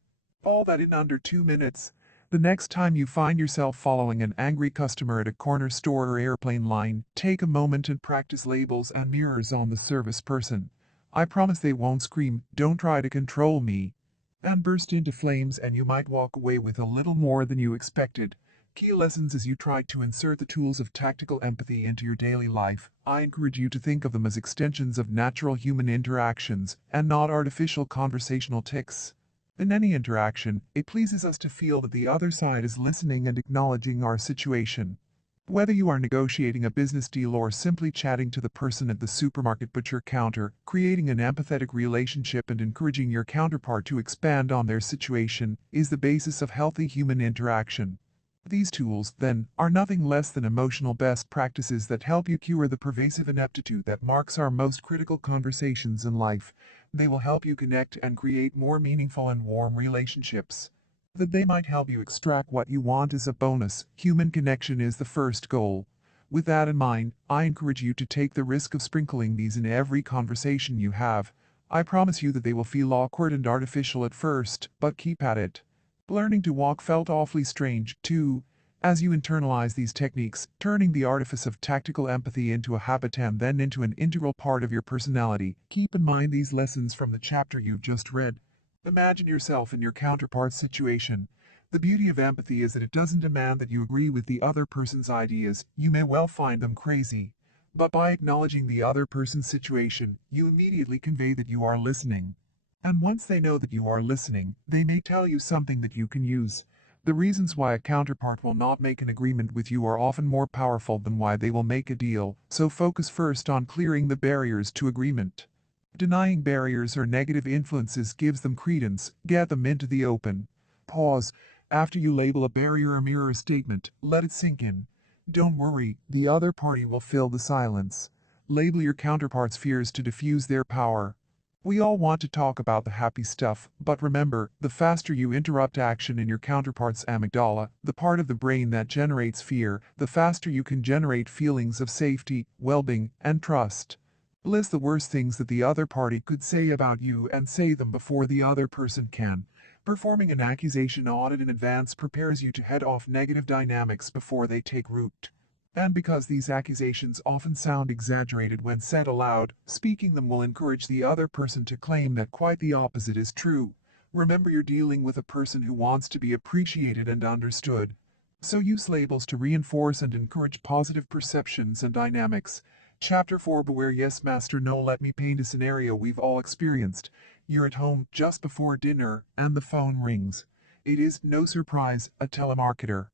All that in under 2 minutes. The next time you find yourself following an angry customer at a corner store or airplane line, take a moment and practice labels and mirrors on the service person. I promise they won't scream, "Don't try to control me," and burst into flames, and you might walk away with a little more than you expected. Key lessons as you try to insert the tools of tactical empathy into your daily life. I encourage you to think of them as extensions of natural human interactions and not artificial conversational tics. In any interaction, it pleases us to feel that the other side is listening and acknowledging our situation. Whether you are negotiating a business deal or simply chatting to the person at the supermarket butcher counter, creating an empathetic relationship and encouraging your counterpart to expand on their situation is the basis of healthy human interaction. These tools, then, are nothing less than emotional best practices that help you cure the pervasive ineptitude that marks our most critical conversations in life. They will help you connect and create more meaningful and warm relationships. That they might help you extract what you want is a bonus. Human connection is the first goal. With that in mind, I encourage you to take the risk of sprinkling these in every conversation you have. I promise you that they will feel awkward and artificial at first, but keep at it. Learning to walk felt awfully strange, too, as you internalize these techniques, turning the artifice of tactical empathy into a habit and then into an integral part of your personality. Keep in mind these lessons from the chapter you've just read. Imagine yourself in your counterpart's situation. The beauty of empathy is that it doesn't demand that you agree with the other person's ideas. You may well find them crazy. But by acknowledging the other person's situation, you immediately convey that you are listening. And once they know that you are listening, they may tell you something that you can use. The reasons why a counterpart will not make an agreement with you are often more powerful than why they will make a deal, so focus first on clearing the barriers to agreement. Denying barriers or negative influences gives them credence. Get them into the open. Pause. After you label a barrier or mirror a statement, let it sink in. Don't worry, the other party will fill the silence. Label your counterpart's fears to diffuse their power. We all want to talk about the happy stuff, but remember, the faster you interrupt action in your counterpart's amygdala, the part of the brain that generates fear, the faster you can generate feelings of safety, well-being, and trust. List the worst things that the other party could say about you and say them before the other person can. Performing an accusation audit in advance prepares you to head off negative dynamics before they take root. And because these accusations often sound exaggerated when said aloud, speaking them will encourage the other person to claim that quite the opposite is true. Remember, you're dealing with a person who wants to be appreciated and understood. So use labels to reinforce and encourage positive perceptions and dynamics. Chapter 4 Beware Yes Master No. Let me paint a scenario we've all experienced. You're at home just before dinner and the phone rings. It is, no surprise, a telemarketer.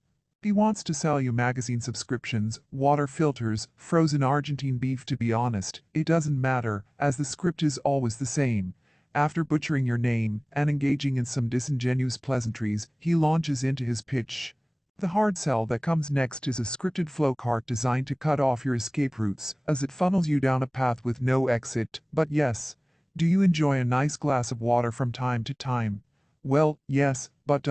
He wants to sell you magazine subscriptions, water filters, frozen Argentine beef. To be honest, it doesn't matter, as the script is always the same. After butchering your name and engaging in some disingenuous pleasantries, he launches into his pitch. The hard sell that comes next is a scripted flowchart designed to cut off your escape routes, as it funnels you down a path with no exit. But yes, do you enjoy a nice glass of water from time to time? Well, yes, but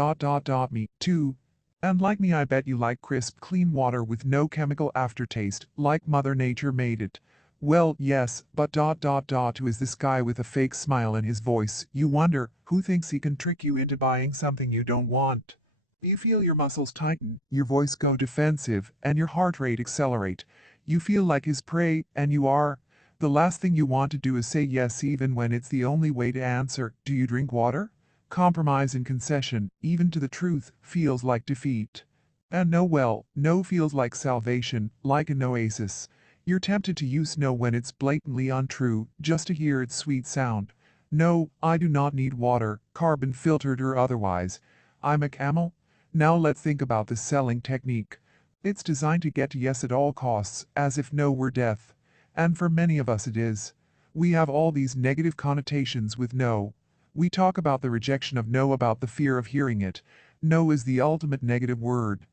me too. And like me, I bet you like crisp, clean water with no chemical aftertaste, like Mother Nature made it. Well, yes, but who is this guy with a fake smile in his voice? You wonder, who thinks he can trick you into buying something you don't want? You feel your muscles tighten, your voice go defensive, and your heart rate accelerate. You feel like his prey, and you are. The last thing you want to do is say yes even when it's the only way to answer. Do you drink water? Compromise and concession, even to the truth, feels like defeat. And no feels like salvation, like an oasis. You're tempted to use no when it's blatantly untrue, just to hear its sweet sound. No, I do not need water, carbon filtered or otherwise. I'm a camel? Now let's think about this selling technique. It's designed to get to yes at all costs, as if no were death. And for many of us it is. We have all these negative connotations with no. We talk about the rejection of no, about the fear of hearing it. No is the ultimate negative word.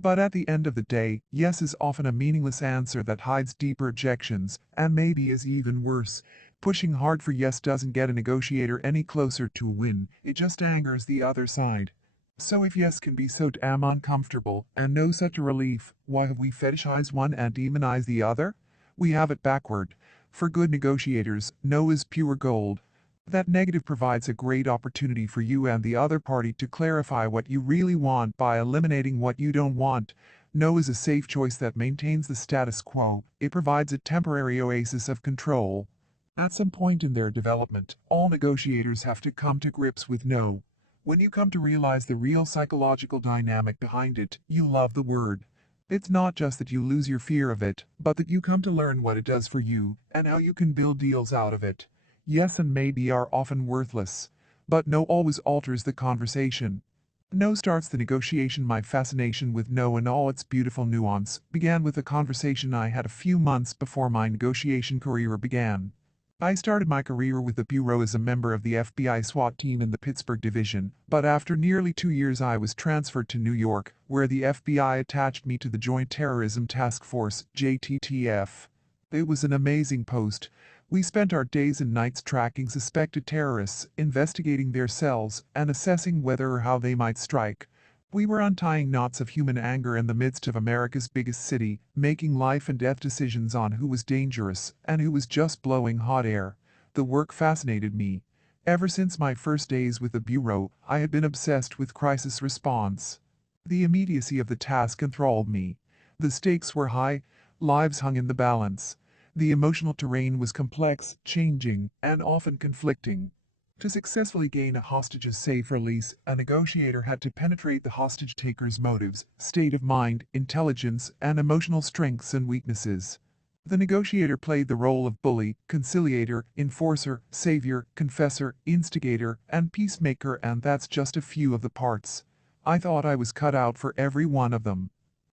But at the end of the day, yes is often a meaningless answer that hides deeper objections, and maybe is even worse. Pushing hard for yes doesn't get a negotiator any closer to a win, it just angers the other side. So if yes can be so damn uncomfortable, and no such a relief, why have we fetishized one and demonized the other? We have it backward. For good negotiators, no is pure gold. That negative provides a great opportunity for you and the other party to clarify what you really want by eliminating what you don't want. No is a safe choice that maintains the status quo. It provides a temporary oasis of control. At some point in their development, all negotiators have to come to grips with no. When you come to realize the real psychological dynamic behind it, you love the word. It's not just that you lose your fear of it, but that you come to learn what it does for you, and how you can build deals out of it. Yes and maybe are often worthless, but no always alters the conversation. No starts the negotiation. My fascination with no and all its beautiful nuance began with a conversation I had a few months before my negotiation career began. I started my career with the Bureau as a member of the FBI SWAT team in the Pittsburgh division, but after nearly 2 years I was transferred to New York, where the FBI attached me to the Joint Terrorism Task Force, JTTF. It was an amazing post. We spent our days and nights tracking suspected terrorists, investigating their cells, and assessing whether or how they might strike. We were untying knots of human anger in the midst of America's biggest city, making life and death decisions on who was dangerous and who was just blowing hot air. The work fascinated me. Ever since my first days with the Bureau, I had been obsessed with crisis response. The immediacy of the task enthralled me. The stakes were high, lives hung in the balance. The emotional terrain was complex, changing, and often conflicting. To successfully gain a hostage's safe release, a negotiator had to penetrate the hostage taker's motives, state of mind, intelligence, and emotional strengths and weaknesses. The negotiator played the role of bully, conciliator, enforcer, savior, confessor, instigator, and peacemaker, and that's just a few of the parts. I thought I was cut out for every one of them.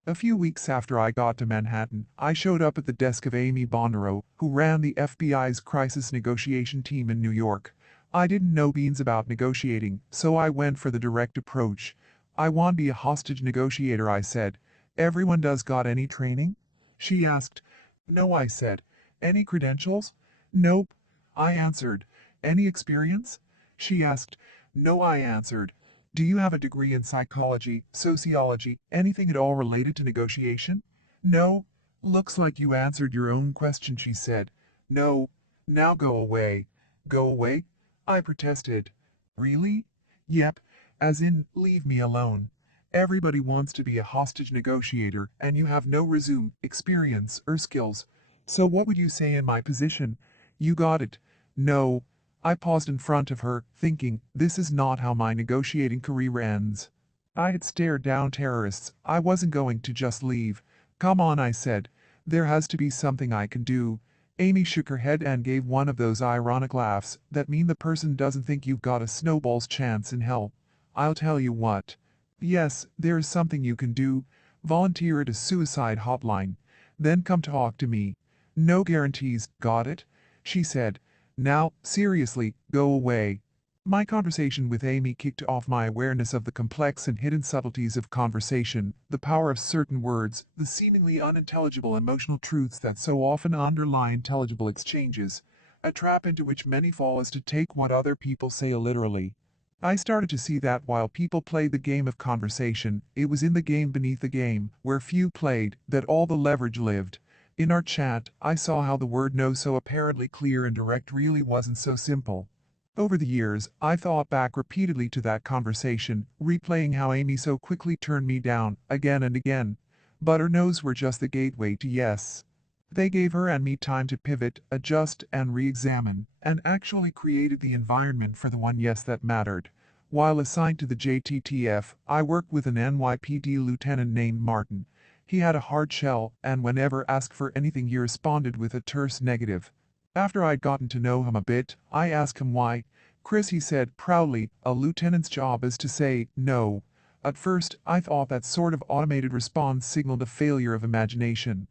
A few weeks after I got to Manhattan, I showed up at the desk of Amy Bondero, who ran the FBI's crisis negotiation team in New York. I didn't know beans about negotiating, so I went for the direct approach. "I want to be a hostage negotiator," I said. "Everyone does got any training?" She asked. "No," I said. "Any credentials?" "Nope," I answered. "Any experience?" She asked. "No," I answered. "Do you have a degree in psychology, sociology, anything at all related to negotiation?" "No." "Looks like you answered your own question," she said. "No. Now go away." "Go away?" I protested. "Really?" "Yep. As in, leave me alone. Everybody wants to be a hostage negotiator, and you have no resume, experience, or skills. So what would you say in my position? You got it." "No." I paused in front of her, thinking, this is not how my negotiating career ends. I had stared down terrorists. I wasn't going to just leave. "Come on," I said. "There has to be something I can do." Amy shook her head and gave one of those ironic laughs that mean the person doesn't think you've got a snowball's chance in hell. "I'll tell you what. Yes, there is something you can do. Volunteer at a suicide hotline. Then come talk to me. No guarantees, got it?" She said. "Now, seriously, go away." My conversation with Amy kicked off my awareness of the complex and hidden subtleties of conversation, the power of certain words, the seemingly unintelligible emotional truths that so often underlie intelligible exchanges. A trap into which many fall is to take what other people say literally. I started to see that while people played the game of conversation, it was in the game beneath the game, where few played, that all the leverage lived. In our chat, I saw how the word no, so apparently clear and direct, really wasn't so simple. Over the years, I thought back repeatedly to that conversation, replaying how Amy so quickly turned me down, again and again. But her no's were just the gateway to yes. They gave her and me time to pivot, adjust, and re-examine, and actually created the environment for the one yes that mattered. While assigned to the JTTF, I worked with an NYPD lieutenant named Martin. He had a hard shell, and whenever asked for anything he responded with a terse negative. After I'd gotten to know him a bit, I asked him why. "Chris," he said proudly, "a lieutenant's job is to say no." At first, I thought that sort of automated response signaled a failure of imagination.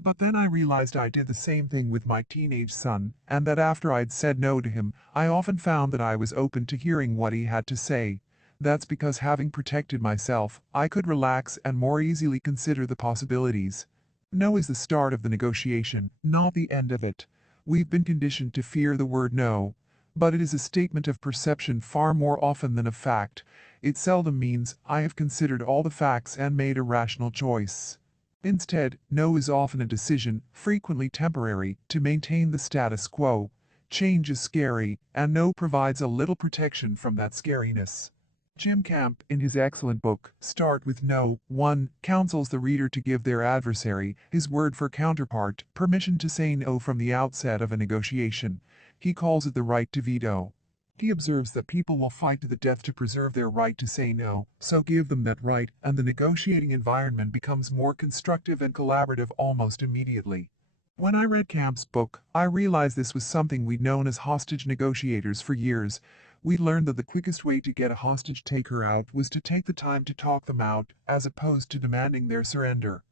But then I realized I did the same thing with my teenage son, and that after I'd said no to him, I often found that I was open to hearing what he had to say. That's because, having protected myself, I could relax and more easily consider the possibilities. No is the start of the negotiation, not the end of it. We've been conditioned to fear the word no. But it is a statement of perception far more often than of fact. It seldom means, "I have considered all the facts and made a rational choice." Instead, no is often a decision, frequently temporary, to maintain the status quo. Change is scary, and no provides a little protection from that scariness. Jim Camp, in his excellent book, Start with No, 1, counsels the reader to give their adversary, his word for counterpart, permission to say no from the outset of a negotiation. He calls it the right to veto. He observes that people will fight to the death to preserve their right to say no, so give them that right, and the negotiating environment becomes more constructive and collaborative almost immediately. When I read Camp's book, I realized this was something we'd known as hostage negotiators for years. We'd learned that the quickest way to get a hostage taker out was to take the time to talk them out, as opposed to demanding their surrender.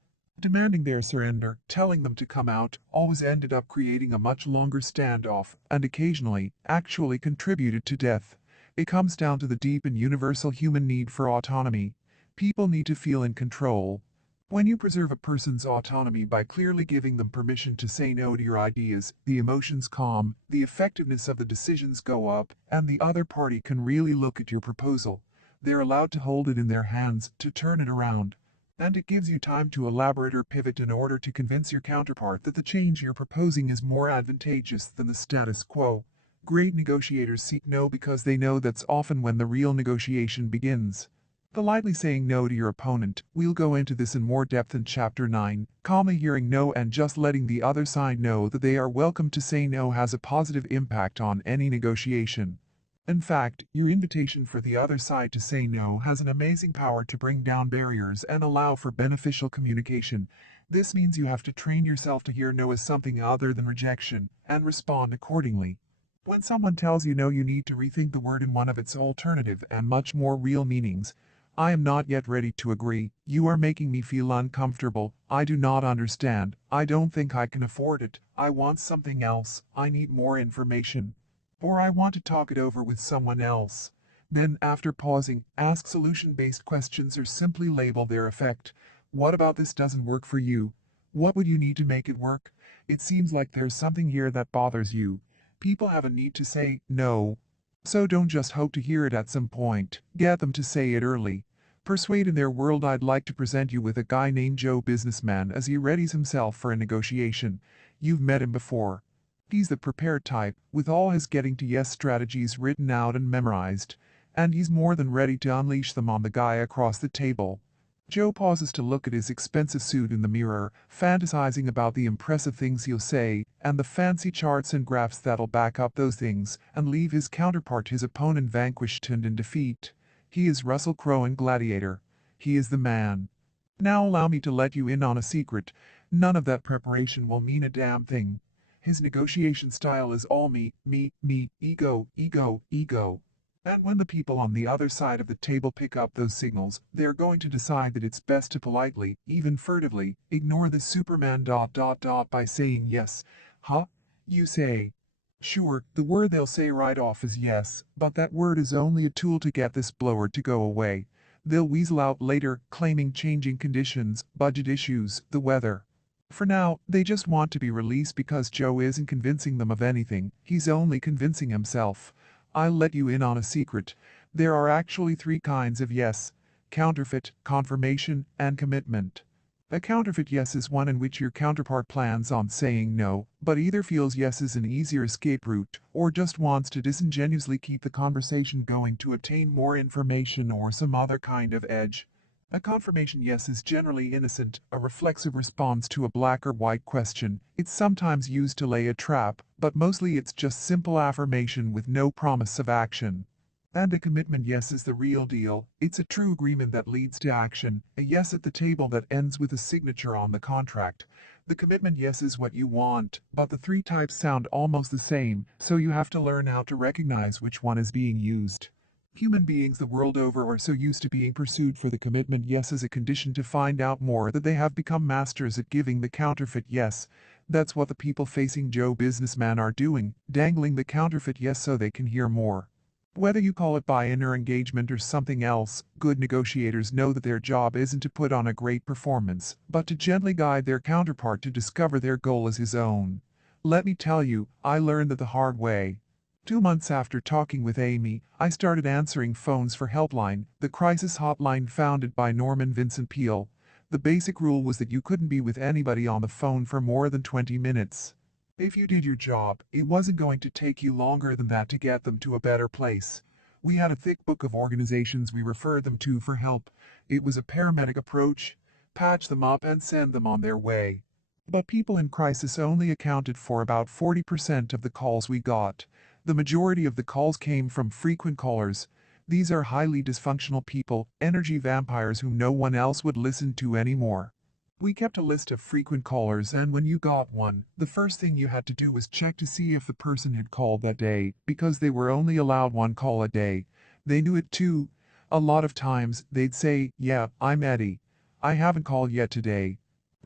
Demanding their surrender, telling them to come out, always ended up creating a much longer standoff, and occasionally, actually contributed to death. It comes down to the deep and universal human need for autonomy. People need to feel in control. When you preserve a person's autonomy by clearly giving them permission to say no to your ideas, the emotions calm, the effectiveness of the decisions go up, and the other party can really look at your proposal. They're allowed to hold it in their hands, to turn it around. And it gives you time to elaborate or pivot in order to convince your counterpart that the change you're proposing is more advantageous than the status quo. Great negotiators seek no because they know that's often when the real negotiation begins. Politely saying no to your opponent. We'll go into this in more depth in Chapter 9. Calmly hearing no and just letting the other side know that they are welcome to say no has a positive impact on any negotiation. In fact, your invitation for the other side to say no has an amazing power to bring down barriers and allow for beneficial communication. This means you have to train yourself to hear no as something other than rejection, and respond accordingly. When someone tells you no, you need to rethink the word in one of its alternative and much more real meanings. I am not yet ready to agree. You are making me feel uncomfortable. I do not understand. I don't think I can afford it. I want something else. I need more information. Or I want to talk it over with someone else. Then, after pausing, ask solution-based questions or simply label their effect. What about this doesn't work for you? What would you need to make it work? It seems like there's something here that bothers you. People have a need to say no. So don't just hope to hear it at some point. Get them to say it early. Persuade in their world. I'd like to present you with a guy named Joe Businessman as he readies himself for a negotiation. You've met him before. He's the prepared type, with all his getting to yes strategies written out and memorized, and he's more than ready to unleash them on the guy across the table. Joe pauses to look at his expensive suit in the mirror, fantasizing about the impressive things he'll say, and the fancy charts and graphs that'll back up those things, and leave his counterpart, his opponent, vanquished and in defeat. He is Russell Crowe in Gladiator. He is the man. Now allow me to let you in on a secret. None of that preparation will mean a damn thing. His negotiation style is all me, ego, ego, ego. And when the people on the other side of the table pick up those signals, they're going to decide that it's best to politely, even furtively, ignore the Superman ... by saying yes. Huh? You say. Sure, the word they'll say right off is yes, but that word is only a tool to get this blower to go away. They'll weasel out later, claiming changing conditions, budget issues, the weather. For now, they just want to be released because Joe isn't convincing them of anything, he's only convincing himself. I'll let you in on a secret. There are actually 3 kinds of yes: counterfeit, confirmation, and commitment. A counterfeit yes is one in which your counterpart plans on saying no, but either feels yes is an easier escape route, or just wants to disingenuously keep the conversation going to obtain more information or some other kind of edge. A confirmation yes is generally innocent, a reflexive response to a black or white question. It's sometimes used to lay a trap, but mostly it's just simple affirmation with no promise of action. And a commitment yes is the real deal. It's a true agreement that leads to action, a yes at the table that ends with a signature on the contract. The commitment yes is what you want, but the 3 types sound almost the same, so you have to learn how to recognize which one is being used. Human beings the world over are so used to being pursued for the commitment yes as a condition to find out more that they have become masters at giving the counterfeit yes. That's what the people facing Joe Businessman are doing, dangling the counterfeit yes so they can hear more. Whether you call it buy-in or engagement or something else, good negotiators know that their job isn't to put on a great performance, but to gently guide their counterpart to discover their goal as his own. Let me tell you, I learned that the hard way. 2 months after talking with Amy, I started answering phones for Helpline, the crisis hotline founded by Norman Vincent Peale. The basic rule was that you couldn't be with anybody on the phone for more than 20 minutes. If you did your job, it wasn't going to take you longer than that to get them to a better place. We had a thick book of organizations we referred them to for help. It was a paramedic approach: patch them up and send them on their way. But people in crisis only accounted for about 40% of the calls we got. The majority of the calls came from frequent callers. These are highly dysfunctional people, energy vampires whom no one else would listen to anymore. We kept a list of frequent callers, and when you got one, the first thing you had to do was check to see if the person had called that day, because they were only allowed 1 call a day. They knew it too. A lot of times, they'd say, "Yeah, I'm Eddie. I haven't called yet today."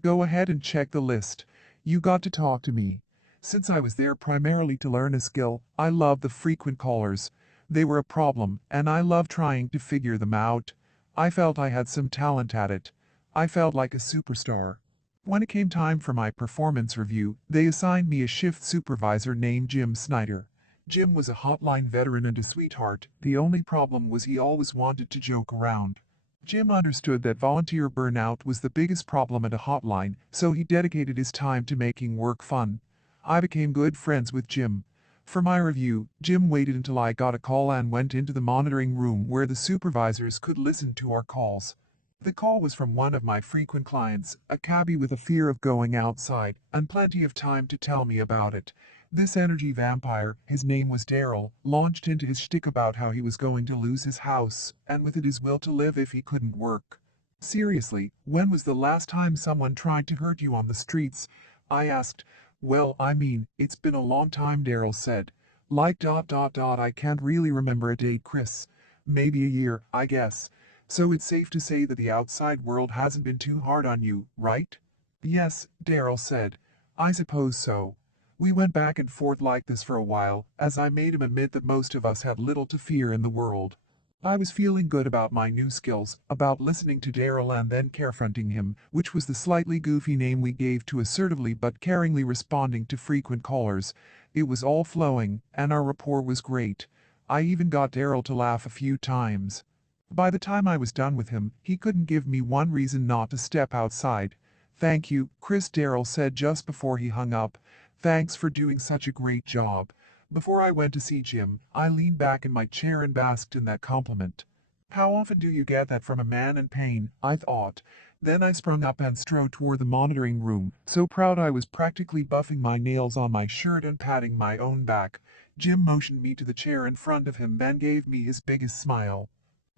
Go ahead and check the list. You got to talk to me. Since I was there primarily to learn a skill, I loved the frequent callers. They were a problem, and I loved trying to figure them out. I felt I had some talent at it. I felt like a superstar. When it came time for my performance review, they assigned me a shift supervisor named Jim Snyder. Jim was a hotline veteran and a sweetheart. The only problem was he always wanted to joke around. Jim understood that volunteer burnout was the biggest problem at a hotline, so he dedicated his time to making work fun. I became good friends with Jim. For my review, Jim waited until I got a call and went into the monitoring room where the supervisors could listen to our calls. The call was from one of my frequent clients, a cabbie with a fear of going outside, and plenty of time to tell me about it. This energy vampire, his name was Daryl, launched into his shtick about how he was going to lose his house, and with it his will to live if he couldn't work. Seriously, when was the last time someone tried to hurt you on the streets? I asked. Well, I mean, it's been a long time, Daryl said. I can't really remember a date, Chris. Maybe a year, I guess. So it's safe to say that the outside world hasn't been too hard on you, right? Yes, Daryl said. I suppose so. We went back and forth like this for a while, as I made him admit that most of us had little to fear in the world. I was feeling good about my new skills, about listening to Daryl and then carefronting him, which was the slightly goofy name we gave to assertively but caringly responding to frequent callers. It was all flowing, and our rapport was great. I even got Daryl to laugh a few times. By the time I was done with him, he couldn't give me one reason not to step outside. Thank you, Chris, Daryl said just before he hung up. Thanks for doing such a great job. Before I went to see Jim, I leaned back in my chair and basked in that compliment. How often do you get that from a man in pain, I thought. Then I sprung up and strode toward the monitoring room, so proud I was practically buffing my nails on my shirt and patting my own back. Jim motioned me to the chair in front of him and gave me his biggest smile.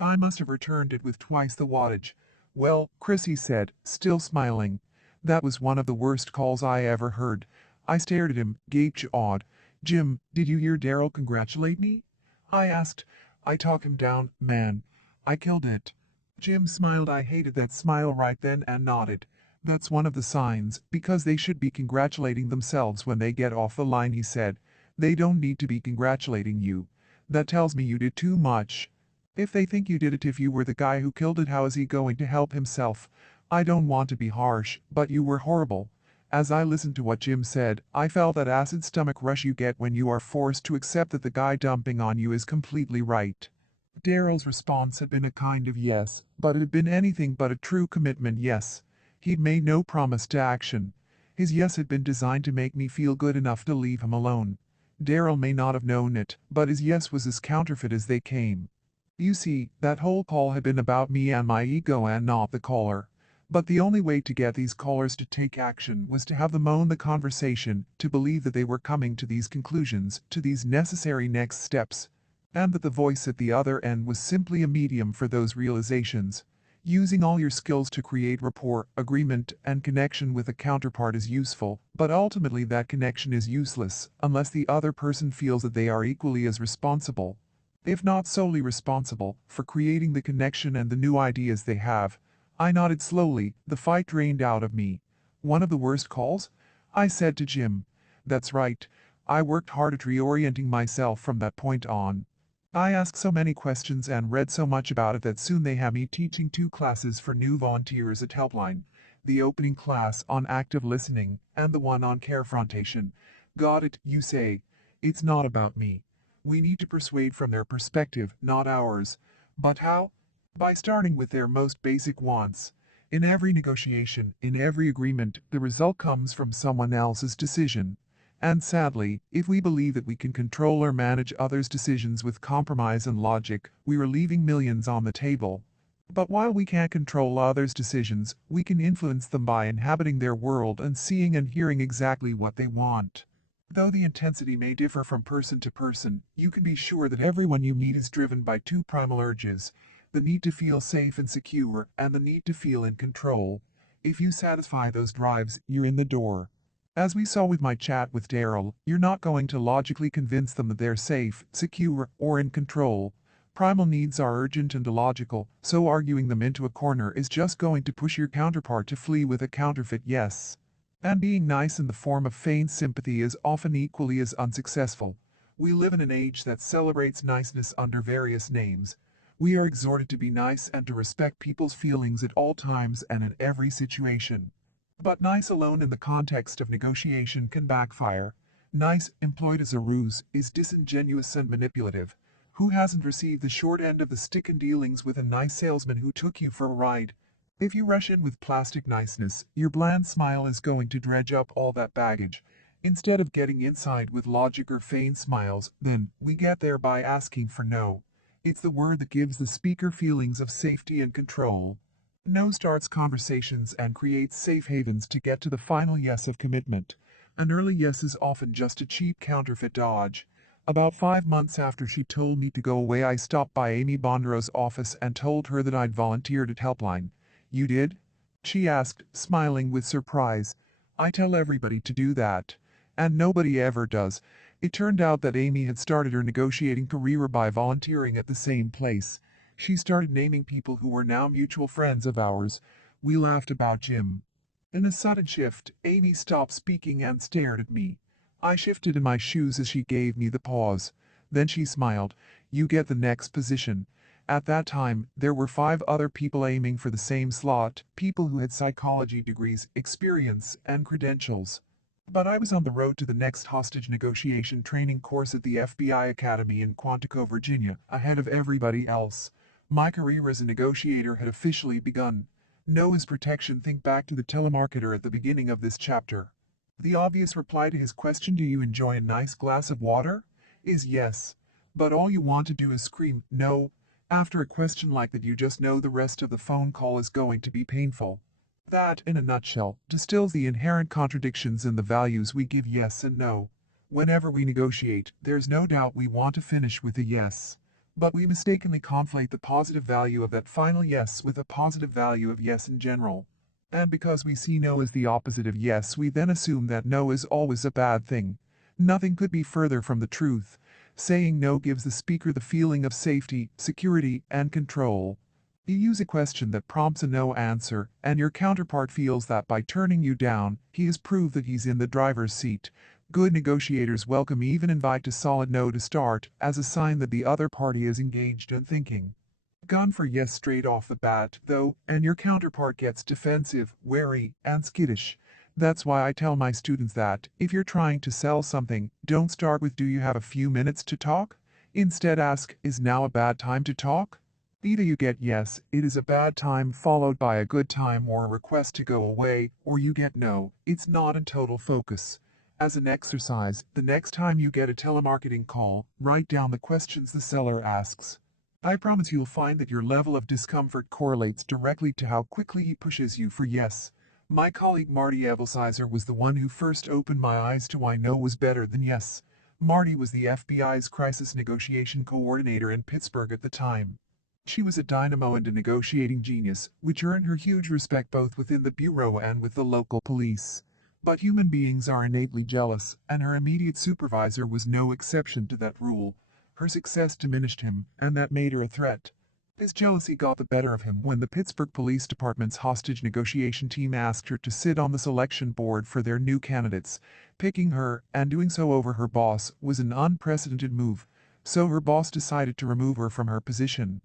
I must have returned it with twice the wattage. Well, Chris, he said, still smiling. That was one of the worst calls I ever heard. I stared at him, gaped-awed. Jim, did you hear Daryl congratulate me? I asked. I talked him down, man. I killed it. Jim smiled. I hated that smile right then and nodded. That's one of the signs, because they should be congratulating themselves when they get off the line, he said. They don't need to be congratulating you. That tells me you did too much. If they think you did it if you were the guy who killed it, how is he going to help himself? I don't want to be harsh, but you were horrible. As I listened to what Jim said, I felt that acid stomach rush you get when you are forced to accept that the guy dumping on you is completely right. Daryl's response had been a kind of yes, but it had been anything but a true commitment yes. He'd made no promise to action. His yes had been designed to make me feel good enough to leave him alone. Daryl may not have known it, but his yes was as counterfeit as they came. You see, that whole call had been about me and my ego and not the caller. But the only way to get these callers to take action was to have them own the conversation, to believe that they were coming to these conclusions, to these necessary next steps, and that the voice at the other end was simply a medium for those realizations. Using all your skills to create rapport, agreement, and connection with a counterpart is useful, but ultimately that connection is useless unless the other person feels that they are equally as responsible, if not solely responsible, for creating the connection and the new ideas they have. I nodded slowly, the fight drained out of me. One of the worst calls? I said to Jim. That's right. I worked hard at reorienting myself from that point on. I asked so many questions and read so much about it that soon they had me teaching 2 classes for new volunteers at Helpline. The opening class on active listening, and the one on carefrontation. Got it, you say. It's not about me. We need to persuade from their perspective, not ours. But how? By starting with their most basic wants. In every negotiation, in every agreement, the result comes from someone else's decision. And sadly, if we believe that we can control or manage others' decisions with compromise and logic, we are leaving millions on the table. But while we can't control others' decisions, we can influence them by inhabiting their world and seeing and hearing exactly what they want. Though the intensity may differ from person to person, you can be sure that everyone you meet is driven by 2 primal urges: the need to feel safe and secure, and the need to feel in control. If you satisfy those drives, you're in the door. As we saw with my chat with Daryl, you're not going to logically convince them that they're safe, secure, or in control. Primal needs are urgent and illogical, so arguing them into a corner is just going to push your counterpart to flee with a counterfeit yes. And being nice in the form of feigned sympathy is often equally as unsuccessful. We live in an age that celebrates niceness under various names. We are exhorted to be nice and to respect people's feelings at all times and in every situation. But nice alone in the context of negotiation can backfire. Nice, employed as a ruse, is disingenuous and manipulative. Who hasn't received the short end of the stick in dealings with a nice salesman who took you for a ride? If you rush in with plastic niceness, your bland smile is going to dredge up all that baggage. Instead of getting inside with logic or feigned smiles, then, we get there by asking for no. It's the word that gives the speaker feelings of safety and control. No starts conversations and creates safe havens to get to the final yes of commitment. An early yes is often just a cheap counterfeit dodge. About 5 months after she told me to go away, I stopped by Amy Bondero's office and told her that I'd volunteered at Helpline. You did? She asked, smiling with surprise. I tell everybody to do that. And nobody ever does. It turned out that Amy had started her negotiating career by volunteering at the same place. She started naming people who were now mutual friends of ours. We laughed about Jim. In a sudden shift, Amy stopped speaking and stared at me. I shifted in my shoes as she gave me the pause. Then she smiled. You get the next position. At that time, there were 5 other people aiming for the same slot, people who had psychology degrees, experience, and credentials. But I was on the road to the next hostage negotiation training course at the FBI Academy in Quantico, Virginia, ahead of everybody else. My career as a negotiator had officially begun. No as protection. Think back to the telemarketer at the beginning of this chapter. The obvious reply to his question, do you enjoy a nice glass of water? Is yes. But all you want to do is scream, no. After a question like that, you just know the rest of the phone call is going to be painful. That, in a nutshell, distills the inherent contradictions in the values we give yes and no. Whenever we negotiate, there's no doubt we want to finish with a yes. But we mistakenly conflate the positive value of that final yes with the positive value of yes in general. And because we see no as the opposite of yes, we then assume that no is always a bad thing. Nothing could be further from the truth. Saying no gives the speaker the feeling of safety, security, and control. You use a question that prompts a no answer, and your counterpart feels that by turning you down, he has proved that he's in the driver's seat. Good negotiators welcome even invite a solid no to start, as a sign that the other party is engaged and thinking. Gone for yes straight off the bat, though, and your counterpart gets defensive, wary, and skittish. That's why I tell my students that, if you're trying to sell something, don't start with do you have a few minutes to talk? Instead ask, is now a bad time to talk? Either you get yes, it is a bad time followed by a good time or a request to go away, or you get no, it's not in total focus. As an exercise, the next time you get a telemarketing call, write down the questions the seller asks. I promise you'll find that your level of discomfort correlates directly to how quickly he pushes you for yes. My colleague Marty Evelsizer was the one who first opened my eyes to why no was better than yes. Marty was the FBI's crisis negotiation coordinator in Pittsburgh at the time. She was a dynamo and a negotiating genius, which earned her huge respect both within the bureau and with the local police. But human beings are innately jealous, and her immediate supervisor was no exception to that rule. Her success diminished him, and that made her a threat. His jealousy got the better of him when the Pittsburgh Police Department's hostage negotiation team asked her to sit on the selection board for their new candidates. Picking her, and doing so over her boss, was an unprecedented move, so her boss decided to remove her from her position.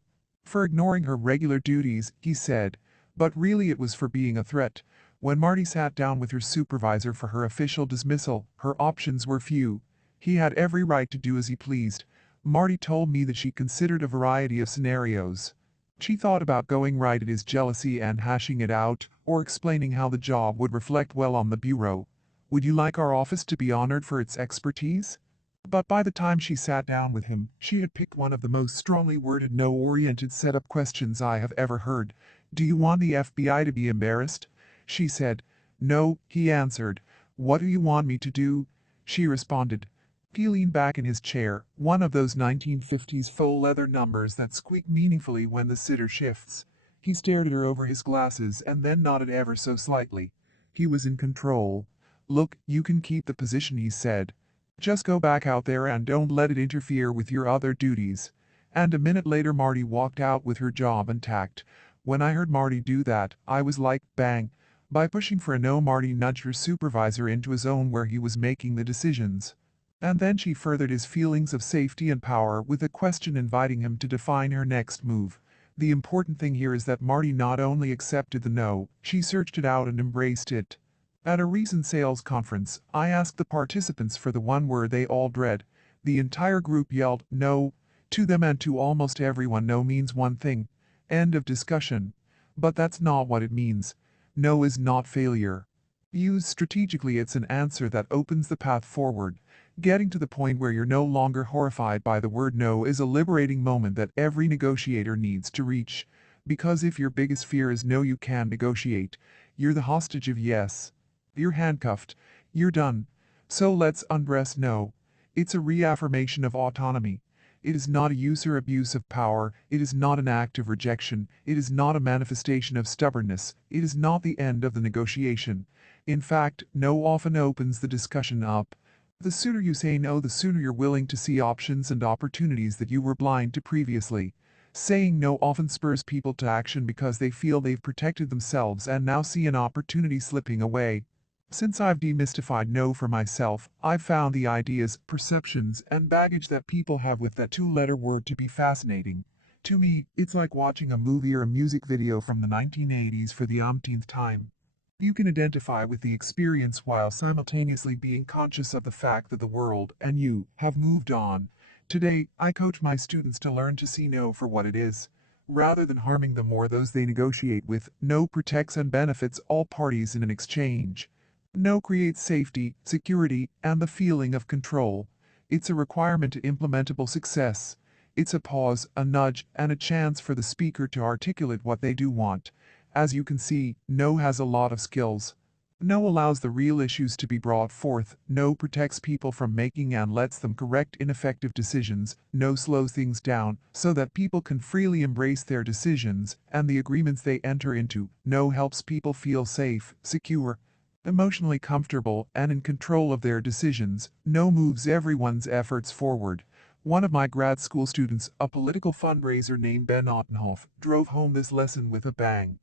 For ignoring her regular duties, he said, but really it was for being a threat. When Marty sat down with her supervisor for her official dismissal, her options were few. He had every right to do as he pleased. Marty told me that she considered a variety of scenarios. She thought about going right at his jealousy and hashing it out, or explaining how the job would reflect well on the bureau. Would you like our office to be honored for its expertise? But by the time she sat down with him, she had picked one of the most strongly worded no-oriented setup questions I have ever heard. Do you want the FBI to be embarrassed? She said. No, he answered. What do you want me to do? She responded. He leaned back in his chair, one of those 1950s faux leather numbers that squeak meaningfully when the sitter shifts. He stared at her over his glasses and then nodded ever so slightly. He was in control. Look, you can keep the position, he said. Just go back out there and don't let it interfere with your other duties. And a minute later Marty walked out with her job intact. When I heard Marty do that, I was like, bang. By pushing for a no, Marty nudged her supervisor into a zone where he was making the decisions. And then she furthered his feelings of safety and power with a question inviting him to define her next move. The important thing here is that Marty not only accepted the no, she searched it out and embraced it. At a recent sales conference, I asked the participants for the one word they all dread. The entire group yelled, no. To them and to almost everyone, no means one thing. End of discussion. But that's not what it means. No is not failure. Used strategically, it's an answer that opens the path forward. Getting to the point where you're no longer horrified by the word no is a liberating moment that every negotiator needs to reach. Because if your biggest fear is no, you can't negotiate. You're the hostage of yes. You're handcuffed. You're done. So let's undress no. It's a reaffirmation of autonomy. It is not a use or abuse of power. It is not an act of rejection. It is not a manifestation of stubbornness. It is not the end of the negotiation. In fact, no often opens the discussion up. The sooner you say no, the sooner you're willing to see options and opportunities that you were blind to previously. Saying no often spurs people to action because they feel they've protected themselves and now see an opportunity slipping away. Since I've demystified no for myself, I've found the ideas, perceptions, and baggage that people have with that two-letter word to be fascinating. To me, it's like watching a movie or a music video from the 1980s for the umpteenth time. You can identify with the experience while simultaneously being conscious of the fact that the world, and you, have moved on. Today, I coach my students to learn to see no for what it is. Rather than harming them or those they negotiate with, no protects and benefits all parties in an exchange. No creates safety, security, and the feeling of control. It's a requirement to implementable success. It's a pause, a nudge, and a chance for the speaker to articulate what they do want. As you can see, no has a lot of skills. No allows the real issues to be brought forth. No protects people from making and lets them correct ineffective decisions. No slows things down so that people can freely embrace their decisions and the agreements they enter into. No helps people feel safe, secure, emotionally comfortable, and in control of their decisions. No moves everyone's efforts forward. One of my grad school students, a political fundraiser named Ben Ottenhoff, drove home this lesson with a bang.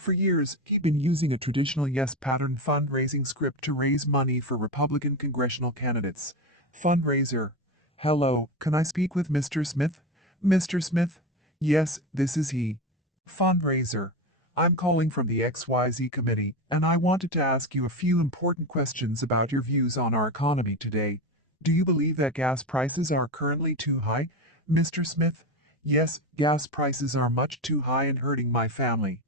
For years, he'd been using a traditional yes pattern fundraising script to raise money for Republican congressional candidates. Fundraiser. Hello, can I speak with Mr. Smith? Mr. Smith? Yes, this is he. Fundraiser. I'm calling from the XYZ committee, and I wanted to ask you a few important questions about your views on our economy today. Do you believe that gas prices are currently too high? Mr. Smith? Yes, gas prices are much too high and hurting my family.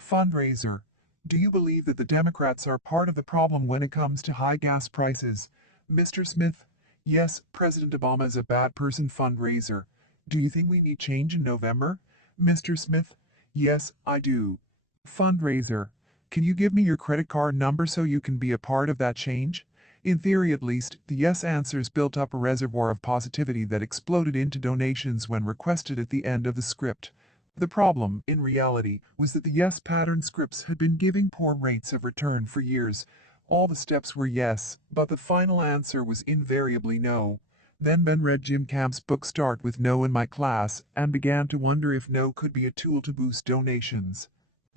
Fundraiser. Do you believe that the Democrats are part of the problem when it comes to high gas prices? Mr. Smith? Yes, President Obama is a bad person. Fundraiser. Do you think we need change in November? Mr. Smith? Yes, I do. Fundraiser. Can you give me your credit card number so you can be a part of that change? In theory at least, the yes answers built up a reservoir of positivity that exploded into donations when requested at the end of the script. The problem, in reality, was that the yes pattern scripts had been giving poor rates of return for years. All the steps were yes, but the final answer was invariably no. Then Ben read Jim Camp's book Start with No in my class and began to wonder if no could be a tool to boost donations.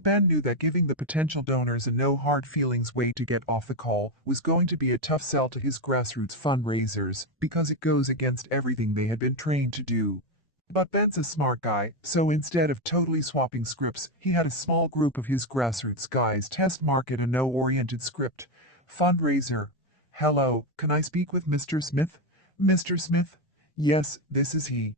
Ben knew that giving the potential donors a no hard feelings way to get off the call was going to be a tough sell to his grassroots fundraisers because it goes against everything they had been trained to do. But Ben's a smart guy, so instead of totally swapping scripts, he had a small group of his grassroots guys test market a no-oriented script. Fundraiser. Hello, can I speak with Mr. Smith? Mr. Smith? Yes, this is he.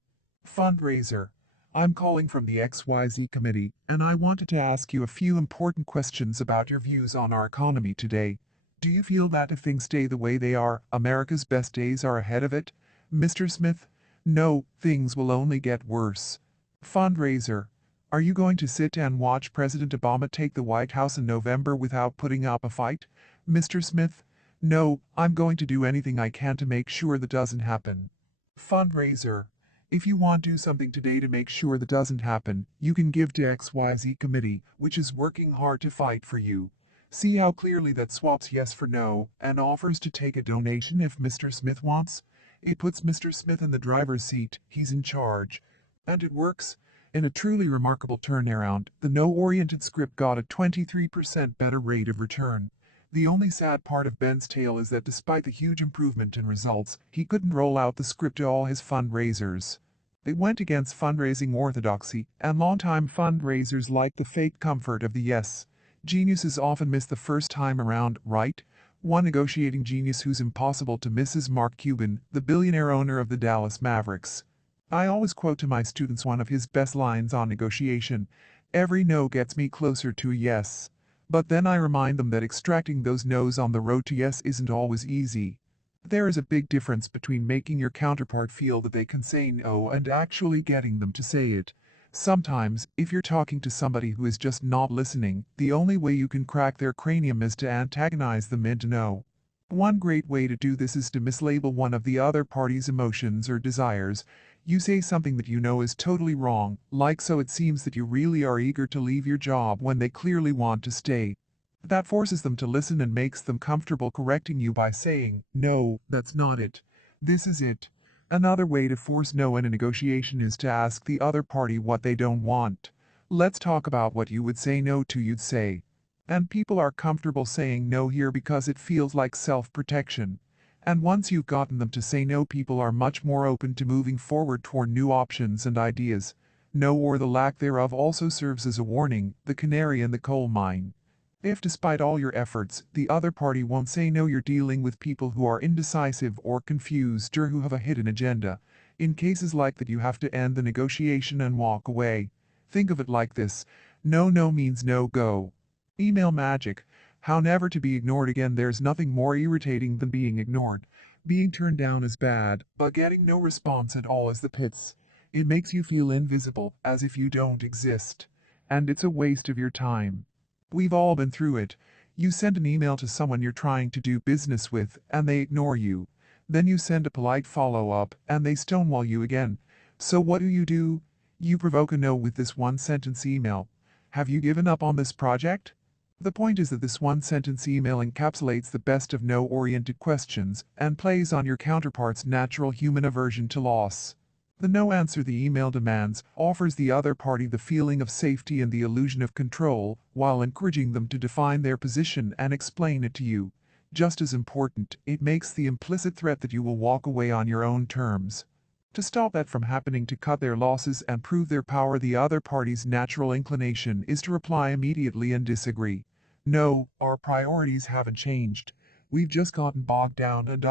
Fundraiser. I'm calling from the XYZ committee, and I wanted to ask you a few important questions about your views on our economy today. Do you feel that if things stay the way they are, America's best days are ahead of it? Mr. Smith? No, things will only get worse. Fundraiser. Are you going to sit and watch President Obama take the White House in November without putting up a fight? Mr. Smith? No, I'm going to do anything I can to make sure that doesn't happen. Fundraiser. If you want to do something today to make sure that doesn't happen, you can give to XYZ committee, which is working hard to fight for you. See how clearly that swaps yes for no and offers to take a donation if Mr. Smith wants? It puts Mr. Smith in the driver's seat. He's in charge. And it works. In a truly remarkable turnaround, the no-oriented script got a 23% better rate of return. The only sad part of Ben's tale is that despite the huge improvement in results, he couldn't roll out the script to all his fundraisers. They went against fundraising orthodoxy, and longtime fundraisers like the fake comfort of the yes. Geniuses often miss the first time around, right? One negotiating genius who's impossible to miss is Mark Cuban, the billionaire owner of the Dallas Mavericks. I always quote to my students one of his best lines on negotiation: "Every no gets me closer to a yes." But then I remind them that extracting those no's on the road to yes isn't always easy. There is a big difference between making your counterpart feel that they can say no and actually getting them to say it. Sometimes, if you're talking to somebody who is just not listening, the only way you can crack their cranium is to antagonize them into no. One great way to do this is to mislabel one of the other party's emotions or desires. You say something that you know is totally wrong, like so it seems that you really are eager to leave your job when they clearly want to stay. That forces them to listen and makes them comfortable correcting you by saying, "No, that's not it. This is it." Another way to force no in a negotiation is to ask the other party what they don't want. Let's talk about what you would say no to, you'd say. And people are comfortable saying no here because it feels like self-protection. And once you've gotten them to say no, people are much more open to moving forward toward new options and ideas. No, or the lack thereof, also serves as a warning, the canary in the coal mine. If despite all your efforts, the other party won't say no, you're dealing with people who are indecisive or confused or who have a hidden agenda. In cases like that, you have to end the negotiation and walk away. Think of it like this: no means no go. Email magic. How never to be ignored again. There's nothing more irritating than being ignored. Being turned down is bad, but getting no response at all is the pits. It makes you feel invisible, as if you don't exist. And it's a waste of your time. We've all been through it. You send an email to someone you're trying to do business with, and they ignore you. Then you send a polite follow-up, and they stonewall you again. So what do? You provoke a no with this one-sentence email. Have you given up on this project? The point is that this one-sentence email encapsulates the best of no-oriented questions and plays on your counterpart's natural human aversion to loss. The no answer the email demands offers the other party the feeling of safety and the illusion of control, while encouraging them to define their position and explain it to you. Just as important, it makes the implicit threat that you will walk away on your own terms. To stop that from happening, to cut their losses and prove their power, the other party's natural inclination is to reply immediately and disagree. No, our priorities haven't changed. We've just gotten bogged down and ...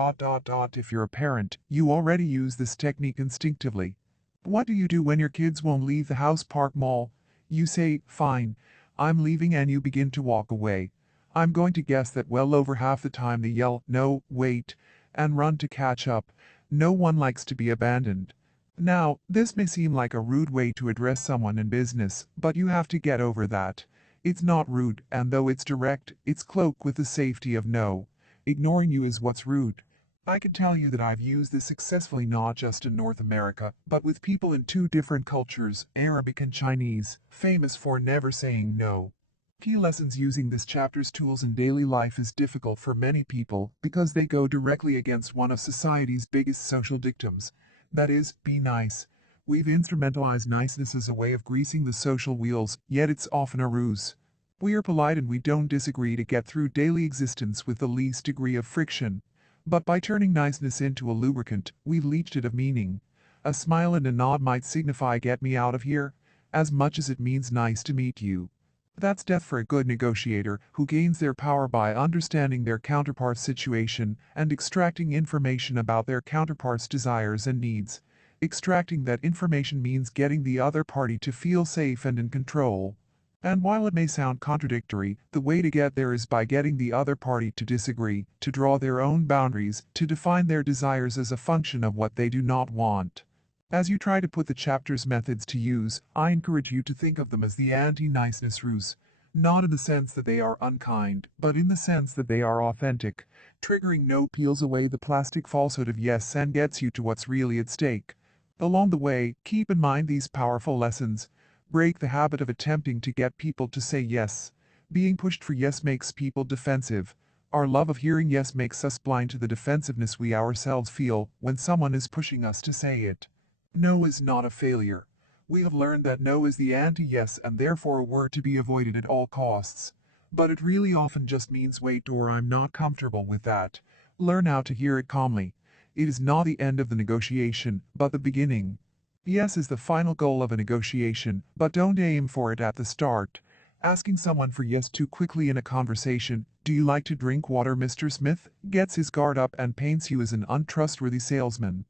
If you're a parent, you already use this technique instinctively. What do you do when your kids won't leave the house? Park mall. You say, "Fine, I'm leaving," and you begin to walk away. I'm going to guess that well over half the time they yell, "No, wait," and run to catch up. No one likes to be abandoned. Now, this may seem like a rude way to address someone in business, but you have to get over that. It's not rude, and though it's direct, it's cloaked with the safety of no. Ignoring you is what's rude. I can tell you that I've used this successfully not just in North America, but with people in two different cultures, Arabic and Chinese, famous for never saying no. Key lessons: using this chapter's tools in daily life is difficult for many people because they go directly against one of society's biggest social dictums. That is, be nice. We've instrumentalized niceness as a way of greasing the social wheels, yet it's often a ruse. We are polite and we don't disagree to get through daily existence with the least degree of friction. But by turning niceness into a lubricant, we've leached it of meaning. A smile and a nod might signify "get me out of here," as much as it means "nice to meet you." That's death for a good negotiator, who gains their power by understanding their counterpart's situation and extracting information about their counterpart's desires and needs. Extracting that information means getting the other party to feel safe and in control. And while it may sound contradictory, the way to get there is by getting the other party to disagree, to draw their own boundaries, to define their desires as a function of what they do not want. As you try to put the chapter's methods to use, I encourage you to think of them as the anti-niceness ruse. Not in the sense that they are unkind, but in the sense that they are authentic. Triggering no peels away the plastic falsehood of yes and gets you to what's really at stake. Along the way, keep in mind these powerful lessons. Break the habit of attempting to get people to say yes. Being pushed for yes makes people defensive. Our love of hearing yes makes us blind to the defensiveness we ourselves feel when someone is pushing us to say it. No is not a failure. We have learned that no is the anti-yes and therefore a word to be avoided at all costs. But it really often just means wait or I'm not comfortable with that. Learn how to hear it calmly. It is not the end of the negotiation, but the beginning. Yes is the final goal of a negotiation, but don't aim for it at the start. Asking someone for yes too quickly in a conversation, "Do you like to drink water, Mr. Smith?" gets his guard up and paints you as an untrustworthy salesman.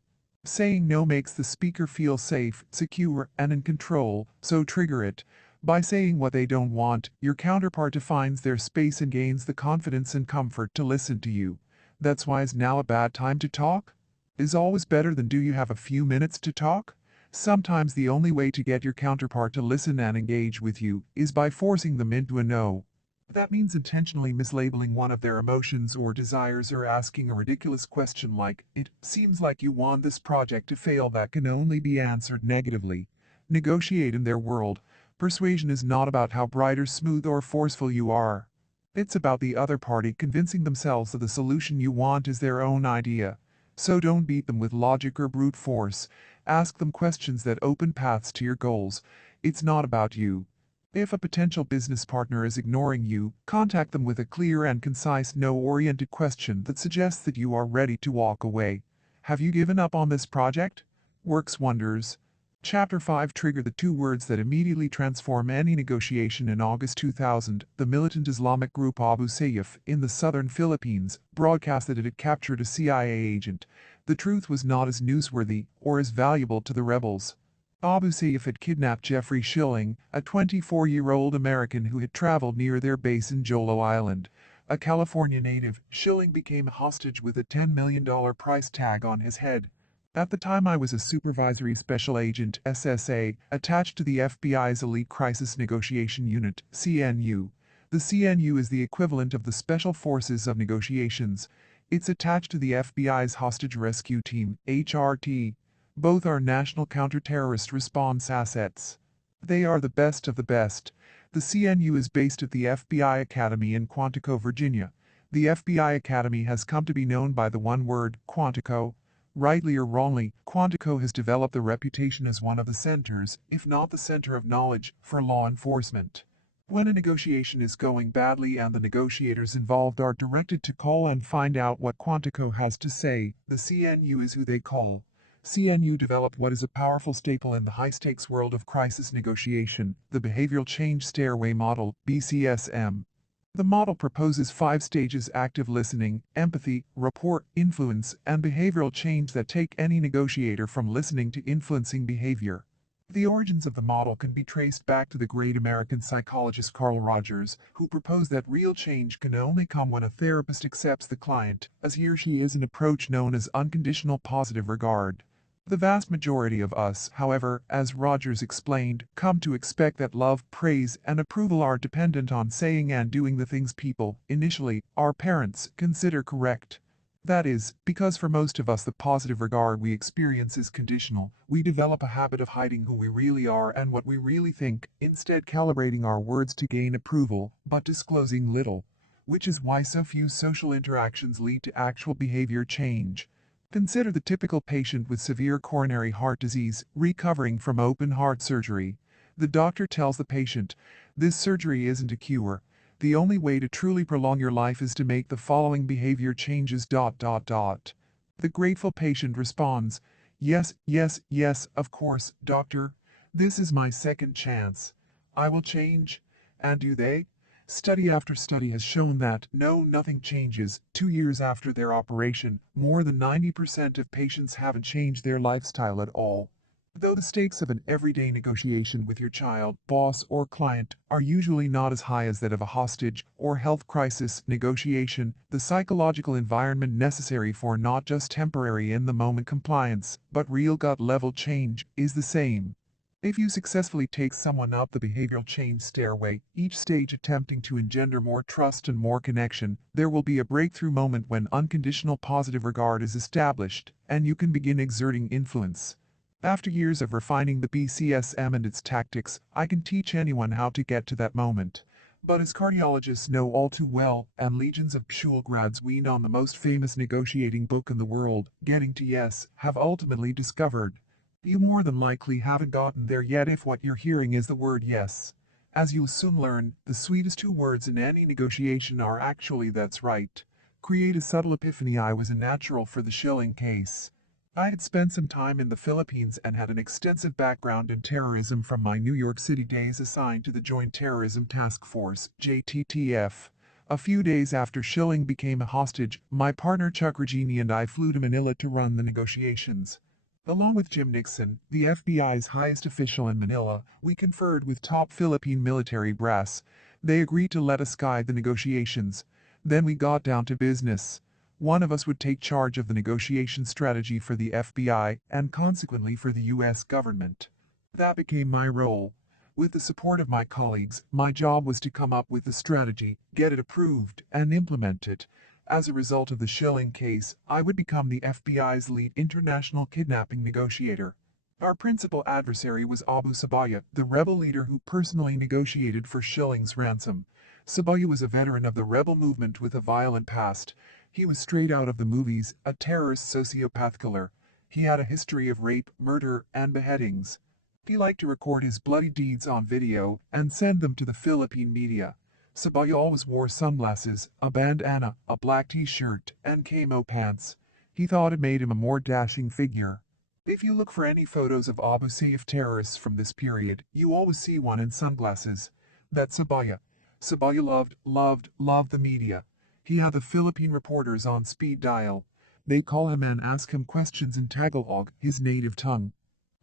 Saying no makes the speaker feel safe, secure, and in control, so trigger it. By saying what they don't want, your counterpart defines their space and gains the confidence and comfort to listen to you. That's why is now a bad time to talk? Is always better than do you have a few minutes to talk? Sometimes the only way to get your counterpart to listen and engage with you is by forcing them into a no. That means intentionally mislabeling one of their emotions or desires or asking a ridiculous question like, "It seems like you want this project to fail," that can only be answered negatively. Negotiate in their world. Persuasion is not about how bright or smooth or forceful you are. It's about the other party convincing themselves that the solution you want is their own idea. So don't beat them with logic or brute force. Ask them questions that open paths to your goals. It's not about you. If a potential business partner is ignoring you, contact them with a clear and concise no-oriented question that suggests that you are ready to walk away. Have you given up on this project? Works wonders. Chapter 5 Trigger the two words that immediately transform any negotiation. In August 2000, the militant Islamic group Abu Sayyaf in the southern Philippines broadcast that it had captured a CIA agent. The truth was not as newsworthy or as valuable to the rebels. Abu Sayyaf had kidnapped Jeffrey Schilling, a 24-year-old American who had traveled near their base in Jolo Island. A California native, Schilling became a hostage with a $10 million price tag on his head. At the time I was a Supervisory Special Agent SSA, attached to the FBI's Elite Crisis Negotiation Unit, CNU. The CNU is the equivalent of the Special Forces of Negotiations. It's attached to the FBI's Hostage Rescue Team, HRT. Both are national counter-terrorist response assets. They are the best of the best. The CNU is based at the FBI Academy in Quantico, Virginia. The FBI Academy has come to be known by the one word, Quantico. Rightly or wrongly, Quantico has developed the reputation as one of the centers, if not the center of knowledge, for law enforcement. When a negotiation is going badly and the negotiators involved are directed to call and find out what Quantico has to say, the CNU is who they call. CNU developed what is a powerful staple in the high-stakes world of crisis negotiation, the Behavioral Change Stairway Model, BCSM. The model proposes 5 stages: active listening, empathy, rapport, influence, and behavioral change that take any negotiator from listening to influencing behavior. The origins of the model can be traced back to the great American psychologist Carl Rogers, who proposed that real change can only come when a therapist accepts the client, as he or she is, an approach known as unconditional positive regard. The vast majority of us, however, as Rogers explained, come to expect that love, praise, and approval are dependent on saying and doing the things people, initially, our parents, consider correct. That is, because for most of us the positive regard we experience is conditional. We develop a habit of hiding who we really are and what we really think, instead calibrating our words to gain approval, but disclosing little. Which is why so few social interactions lead to actual behavior change. Consider the typical patient with severe coronary heart disease, recovering from open heart surgery. The doctor tells the patient, "This surgery isn't a cure. The only way to truly prolong your life is to make the following behavior changes. The grateful patient responds, "Yes, yes, yes, of course, doctor. This is my second chance. I will change." And do they? Study after study has shown that, no, nothing changes. 2 years after their operation, more than 90% of patients haven't changed their lifestyle at all. Though the stakes of an everyday negotiation with your child, boss, or client are usually not as high as that of a hostage or health crisis negotiation, the psychological environment necessary for not just temporary in-the-moment compliance, but real gut-level change, is the same. If you successfully take someone up the behavioral change stairway, each stage attempting to engender more trust and more connection, there will be a breakthrough moment when unconditional positive regard is established, and you can begin exerting influence. After years of refining the BCSM and its tactics, I can teach anyone how to get to that moment. But as cardiologists know all too well, and legions of Schulgrads weaned on the most famous negotiating book in the world, Getting to Yes, have ultimately discovered, you more than likely haven't gotten there yet if what you're hearing is the word yes. As you'll soon learn, the sweetest two words in any negotiation are actually "that's right." Create a subtle epiphany. I was a natural for the shilling case. I had spent some time in the Philippines and had an extensive background in terrorism from my New York City days assigned to the Joint Terrorism Task Force, JTTF. A few days after Schilling became a hostage, my partner Chuck Regini and I flew to Manila to run the negotiations. Along with Jim Nixon, the FBI's highest official in Manila, we conferred with top Philippine military brass. They agreed to let us guide the negotiations. Then we got down to business. One of us would take charge of the negotiation strategy for the FBI and consequently for the U.S. government. That became my role. With the support of my colleagues, my job was to come up with the strategy, get it approved, and implement it. As a result of the Schilling case, I would become the FBI's lead international kidnapping negotiator. Our principal adversary was Abu Sabaya, the rebel leader who personally negotiated for Schilling's ransom. Sabaya was a veteran of the rebel movement with a violent past. He was straight out of the movies, a terrorist sociopath killer. He had a history of rape, murder, and beheadings. He liked to record his bloody deeds on video and send them to the Philippine media. Sabaya always wore sunglasses, a bandana, a black t-shirt, and camo pants. He thought it made him a more dashing figure. If you look for any photos of Abu Sayyaf terrorists from this period, you always see one in sunglasses. That's Sabaya. Sabaya loved the media. He had the Philippine reporters on speed dial. They'd call him and ask him questions in Tagalog, his native tongue.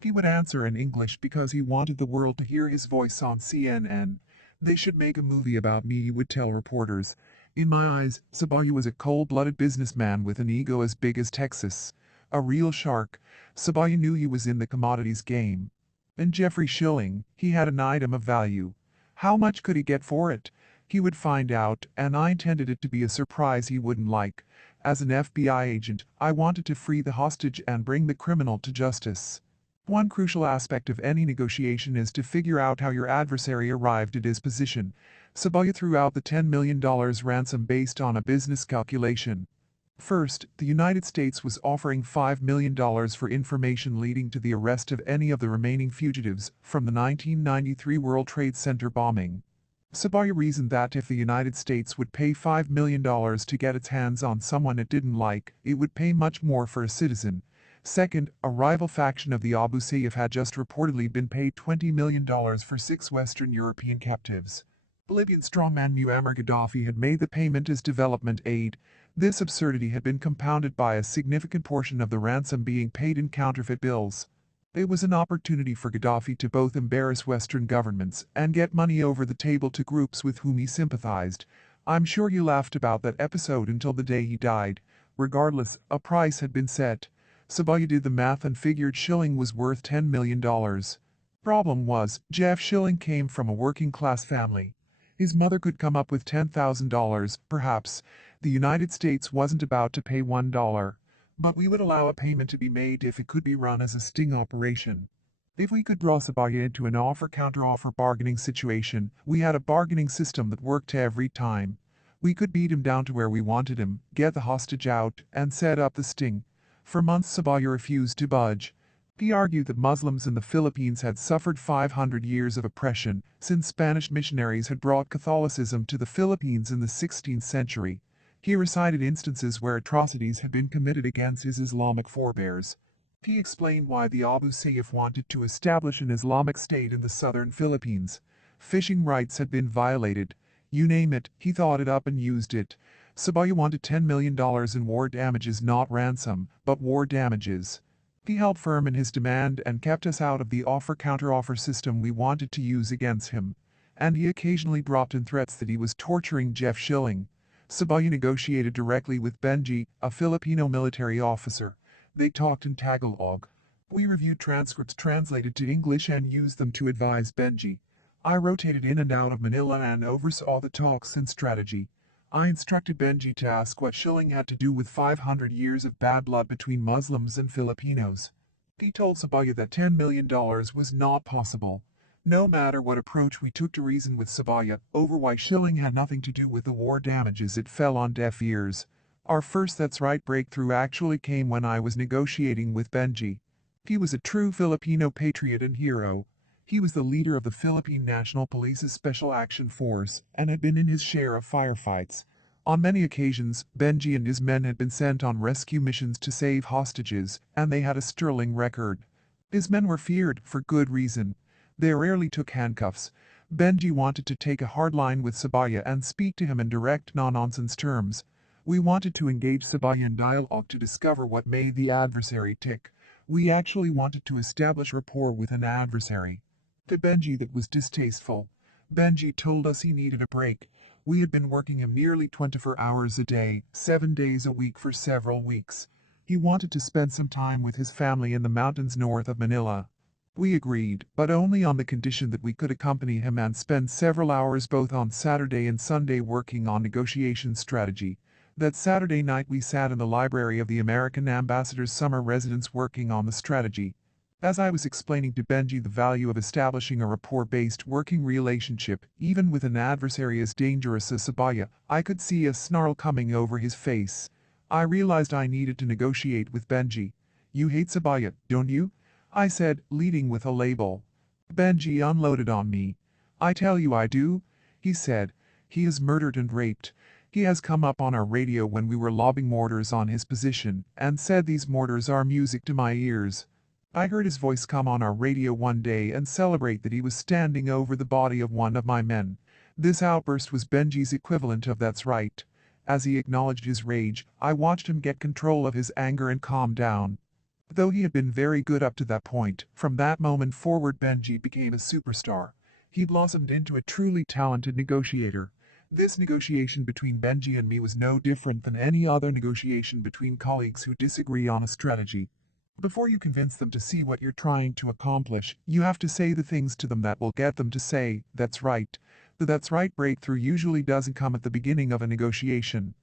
He would answer in English because he wanted the world to hear his voice on CNN. They should make a movie about me, he would tell reporters. In my eyes, Sabaya was a cold-blooded businessman with an ego as big as Texas. A real shark. Sabaya knew he was in the commodities game. And Jeffrey Schilling, he had an item of value. How much could he get for it? He would find out, and I intended it to be a surprise he wouldn't like. As an FBI agent, I wanted to free the hostage and bring the criminal to justice. One crucial aspect of any negotiation is to figure out how your adversary arrived at his position. Sabaya threw out the $10 million ransom based on a business calculation. First, the United States was offering $5 million for information leading to the arrest of any of the remaining fugitives from the 1993 World Trade Center bombing. Sabaya reasoned that if the United States would pay $5 million to get its hands on someone it didn't like, it would pay much more for a citizen. Second, a rival faction of the Abu Sayyaf had just reportedly been paid $20 million for 6 Western European captives. Libyan strongman Muammar Gaddafi had made the payment as development aid. This absurdity had been compounded by a significant portion of the ransom being paid in counterfeit bills. It was an opportunity for Gaddafi to both embarrass Western governments and get money over the table to groups with whom he sympathized. I'm sure you laughed about that episode until the day he died. Regardless, a price had been set. Sabaya did the math and figured Schilling was worth $10 million. Problem was, Jeff Schilling came from a working-class family. His mother could come up with $10,000, perhaps. The United States wasn't about to pay $1. But we would allow a payment to be made if it could be run as a sting operation. If we could draw Sabaya into an offer-counter-offer bargaining situation, we had a bargaining system that worked every time. We could beat him down to where we wanted him, get the hostage out, and set up the sting. For months Sabaya refused to budge. He argued that Muslims in the Philippines had suffered 500 years of oppression since Spanish missionaries had brought Catholicism to the Philippines in the 16th century. He recited instances where atrocities had been committed against his Islamic forebears. He explained why the Abu Sayyaf wanted to establish an Islamic state in the southern Philippines. Fishing rights had been violated. You name it, he thought it up and used it. Sabaya wanted $10 million in war damages, not ransom, but war damages. He held firm in his demand and kept us out of the offer-counter-offer system we wanted to use against him. And he occasionally dropped in threats that he was torturing Jeff Schilling. Sabaya negotiated directly with Benji, a Filipino military officer. They talked in Tagalog. We reviewed transcripts translated to English and used them to advise Benji. I rotated in and out of Manila and oversaw the talks and strategy. I instructed Benji to ask what Schilling had to do with 500 years of bad blood between Muslims and Filipinos. He told Sabaya that $10 million was not possible. No matter what approach we took to reason with Sabaya over why Schilling had nothing to do with the war damages, it fell on deaf ears. Our first "that's right" breakthrough actually came when I was negotiating with Benji. He was a true Filipino patriot and hero. He was the leader of the Philippine National Police's Special Action Force and had been in his share of firefights. On many occasions, Benji and his men had been sent on rescue missions to save hostages, and they had a sterling record. His men were feared, for good reason. They rarely took handcuffs. Benji wanted to take a hard line with Sabaya and speak to him in direct, no-nonsense terms. We wanted to engage Sabaya in dialogue to discover what made the adversary tick. We actually wanted to establish rapport with an adversary. To Benji that was distasteful. Benji told us he needed a break. We had been working him nearly 24 hours a day, 7 days a week for several weeks. He wanted to spend some time with his family in the mountains north of Manila. We agreed, but only on the condition that we could accompany him and spend several hours both on Saturday and Sunday working on negotiation strategy. That Saturday night we sat in the library of the American ambassador's summer residence working on the strategy. As I was explaining to Benji the value of establishing a rapport-based working relationship, even with an adversary as dangerous as Sabaya, I could see a snarl coming over his face. I realized I needed to negotiate with Benji. "You hate Sabaya, don't you?" I said, leading with a label. Benji unloaded on me. "I tell you I do," he said. "He is murdered and raped. He has come up on our radio when we were lobbing mortars on his position, and said these mortars are music to my ears." I heard his voice come on our radio one day and celebrate that he was standing over the body of one of my men. This outburst was Benji's equivalent of "that's right." As he acknowledged his rage, I watched him get control of his anger and calm down. Though he had been very good up to that point, from that moment forward Benji became a superstar. He blossomed into a truly talented negotiator. This negotiation between Benji and me was no different than any other negotiation between colleagues who disagree on a strategy. Before you convince them to see what you're trying to accomplish, you have to say the things to them that will get them to say, "That's right." The "that's right" breakthrough usually doesn't come at the beginning of a negotiation.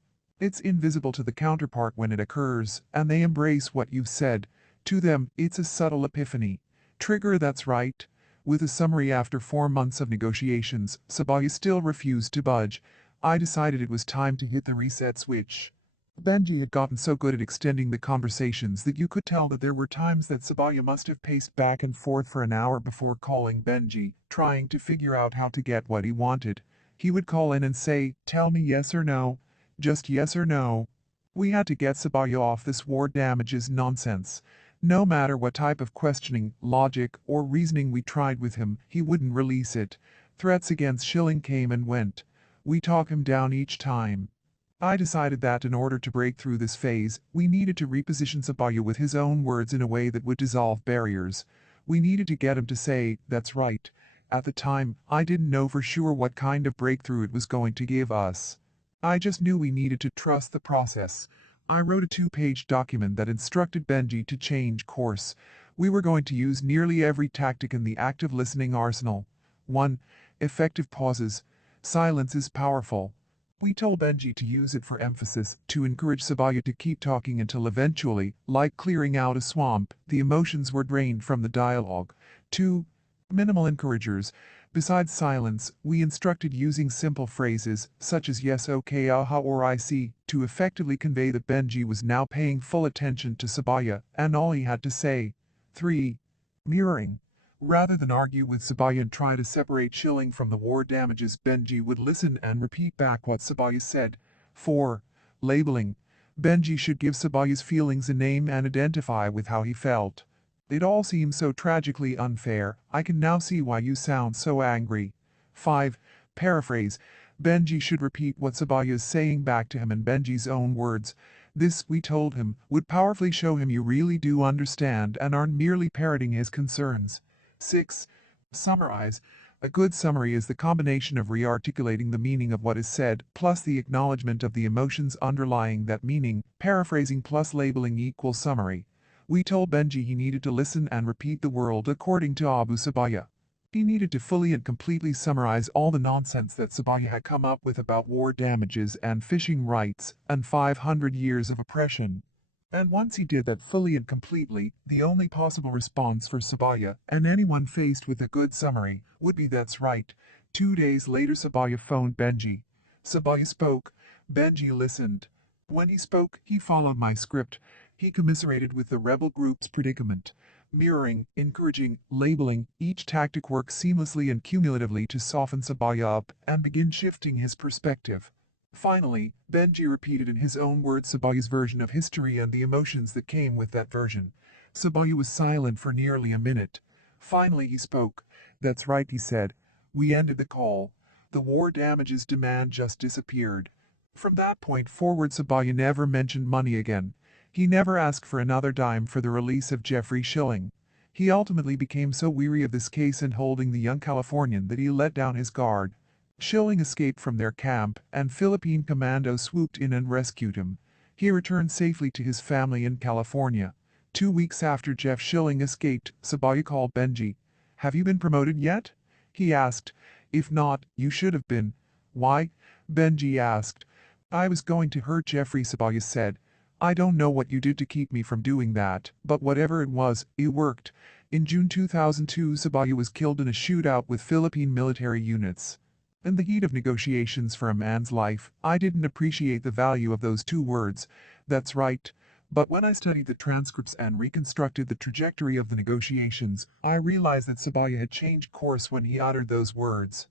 It's invisible to the counterpart when it occurs, and they embrace what you've said. To them, it's a subtle epiphany. Trigger "that's right." With a summary after 4 months of negotiations, Sabaya still refused to budge. I decided it was time to hit the reset switch. Benji had gotten so good at extending the conversations that you could tell that there were times that Sabaya must have paced back and forth for an hour before calling Benji, trying to figure out how to get what he wanted. He would call in and say, "Tell me yes or no. Just yes or no." We had to get Sabaya off this war damages nonsense. No matter what type of questioning, logic, or reasoning we tried with him, he wouldn't release it. Threats against Schilling came and went. We talked him down each time. I decided that in order to break through this phase, we needed to reposition Sabaya with his own words in a way that would dissolve barriers. We needed to get him to say, "That's right." At the time, I didn't know for sure what kind of breakthrough it was going to give us. I just knew we needed to trust the process. I wrote a 2-page document that instructed Benji to change course. We were going to use nearly every tactic in the active listening arsenal. 1. Effective pauses. Silence is powerful. We told Benji to use it for emphasis, to encourage Sabaya to keep talking until eventually, like clearing out a swamp, the emotions were drained from the dialogue. 2. Minimal encouragers. Besides silence, we instructed using simple phrases, such as "yes, okay, aha," or "I see," to effectively convey that Benji was now paying full attention to Sabaya and all he had to say. 3. Mirroring. Rather than argue with Sabaya and try to separate Schilling from the war damages, Benji would listen and repeat back what Sabaya said. 4. Labeling. Benji should give Sabaya's feelings a name and identify with how he felt. "It all seems so tragically unfair. I can now see why you sound so angry." 5. Paraphrase. Benji should repeat what Sabaya is saying back to him in Benji's own words. This, we told him, would powerfully show him you really do understand and aren't merely parroting his concerns. 6. Summarize. A good summary is the combination of re-articulating the meaning of what is said, plus the acknowledgement of the emotions underlying that meaning. Paraphrasing plus labeling equals summary. We told Benji he needed to listen and repeat the world according to Abu Sabaya. He needed to fully and completely summarize all the nonsense that Sabaya had come up with about war damages and fishing rights and 500 years of oppression. And once he did that fully and completely, the only possible response for Sabaya, and anyone faced with a good summary, would be "that's right." 2 days later Sabaya phoned Benji. Sabaya spoke. Benji listened. When he spoke, he followed my script. He commiserated with the rebel group's predicament, mirroring, encouraging, labeling, each tactic worked seamlessly and cumulatively to soften Sabaya up and begin shifting his perspective. Finally, Benji repeated in his own words Sabaya's version of history and the emotions that came with that version. Sabaya was silent for nearly a minute. Finally he spoke. "That's right," he said. "We ended the call. The war damages demand just disappeared." From that point forward Sabaya never mentioned money again. He never asked for another dime for the release of Jeffrey Schilling. He ultimately became so weary of this case and holding the young Californian that he let down his guard. Schilling escaped from their camp, and Philippine commandos swooped in and rescued him. He returned safely to his family in California. 2 weeks after Jeff Schilling escaped, Sabaya called Benji. "Have you been promoted yet?" he asked. "If not, you should have been." "Why?" Benji asked. "I was going to hurt Jeffrey," Sabaya said. "I don't know what you did to keep me from doing that, but whatever it was, it worked." In June 2002, Sabaya was killed in a shootout with Philippine military units. In the heat of negotiations for a man's life, I didn't appreciate the value of those 2 words. "That's right." But when I studied the transcripts and reconstructed the trajectory of the negotiations, I realized that Sabaya had changed course when he uttered those words.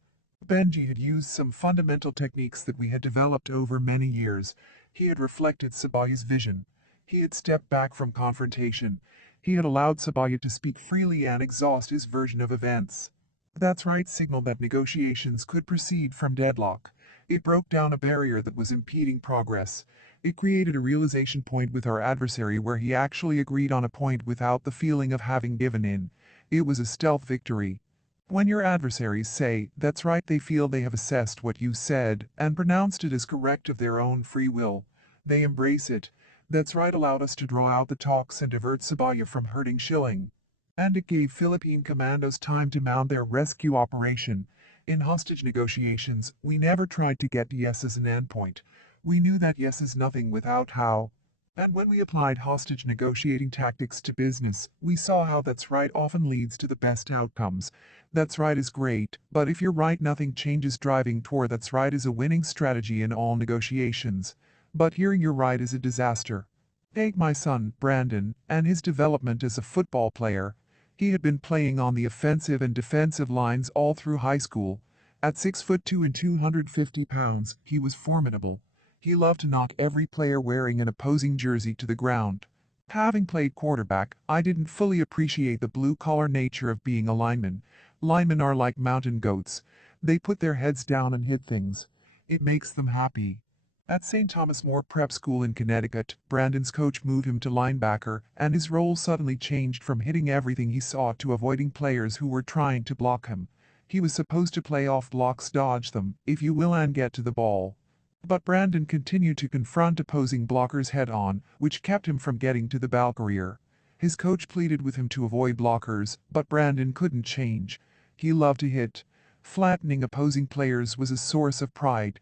Benji had used some fundamental techniques that we had developed over many years. He had reflected Sabaya's vision. He had stepped back from confrontation. He had allowed Sabaya to speak freely and exhaust his version of events. "That's right" signaled that negotiations could proceed from deadlock. It broke down a barrier that was impeding progress. It created a realization point with our adversary where he actually agreed on a point without the feeling of having given in. It was a stealth victory. When your adversaries say, "That's right," they feel they have assessed what you said and pronounced it as correct of their own free will. They embrace it. "That's right" allowed us to draw out the talks and divert Sabaya from hurting Schilling. And it gave Philippine commandos time to mount their rescue operation. In hostage negotiations, we never tried to get yes as an endpoint. We knew that yes is nothing without how. And when we applied hostage negotiating tactics to business, we saw how "that's right" often leads to the best outcomes. "That's right" is great, but if you're right nothing changes. Driving toward "that's right" is a winning strategy in all negotiations. But hearing "you're right" is a disaster. Take my son, Brandon, and his development as a football player. He had been playing on the offensive and defensive lines all through high school. At 6'2" and 250 pounds, he was formidable. He loved to knock every player wearing an opposing jersey to the ground. Having played quarterback, I didn't fully appreciate the blue-collar nature of being a lineman. Linemen are like mountain goats. They put their heads down and hit things. It makes them happy. At St. Thomas More Prep School in Connecticut, Brandon's coach moved him to linebacker, and his role suddenly changed from hitting everything he saw to avoiding players who were trying to block him. He was supposed to play off blocks, dodge them, if you will, and get to the ball. But Brandon continued to confront opposing blockers head-on, which kept him from getting to the ball career. His coach pleaded with him to avoid blockers, but Brandon couldn't change. He loved to hit. Flattening opposing players was a source of pride.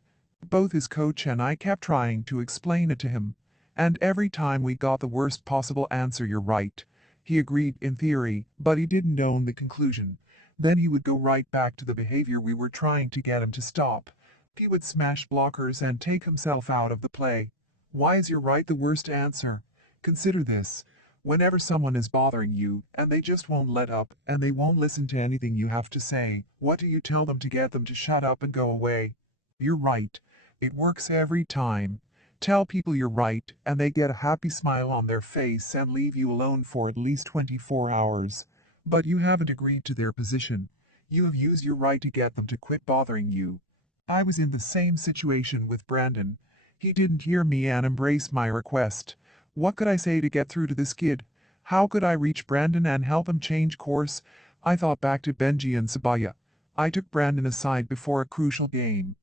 Both his coach and I kept trying to explain it to him. And every time we got the worst possible answer, "You're right." He agreed in theory, but he didn't own the conclusion. Then he would go right back to the behavior we were trying to get him to stop. He would smash blockers and take himself out of the play. Why is "you're right" the worst answer? Consider this. Whenever someone is bothering you, and they just won't let up, and they won't listen to anything you have to say, what do you tell them to get them to shut up and go away? "You're right." It works every time. Tell people "you're right," and they get a happy smile on their face and leave you alone for at least 24 hours. But you haven't agreed to their position. You have used "you're right" to get them to quit bothering you. I was in the same situation with Brandon. He didn't hear me and embrace my request. What could I say to get through to this kid? How could I reach Brandon and help him change course? I thought back to Benji and Sabaya. I took Brandon aside before a crucial game.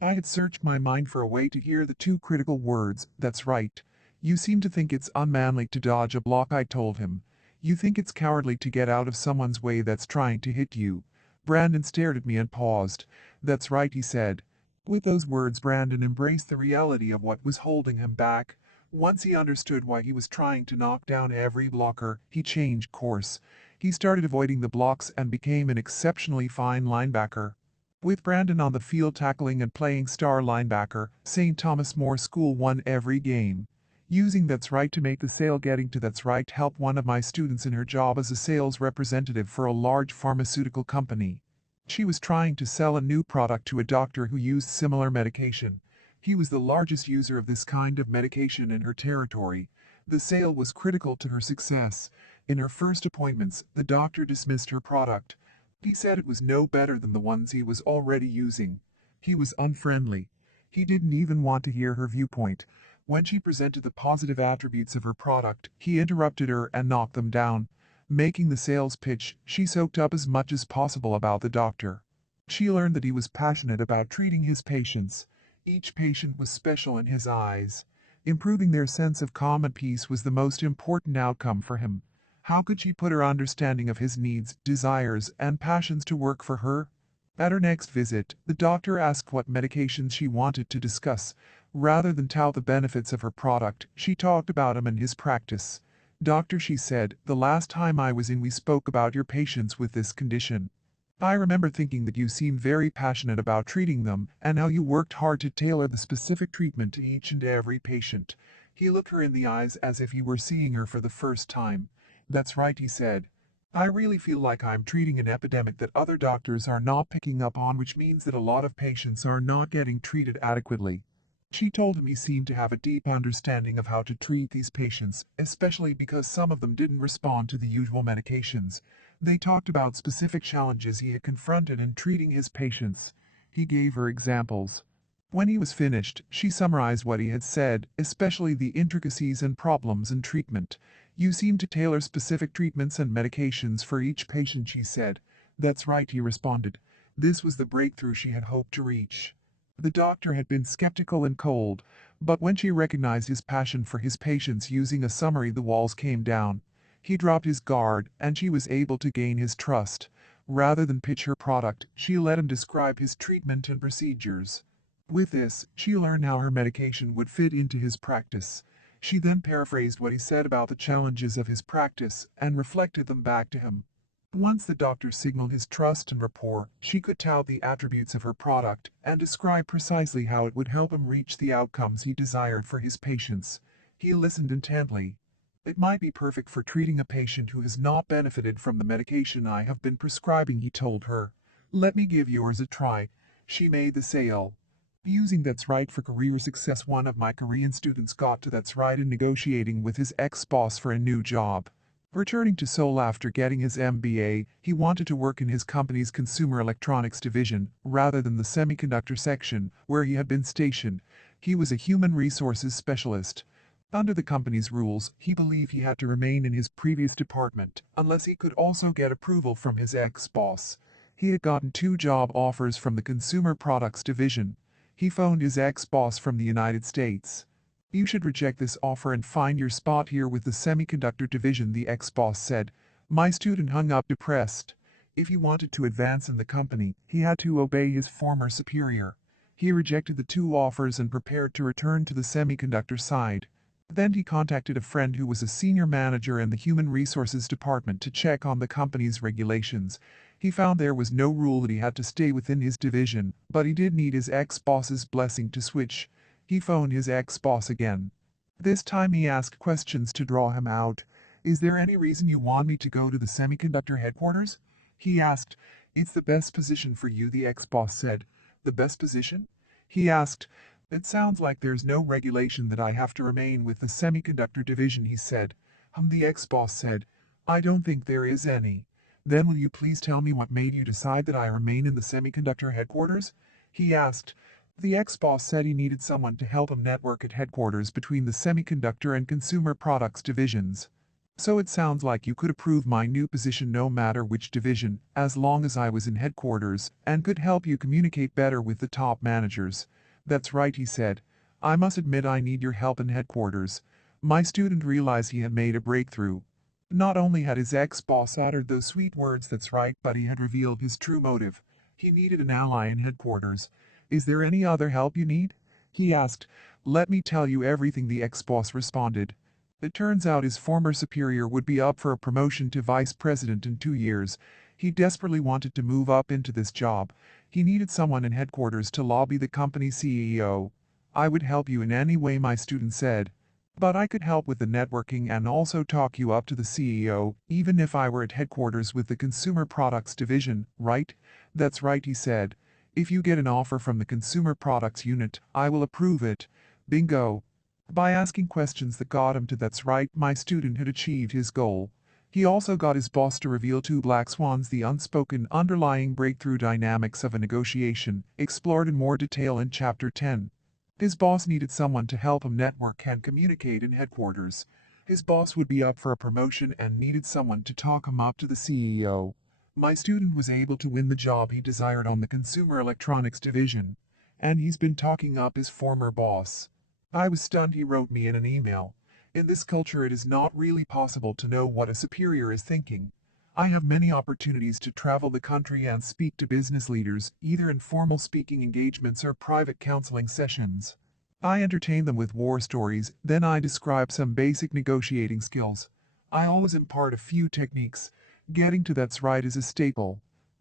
I had searched my mind for a way to hear the 2 critical words, "That's right." "You seem to think it's unmanly to dodge a block," I told him. "You think it's cowardly to get out of someone's way that's trying to hit you." Brandon stared at me and paused. "That's right," he said. With those words Brandon embraced the reality of what was holding him back. Once he understood why he was trying to knock down every blocker, he changed course. He started avoiding the blocks and became an exceptionally fine linebacker. With Brandon on the field tackling and playing star linebacker, St. Thomas More School won every game. Using That's Right to make the sale. Getting to That's Right helped one of my students in her job as a sales representative for a large pharmaceutical company. She was trying to sell a new product to a doctor who used similar medication. He was the largest user of this kind of medication in her territory. The sale was critical to her success. In her first appointments, the doctor dismissed her product. He said it was no better than the ones he was already using. He was unfriendly. He didn't even want to hear her viewpoint. When she presented the positive attributes of her product, he interrupted her and knocked them down. Making the sales pitch, she soaked up as much as possible about the doctor. She learned that he was passionate about treating his patients. Each patient was special in his eyes. Improving their sense of calm and peace was the most important outcome for him. How could she put her understanding of his needs, desires, and passions to work for her? At her next visit, the doctor asked what medications she wanted to discuss. Rather than tout the benefits of her product, she talked about him and his practice. Doctor, she said, the last time I was in we spoke about your patients with this condition. I remember thinking that you seemed very passionate about treating them and how you worked hard to tailor the specific treatment to each and every patient. He looked her in the eyes as if he were seeing her for the first time. That's right, he said. I really feel like I'm treating an epidemic that other doctors are not picking up on, which means that a lot of patients are not getting treated adequately. She told him he seemed to have a deep understanding of how to treat these patients, especially because some of them didn't respond to the usual medications. They talked about specific challenges he had confronted in treating his patients. He gave her examples. When he was finished, she summarized what he had said, especially the intricacies and problems in treatment. You seem to tailor specific treatments and medications for each patient, she said. That's right, he responded. This was the breakthrough she had hoped to reach. The doctor had been skeptical and cold, but when she recognized his passion for his patients, using a summary, the walls came down. He dropped his guard, and she was able to gain his trust. Rather than pitch her product, she let him describe his treatment and procedures. With this, she learned how her medication would fit into his practice. She then paraphrased what he said about the challenges of his practice and reflected them back to him. Once the doctor signaled his trust and rapport, she could tout the attributes of her product and describe precisely how it would help him reach the outcomes he desired for his patients. He listened intently. It might be perfect for treating a patient who has not benefited from the medication I have been prescribing, he told her. Let me give yours a try. She made the sale. Using That's Right for career success. One of my Korean students got to That's Right in negotiating with his ex-boss for a new job. Returning to Seoul after getting his MBA, he wanted to work in his company's consumer electronics division, rather than the semiconductor section, where he had been stationed. He was a human resources specialist. Under the company's rules, he believed he had to remain in his previous department, unless he could also get approval from his ex-boss. He had gotten 2 job offers from the consumer products division. He phoned his ex-boss from the United States. You should reject this offer and find your spot here with the semiconductor division, the ex-boss said. My student hung up depressed. If he wanted to advance in the company, he had to obey his former superior. He rejected the 2 offers and prepared to return to the semiconductor side. Then he contacted a friend who was a senior manager in the human resources department to check on the company's regulations. He found there was no rule that he had to stay within his division, but he did need his ex-boss's blessing to switch. He phoned his ex-boss again. This time he asked questions to draw him out. Is there any reason you want me to go to the semiconductor headquarters? He asked. It's the best position for you, the ex-boss said. The best position? He asked. It sounds like there's no regulation that I have to remain with the semiconductor division, he said. The ex-boss said. I don't think there is any. Then will you please tell me what made you decide that I remain in the semiconductor headquarters? He asked. The ex-boss said he needed someone to help him network at headquarters between the semiconductor and consumer products divisions. So it sounds like you could approve my new position no matter which division, as long as I was in headquarters, and could help you communicate better with the top managers. That's right, he said. I must admit I need your help in headquarters. My student realized he had made a breakthrough. Not only had his ex-boss uttered those sweet words, that's right, but he had revealed his true motive. He needed an ally in headquarters. Is there any other help you need? He asked. Let me tell you everything, the ex-boss responded. It turns out his former superior would be up for a promotion to vice president in 2 years. He desperately wanted to move up into this job. He needed someone in headquarters to lobby the company CEO. I would help you in any way, my student said. But I could help with the networking and also talk you up to the CEO, even if I were at headquarters with the Consumer Products Division, right? That's right, he said. If you get an offer from the Consumer Products Unit, I will approve it. Bingo. By asking questions that got him to that's right, my student had achieved his goal. He also got his boss to reveal two black swans, the unspoken underlying breakthrough dynamics of a negotiation, explored in more detail in Chapter 10. His boss needed someone to help him network and communicate in headquarters. His boss would be up for a promotion and needed someone to talk him up to the CEO. My student was able to win the job he desired on the Consumer Electronics Division, and he's been talking up his former boss. I was stunned, he wrote me in an email. In this culture, it is not really possible to know what a superior is thinking. I have many opportunities to travel the country and speak to business leaders, either in formal speaking engagements or private counseling sessions. I entertain them with war stories, then I describe some basic negotiating skills. I always impart a few techniques. Getting to that's right is a staple.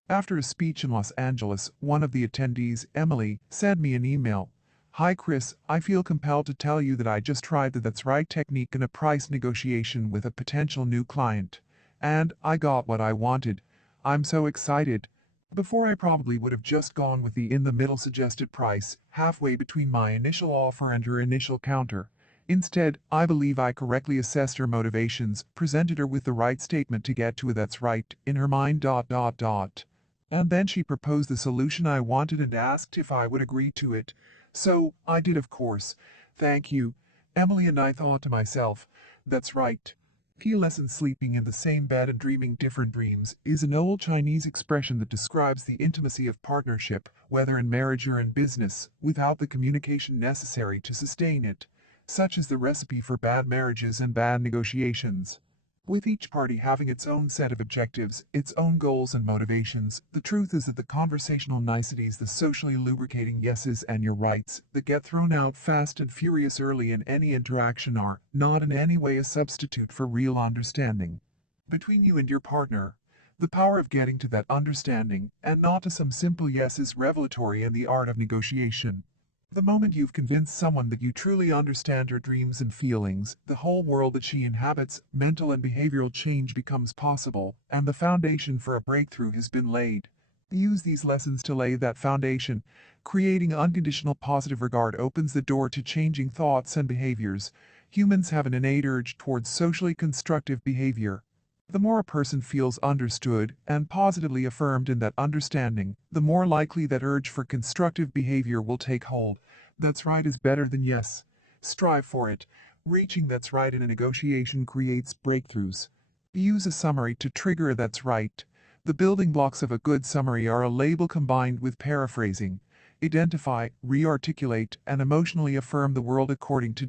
After a speech in Los Angeles, one of the attendees, Emily, sent me an email. Hi Chris, I feel compelled to tell you that I just tried the that's right technique in a price negotiation with a potential new client. And I got what I wanted. I'm so excited. Before I probably would have just gone with the in-the-middle suggested price, halfway between my initial offer and her initial counter. Instead, I believe I correctly assessed her motivations, presented her with the right statement to get to a that's right, in her mind. And then she proposed the solution I wanted and asked if I would agree to it. So, I did, of course. Thank you. Emily, and I thought to myself, that's right. Key lesson: sleeping in the same bed and dreaming different dreams is an old Chinese expression that describes the intimacy of partnership, whether in marriage or in business, without the communication necessary to sustain it. Such is the recipe for bad marriages and bad negotiations. With each party having its own set of objectives, its own goals and motivations, the truth is that the conversational niceties, the socially lubricating yeses and your rights, that get thrown out fast and furious early in any interaction are not in any way a substitute for real understanding between you and your partner. The power of getting to that understanding, and not to some simple yes, is revelatory in the art of negotiation. The moment you've convinced someone that you truly understand her dreams and feelings, the whole world that she inhabits, mental and behavioral change becomes possible, and the foundation for a breakthrough has been laid. Use these lessons to lay that foundation. Creating unconditional positive regard opens the door to changing thoughts and behaviors. Humans have an innate urge towards socially constructive behavior. The more a person feels understood and positively affirmed in that understanding, the more likely that urge for constructive behavior will take hold. That's right is better than yes. Strive for it. Reaching that's right in a negotiation creates breakthroughs. Use a summary to trigger a that's right. The building blocks of a good summary are a label combined with paraphrasing. Identify, re-articulate, and emotionally affirm the world according to ...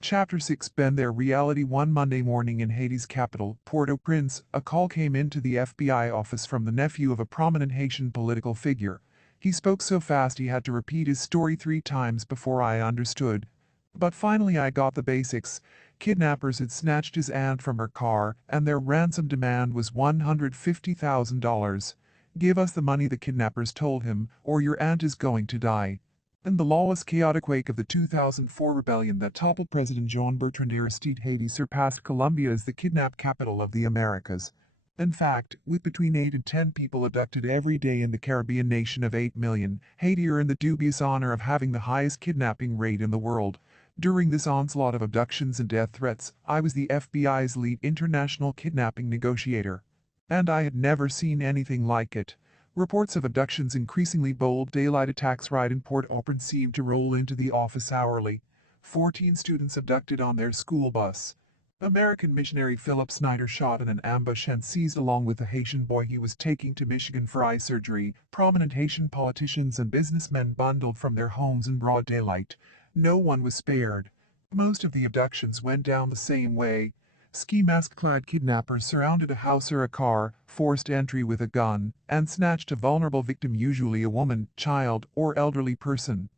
Chapter 6. Been there. Reality. One Monday morning in Haiti's capital, Port-au-Prince, a call came into the FBI office from the nephew of a prominent Haitian political figure. He spoke so fast he had to repeat his story 3 times before I understood. But finally I got the basics. Kidnappers had snatched his aunt from her car, and their ransom demand was $150,000. Give us the money, the kidnappers told him, or your aunt is going to die. In the lawless, chaotic wake of the 2004 rebellion that toppled President Jean-Bertrand Aristide, Haiti surpassed Colombia as the kidnap capital of the Americas. In fact, with between 8 and 10 people abducted every day in the Caribbean nation of 8 million, Haiti earned the dubious honor of having the highest kidnapping rate in the world. During this onslaught of abductions and death threats, I was the FBI's lead international kidnapping negotiator. And I had never seen anything like it. Reports of abductions, increasingly bold daylight attacks right in Port-au-Prince seemed to roll into the office hourly. 14 students abducted on their school bus. American missionary Philip Snyder shot in an ambush and seized along with a Haitian boy he was taking to Michigan for eye surgery. Prominent Haitian politicians and businessmen bundled from their homes in broad daylight. No one was spared. Most of the abductions went down the same way. Ski mask-clad kidnappers surrounded a house or a car, forced entry with a gun, and snatched a vulnerable victim, usually a woman, child, or elderly person.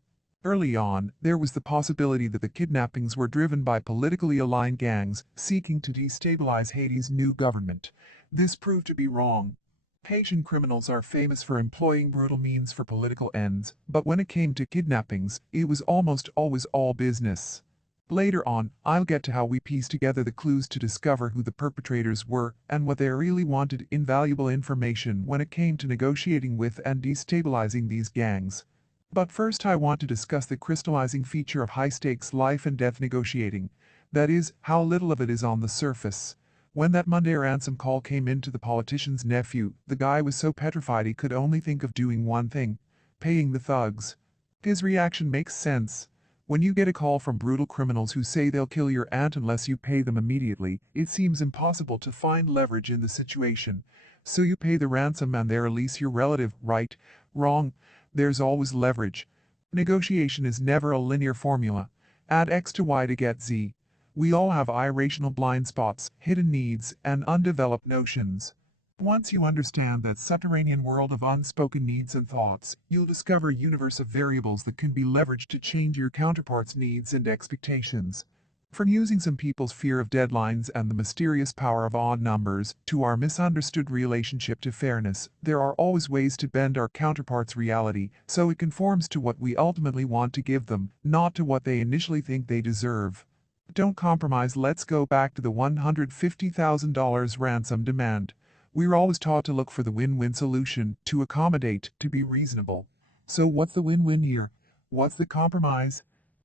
Early on, there was the possibility that the kidnappings were driven by politically aligned gangs seeking to destabilize Haiti's new government. This proved to be wrong. Haitian criminals are famous for employing brutal means for political ends, but when it came to kidnappings, it was almost always all business. Later on, I'll get to how we piece together the clues to discover who the perpetrators were and what they really wanted, invaluable information when it came to negotiating with and destabilizing these gangs. But first I want to discuss the crystallizing feature of high-stakes life and death negotiating. That is, how little of it is on the surface. When that Monday ransom call came in to the politician's nephew, the guy was so petrified he could only think of doing one thing: paying the thugs. His reaction makes sense. When you get a call from brutal criminals who say they'll kill your aunt unless you pay them immediately, it seems impossible to find leverage in the situation. So you pay the ransom and they release your relative, right? Wrong. There's always leverage. Negotiation is never a linear formula. Add X to Y to get Z. We all have irrational blind spots, hidden needs, and undeveloped notions. Once you understand that subterranean world of unspoken needs and thoughts, you'll discover a universe of variables that can be leveraged to change your counterpart's needs and expectations. From using some people's fear of deadlines and the mysterious power of odd numbers, to our misunderstood relationship to fairness, there are always ways to bend our counterpart's reality so it conforms to what we ultimately want to give them, not to what they initially think they deserve. Don't compromise. Let's go back to the $150,000 ransom demand. We're always taught to look for the win-win solution, to accommodate, to be reasonable. So what's the win-win here? What's the compromise?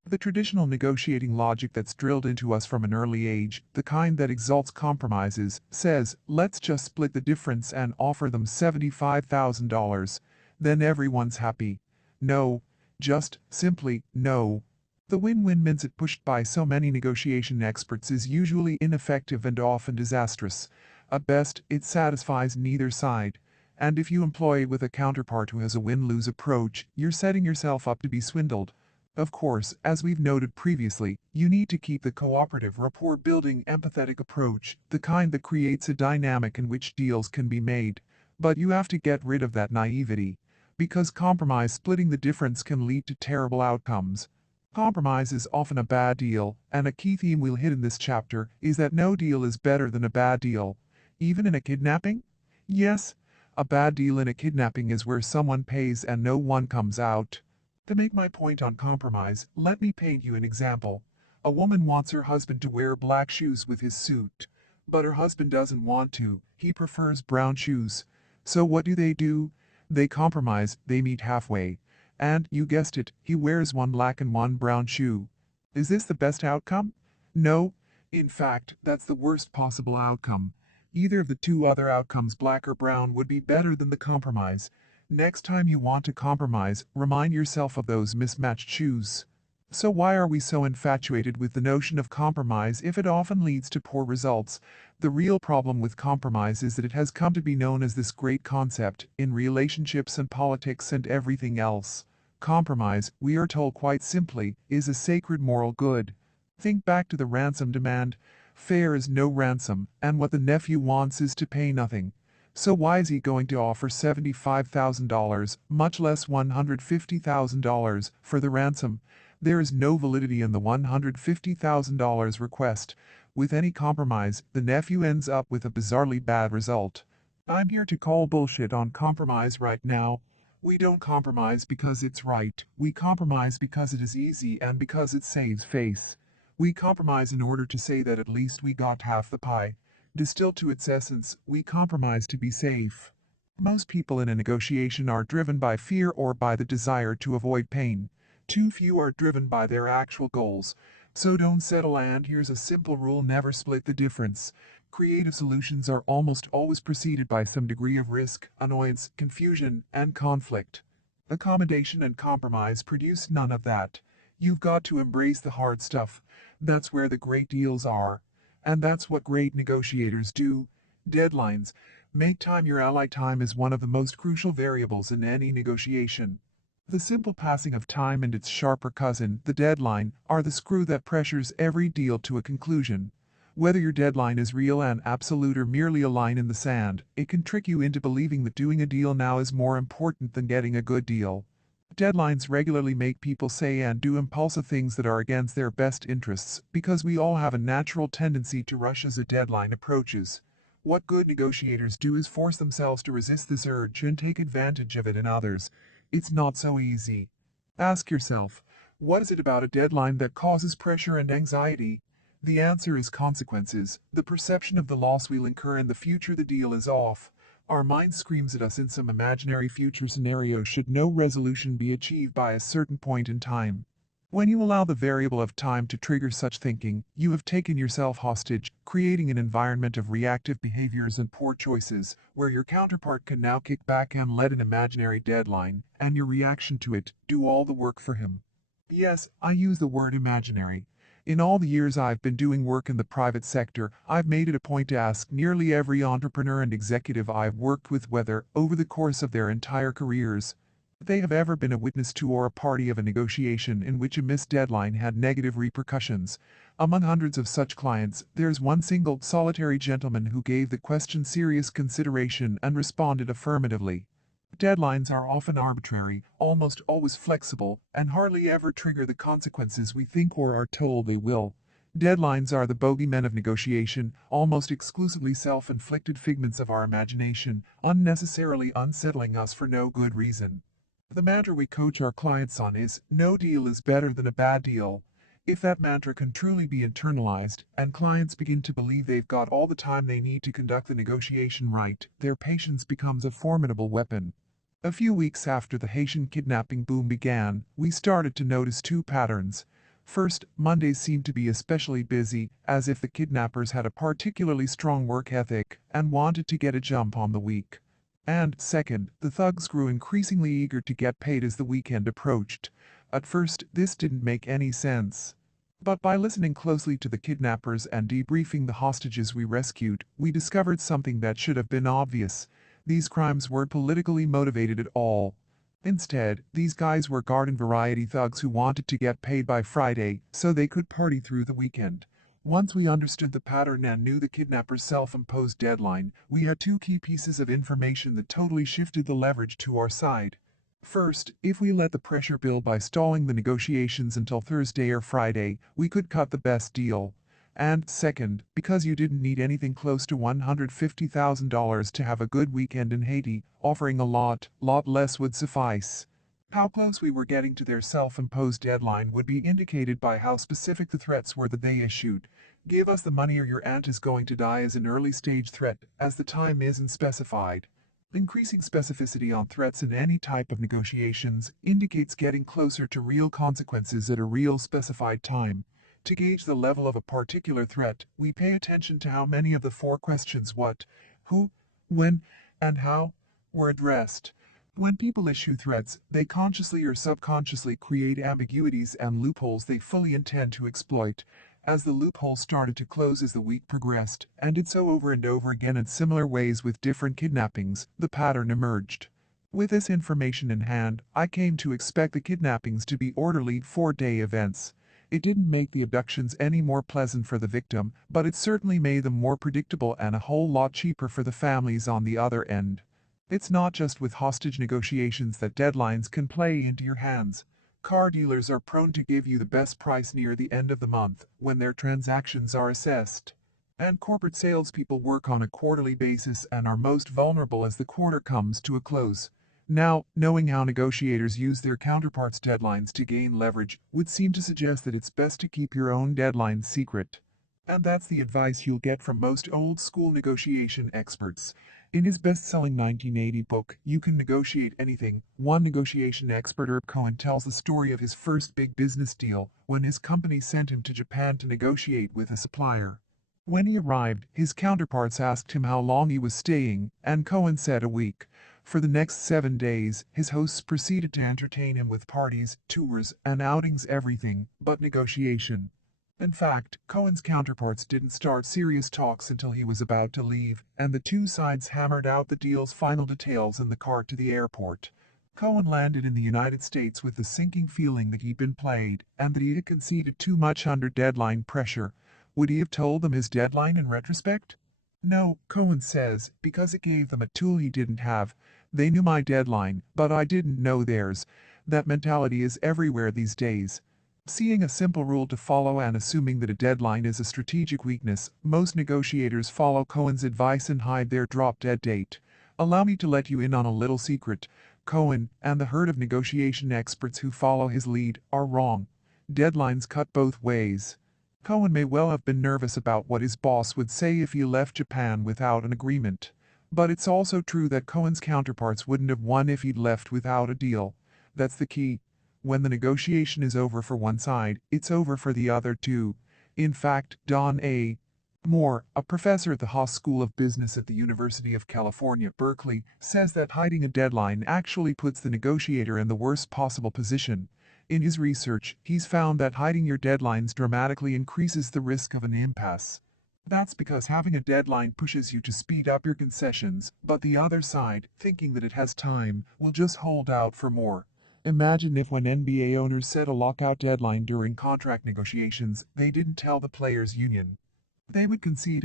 The traditional negotiating logic that's drilled into us from an early age, the kind that exalts compromises, says, let's just split the difference and offer them $75,000. Then everyone's happy. No. Just, simply, no. The win-win mindset pushed by so many negotiation experts is usually ineffective and often disastrous. At best, it satisfies neither side. And if you employ it with a counterpart who has a win-lose approach, you're setting yourself up to be swindled. Of course, as we've noted previously, you need to keep the cooperative, rapport-building, empathetic approach, the kind that creates a dynamic in which deals can be made. But you have to get rid of that naivety. Because compromise, splitting the difference, can lead to terrible outcomes. Compromise is often a bad deal, and a key theme we'll hit in this chapter is that no deal is better than a bad deal. Even in a kidnapping? Yes, a bad deal in a kidnapping is where someone pays and no one comes out. To make my point on compromise, let me paint you an example. A woman wants her husband to wear black shoes with his suit. But her husband doesn't want to, he prefers brown shoes. So what do? They compromise, they meet halfway. And, you guessed it, he wears one black and one brown shoe. Is this the best outcome? No. In fact, that's the worst possible outcome. Either of the two other outcomes, black or brown, would be better than the compromise. Next time you want to compromise, remind yourself of those mismatched shoes. So why are we so infatuated with the notion of compromise if it often leads to poor results? The real problem with compromise is that it has come to be known as this great concept in relationships and politics and everything else. Compromise, we are told quite simply, is a sacred moral good. Think back to the ransom demand. Fair is no ransom, and what the nephew wants is to pay nothing. So why is he going to offer $75,000, much less $150,000, for the ransom? There is no validity in the $150,000 request. With any compromise, the nephew ends up with a bizarrely bad result. I'm here to call bullshit on compromise right now. We don't compromise because it's right. We compromise because it is easy and because it saves face. We compromise in order to say that at least we got half the pie. Distilled to its essence, we compromise to be safe. Most people in a negotiation are driven by fear or by the desire to avoid pain. Too few are driven by their actual goals. So don't settle, and here's a simple rule: never split the difference. Creative solutions are almost always preceded by some degree of risk, annoyance, confusion, and conflict. Accommodation and compromise produce none of that. You've got to embrace the hard stuff. That's where the great deals are. And that's what great negotiators do. Deadlines. Make time your ally. Time is one of the most crucial variables in any negotiation. The simple passing of time and its sharper cousin, the deadline, are the screw that pressures every deal to a conclusion. Whether your deadline is real and absolute or merely a line in the sand, it can trick you into believing that doing a deal now is more important than getting a good deal. Deadlines regularly make people say and do impulsive things that are against their best interests, because we all have a natural tendency to rush as a deadline approaches. What good negotiators do is force themselves to resist this urge and take advantage of it in others. It's not so easy. Ask yourself, What is it about a deadline that causes pressure and anxiety? The answer is consequences, the perception of the loss we'll incur in the future the deal is off. Our mind screams at us in some imaginary future scenario should no resolution be achieved by a certain point in time. When you allow the variable of time to trigger such thinking, you have taken yourself hostage, creating an environment of reactive behaviors and poor choices, where your counterpart can now kick back and let an imaginary deadline, and your reaction to it, do all the work for him. Yes, I use the word imaginary. In all the years I've been doing work in the private sector, I've made it a point to ask nearly every entrepreneur and executive I've worked with whether, over the course of their entire careers, they have ever been a witness to or a party of a negotiation in which a missed deadline had negative repercussions. Among hundreds of such clients, there's one single, solitary gentleman who gave the question serious consideration and responded affirmatively. Deadlines are often arbitrary, almost always flexible, and hardly ever trigger the consequences we think or are told they will. Deadlines are the bogeymen of negotiation, almost exclusively self-inflicted figments of our imagination, unnecessarily unsettling us for no good reason. The mantra we coach our clients on is, no deal is better than a bad deal. If that mantra can truly be internalized, and clients begin to believe they've got all the time they need to conduct the negotiation right, their patience becomes a formidable weapon. A few weeks after the Haitian kidnapping boom began, we started to notice two patterns. First, Mondays seemed to be especially busy, as if the kidnappers had a particularly strong work ethic and wanted to get a jump on the week. And, second, the thugs grew increasingly eager to get paid as the weekend approached. At first, this didn't make any sense. But by listening closely to the kidnappers and debriefing the hostages we rescued, we discovered something that should have been obvious. These crimes weren't politically motivated at all. Instead, these guys were garden variety thugs who wanted to get paid by Friday so they could party through the weekend. Once we understood the pattern and knew the kidnapper's self-imposed deadline, we had two key pieces of information that totally shifted the leverage to our side. First, if we let the pressure build by stalling the negotiations until Thursday or Friday, we could cut the best deal. And second, because you didn't need anything close to $150,000 to have a good weekend in Haiti, offering a lot less would suffice. How close we were getting to their self-imposed deadline would be indicated by how specific the threats were that they issued. Give us the money or your aunt is going to die is an early-stage threat, as the time isn't specified. Increasing specificity on threats in any type of negotiations indicates getting closer to real consequences at a real specified time. To gauge the level of a particular threat, we pay attention to how many of the four questions what, who, when, and how were addressed. When people issue threats, they consciously or subconsciously create ambiguities and loopholes they fully intend to exploit. As the loophole started to close as the week progressed, and did so over and over again in similar ways with different kidnappings, the pattern emerged. With this information in hand, I came to expect the kidnappings to be orderly, 4-day events. It didn't make the abductions any more pleasant for the victim, but it certainly made them more predictable and a whole lot cheaper for the families on the other end. It's not just with hostage negotiations that deadlines can play into your hands. Car dealers are prone to give you the best price near the end of the month, when their transactions are assessed. And corporate salespeople work on a quarterly basis and are most vulnerable as the quarter comes to a close. Now, knowing how negotiators use their counterparts' deadlines to gain leverage would seem to suggest that it's best to keep your own deadlines secret. And that's the advice you'll get from most old-school negotiation experts. In his best-selling 1980 book, You Can Negotiate Anything, one negotiation expert, Herb Cohen, tells the story of his first big business deal when his company sent him to Japan to negotiate with a supplier. When he arrived, his counterparts asked him how long he was staying, and Cohen said a week. For the next 7 days, his hosts proceeded to entertain him with parties, tours, and outings, everything but negotiation. In fact, Cohen's counterparts didn't start serious talks until he was about to leave, and the two sides hammered out the deal's final details in the car to the airport. Cohen landed in the United States with the sinking feeling that he'd been played, and that he had conceded too much under deadline pressure. Would he have told them his deadline in retrospect? No, Cohen says, because it gave them a tool he didn't have. They knew my deadline, but I didn't know theirs. That mentality is everywhere these days. Seeing a simple rule to follow and assuming that a deadline is a strategic weakness, most negotiators follow Cohen's advice and hide their drop-dead date. Allow me to let you in on a little secret. Cohen, and the herd of negotiation experts who follow his lead, are wrong. Deadlines cut both ways. Cohen may well have been nervous about what his boss would say if he left Japan without an agreement. But it's also true that Cohen's counterparts wouldn't have won if he'd left without a deal. That's the key. When the negotiation is over for one side, it's over for the other too. In fact, Don A. Moore, a professor at the Haas School of Business at the University of California, Berkeley, says that hiding a deadline actually puts the negotiator in the worst possible position. In his research, he's found that hiding your deadlines dramatically increases the risk of an impasse. That's because having a deadline pushes you to speed up your concessions, but the other side, thinking that it has time, will just hold out for more. Imagine if when NBA owners set a lockout deadline during contract negotiations, they didn't tell the players' union. They would concede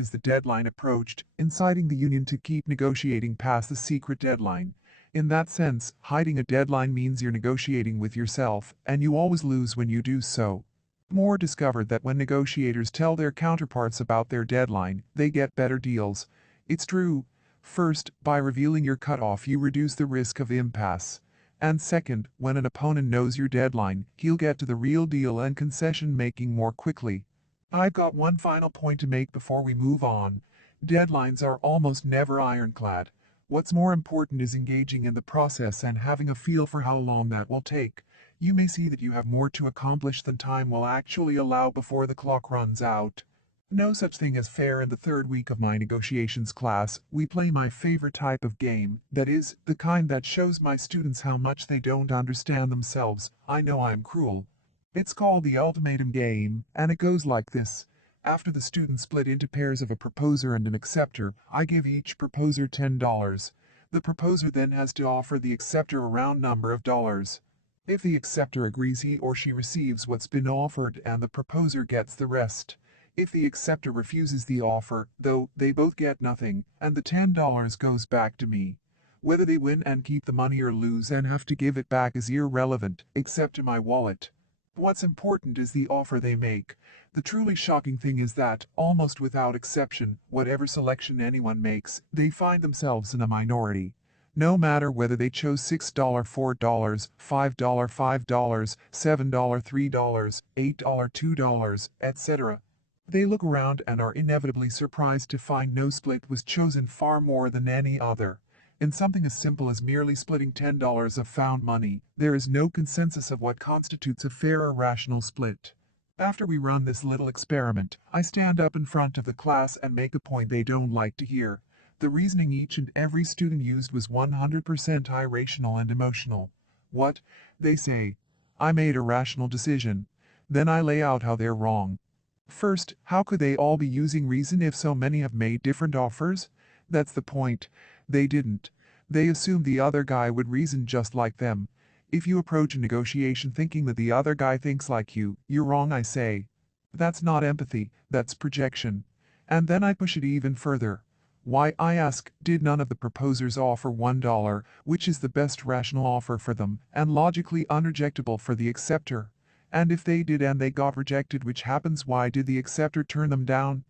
as the deadline approached, inciting the union to keep negotiating past the secret deadline. In that sense, hiding a deadline means you're negotiating with yourself, and you always lose when you do so. Moore discovered that when negotiators tell their counterparts about their deadline, they get better deals. It's true. First, by revealing your cutoff, you reduce the risk of impasse. And second, when an opponent knows your deadline, he'll get to the real deal and concession making more quickly. I've got one final point to make before we move on. Deadlines are almost never ironclad. What's more important is engaging in the process and having a feel for how long that will take. You may see that you have more to accomplish than time will actually allow before the clock runs out. No such thing as fair. In the third week of my negotiations class, we play my favorite type of game, that is, the kind that shows my students how much they don't understand themselves. I know I'm cruel. It's called the ultimatum game, and it goes like this. After the students split into pairs of a proposer and an acceptor, I give each proposer $10. The proposer then has to offer the acceptor a round number of dollars. If the acceptor agrees, he or she receives what's been offered and the proposer gets the rest. If the acceptor refuses the offer, though, they both get nothing, and the $10 goes back to me. Whether they win and keep the money or lose and have to give it back is irrelevant, except to my wallet. What's important is the offer they make. The truly shocking thing is that, almost without exception, whatever selection anyone makes, they find themselves in a minority. No matter whether they chose $6, $4, $5, $5, $7, $3, $8, $2, etc. They look around and are inevitably surprised to find no split was chosen far more than any other. In something as simple as merely splitting $10 of found money, there is no consensus of what constitutes a fair or rational split. After we run this little experiment, I stand up in front of the class and make a point they don't like to hear. The reasoning each and every student used was 100% irrational and emotional. What? They say. I made a rational decision. Then I lay out how they're wrong. First, how could they all be using reason if so many have made different offers? That's the point. They didn't. They assumed the other guy would reason just like them. If you approach a negotiation thinking that the other guy thinks like you, you're wrong, I say. That's not empathy, that's projection. And then I push it even further. Why, I ask, did none of the proposers offer $1, which is the best rational offer for them, and logically unrejectable for the acceptor? And if they did and they got rejected, which happens, why did the acceptor turn them down?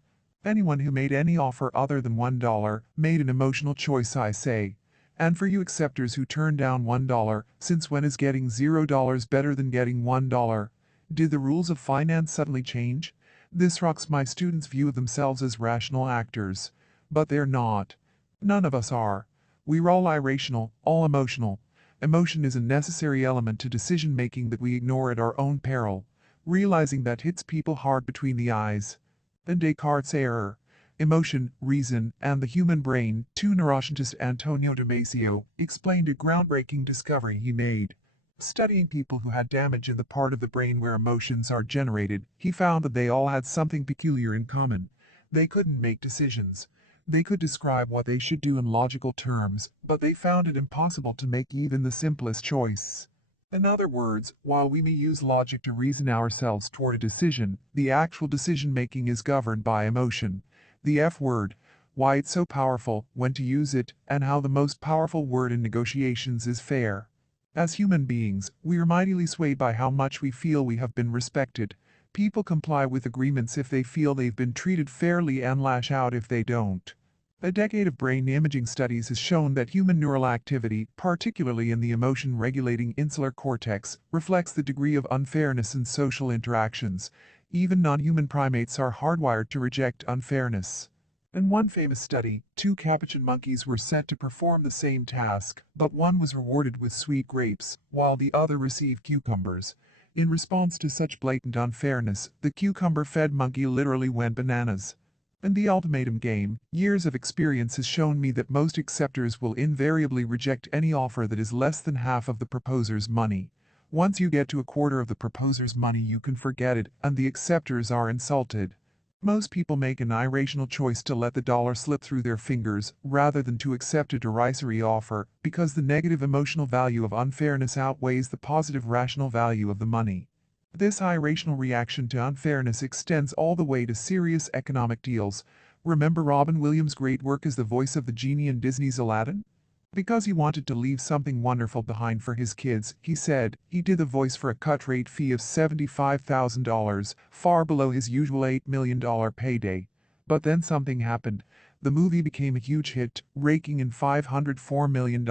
Anyone who made any offer other than $1 made an emotional choice, I say. And for you acceptors who turned down $1, since when is getting $0 better than getting $1? Did the rules of finance suddenly change? This rocks my students' view of themselves as rational actors. But they're not. None of us are. We're all irrational, all emotional. Emotion is a necessary element to decision-making that we ignore at our own peril, realizing that hits people hard between the eyes. And Descartes' error. Emotion, reason, and the human brain, to neuroscientist Antonio Damasio, explained a groundbreaking discovery he made. Studying people who had damage in the part of the brain where emotions are generated, he found that they all had something peculiar in common. They couldn't make decisions. They could describe what they should do in logical terms, but they found it impossible to make even the simplest choice. In other words, while we may use logic to reason ourselves toward a decision, the actual decision-making is governed by emotion. The F word, why it's so powerful, when to use it, and how the most powerful word in negotiations is fair. As human beings, we are mightily swayed by how much we feel we have been respected. People comply with agreements if they feel they've been treated fairly and lash out if they don't. A decade of brain imaging studies has shown that human neural activity, particularly in the emotion-regulating insular cortex, reflects the degree of unfairness in social interactions. Even non-human primates are hardwired to reject unfairness. In one famous study, two capuchin monkeys were set to perform the same task, but one was rewarded with sweet grapes, while the other received cucumbers. In response to such blatant unfairness, the cucumber-fed monkey literally went bananas. In the ultimatum game, years of experience has shown me that most acceptors will invariably reject any offer that is less than half of the proposer's money. Once you get to a quarter of the proposer's money, you can forget it, and the acceptors are insulted. Most people make an irrational choice to let the dollar slip through their fingers, rather than to accept a derisory offer, because the negative emotional value of unfairness outweighs the positive rational value of the money. This irrational reaction to unfairness extends all the way to serious economic deals. Remember Robin Williams' great work as the voice of the genie in Disney's Aladdin? Because he wanted to leave something wonderful behind for his kids, he said, he did the voice for a cut-rate fee of $75,000, far below his usual $8 million payday. But then something happened. The movie became a huge hit, raking in $504 million.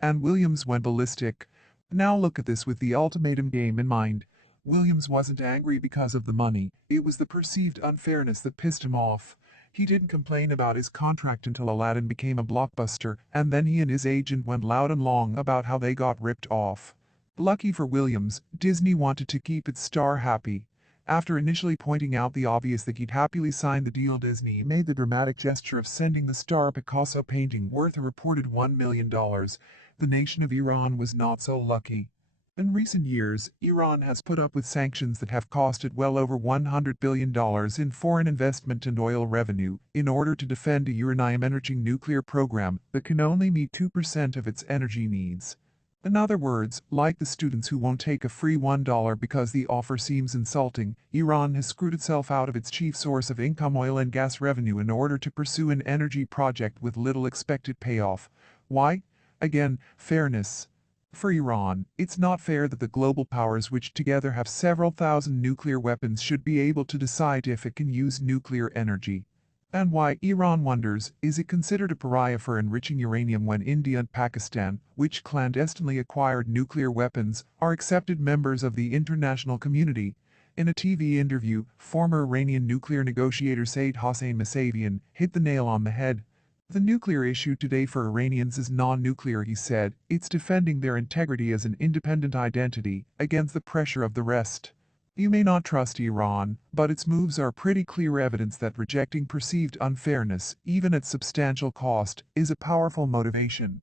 And Williams went ballistic. Now look at this with the ultimatum game in mind. Williams wasn't angry because of the money, it was the perceived unfairness that pissed him off. He didn't complain about his contract until Aladdin became a blockbuster, and then he and his agent went loud and long about how they got ripped off. Lucky for Williams, Disney wanted to keep its star happy. After initially pointing out the obvious that he'd happily signed the deal, Disney made the dramatic gesture of sending the star a Picasso painting worth a reported $1 million. The nation of Iran was not so lucky. In recent years, Iran has put up with sanctions that have cost it well over $100 billion in foreign investment and oil revenue in order to defend a uranium-enriching nuclear program that can only meet 2% of its energy needs. In other words, like the students who won't take a free $1 because the offer seems insulting, Iran has screwed itself out of its chief source of income, oil and gas revenue, in order to pursue an energy project with little expected payoff. Why? Again, fairness. For Iran, it's not fair that the global powers, which together have several thousand nuclear weapons, should be able to decide if it can use nuclear energy. And why, Iran wonders, is it considered a pariah for enriching uranium when India and Pakistan, which clandestinely acquired nuclear weapons, are accepted members of the international community? In a TV interview, former Iranian nuclear negotiator Said Hossein Mousavian hit the nail on the head. The nuclear issue today for Iranians is non-nuclear, he said. It's defending their integrity as an independent identity against the pressure of the rest. You may not trust Iran, but its moves are pretty clear evidence that rejecting perceived unfairness, even at substantial cost, is a powerful motivation.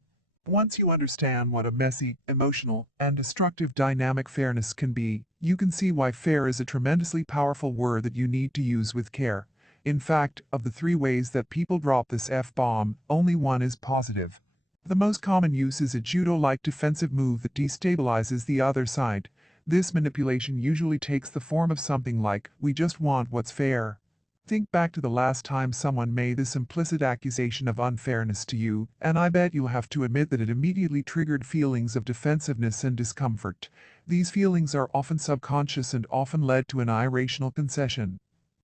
Once you understand what a messy, emotional, and destructive dynamic fairness can be, you can see why fair is a tremendously powerful word that you need to use with care. In fact, of the three ways that people drop this F-bomb, only one is positive. The most common use is a judo-like defensive move that destabilizes the other side. This manipulation usually takes the form of something like, "We just want what's fair." Think back to the last time someone made this implicit accusation of unfairness to you, and I bet you'll have to admit that it immediately triggered feelings of defensiveness and discomfort. These feelings are often subconscious and often led to an irrational concession.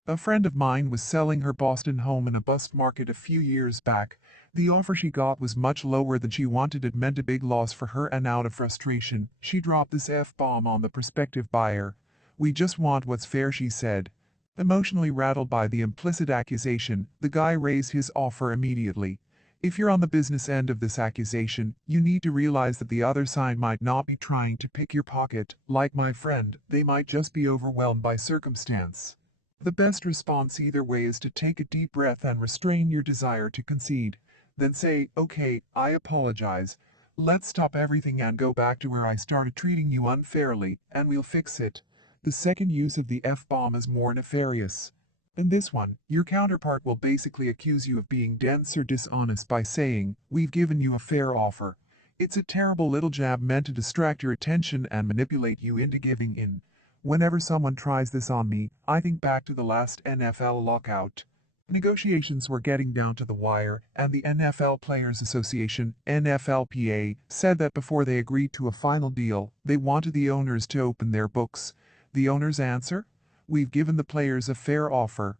A friend of mine was selling her Boston home in a bust market a few years back. The offer she got was much lower than she wanted. It meant a big loss for her, and out of frustration, she dropped this F-bomb on the prospective buyer. "We just want what's fair," she said. Emotionally rattled by the implicit accusation, the guy raised his offer immediately. If you're on the business end of this accusation, you need to realize that the other side might not be trying to pick your pocket. Like my friend, they might just be overwhelmed by circumstance. The best response either way is to take a deep breath and restrain your desire to concede. Then say, "Okay, I apologize. Let's stop everything and go back to where I started treating you unfairly, and we'll fix it." The second use of the F-bomb is more nefarious. In this one, your counterpart will basically accuse you of being dense or dishonest by saying, "We've given you a fair offer." It's a terrible little jab meant to distract your attention and manipulate you into giving in. Whenever someone tries this on me, I think back to the last NFL lockout. Negotiations were getting down to the wire, and the NFL Players Association, NFLPA, said that before they agreed to a final deal, they wanted the owners to open their books. The owners' answer? "We've given the players a fair offer."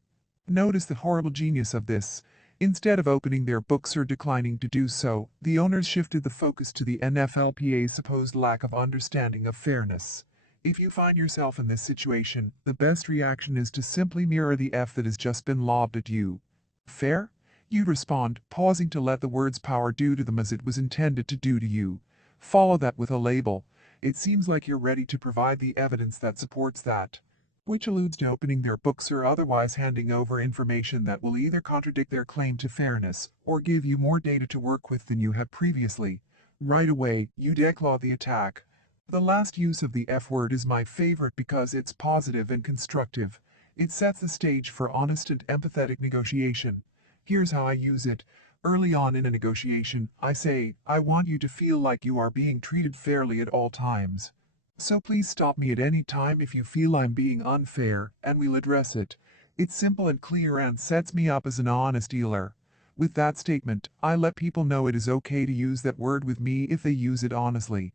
Notice the horrible genius of this. Instead of opening their books or declining to do so, the owners shifted the focus to the NFLPA's supposed lack of understanding of fairness. If you find yourself in this situation, the best reaction is to simply mirror the F that has just been lobbed at you. Fair? You'd respond, pausing to let the words power do to them as it was intended to do to you. Follow that with a label. It seems like you're ready to provide the evidence that supports that, which alludes to opening their books or otherwise handing over information that will either contradict their claim to fairness or give you more data to work with than you had previously. Right away, you declaw the attack. The last use of the F word is my favorite because it's positive and constructive. It sets the stage for honest and empathetic negotiation. Here's how I use it. Early on in a negotiation, I say, I want you to feel like you are being treated fairly at all times. So please stop me at any time if you feel I'm being unfair, and we'll address it. It's simple and clear and sets me up as an honest dealer. With that statement, I let people know it is okay to use that word with me if they use it honestly.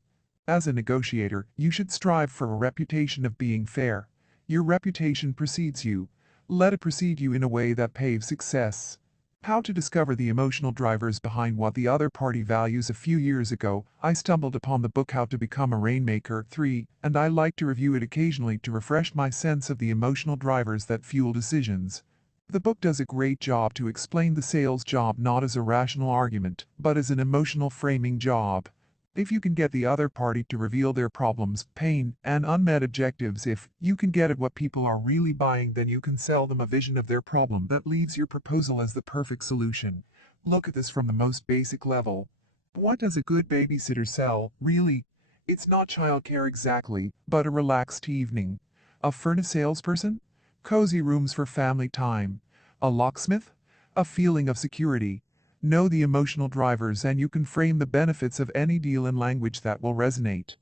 As a negotiator, you should strive for a reputation of being fair. Your reputation precedes you. Let it precede you in a way that paves success. How to discover the emotional drivers behind what the other party values. A few years ago, I stumbled upon the book How to Become a Rainmaker 3, and I like to review it occasionally to refresh my sense of the emotional drivers that fuel decisions. The book does a great job to explain the sales job not as a rational argument, but as an emotional framing job. If you can get the other party to reveal their problems, pain, and unmet objectives, if you can get at what people are really buying, then you can sell them a vision of their problem that leaves your proposal as the perfect solution. Look at this from the most basic level. What does a good babysitter sell, really? It's not childcare exactly, but a relaxed evening. A furnace salesperson? Cozy rooms for family time. A locksmith? A feeling of security. Know the emotional drivers and you can frame the benefits of any deal in language that will resonate.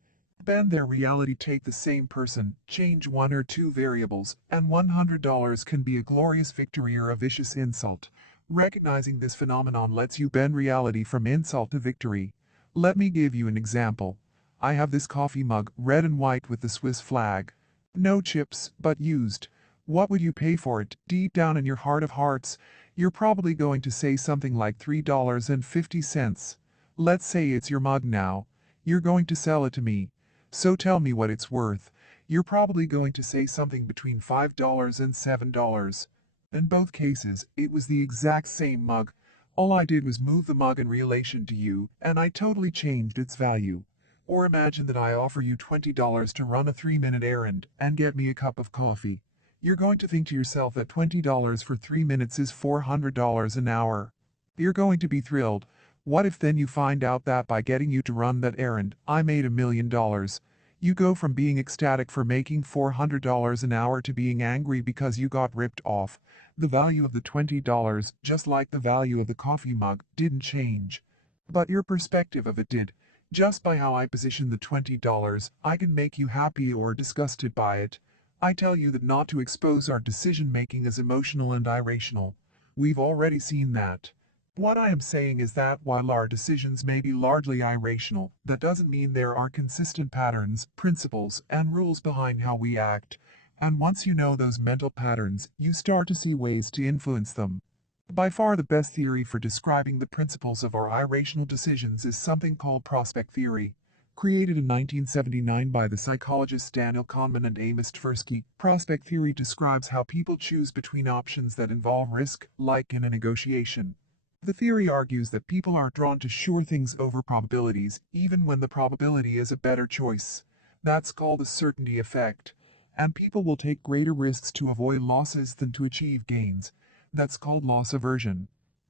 Bend their reality. Take the same person, change one or two variables, and $100 can be a glorious victory or a vicious insult. Recognizing this phenomenon lets you bend reality from insult to victory. Let me give you an example. I have this coffee mug, red and white with the Swiss flag. No chips, but used. What would you pay for it? Deep down in your heart of hearts, you're probably going to say something like $3.50. Let's say it's your mug now. You're going to sell it to me. So tell me what it's worth. You're probably going to say something between $5 and $7. In both cases, it was the exact same mug. All I did was move the mug in relation to you, and I totally changed its value. Or imagine that I offer you $20 to run a 3-minute errand and get me a cup of coffee. You're going to think to yourself that $20 for 3 minutes is $400 an hour. You're going to be thrilled. What if then you find out that by getting you to run that errand, I made $1 million? You go from being ecstatic for making $400 an hour to being angry because you got ripped off. The value of the $20, just like the value of the coffee mug, didn't change. But your perspective of it did. Just by how I position the $20, I can make you happy or disgusted by it. I tell you that not to expose our decision-making as emotional and irrational. We've already seen that. What I am saying is that while our decisions may be largely irrational, that doesn't mean there are consistent patterns, principles, and rules behind how we act. And once you know those mental patterns, you start to see ways to influence them. By far the best theory for describing the principles of our irrational decisions is something called prospect theory. Created in 1979 by the psychologists Daniel Kahneman and Amos Tversky, prospect theory describes how people choose between options that involve risk, like in a negotiation. The theory argues that people are drawn to sure things over probabilities, even when the probability is a better choice. That's called the certainty effect. And people will take greater risks to avoid losses than to achieve gains. That's called loss aversion.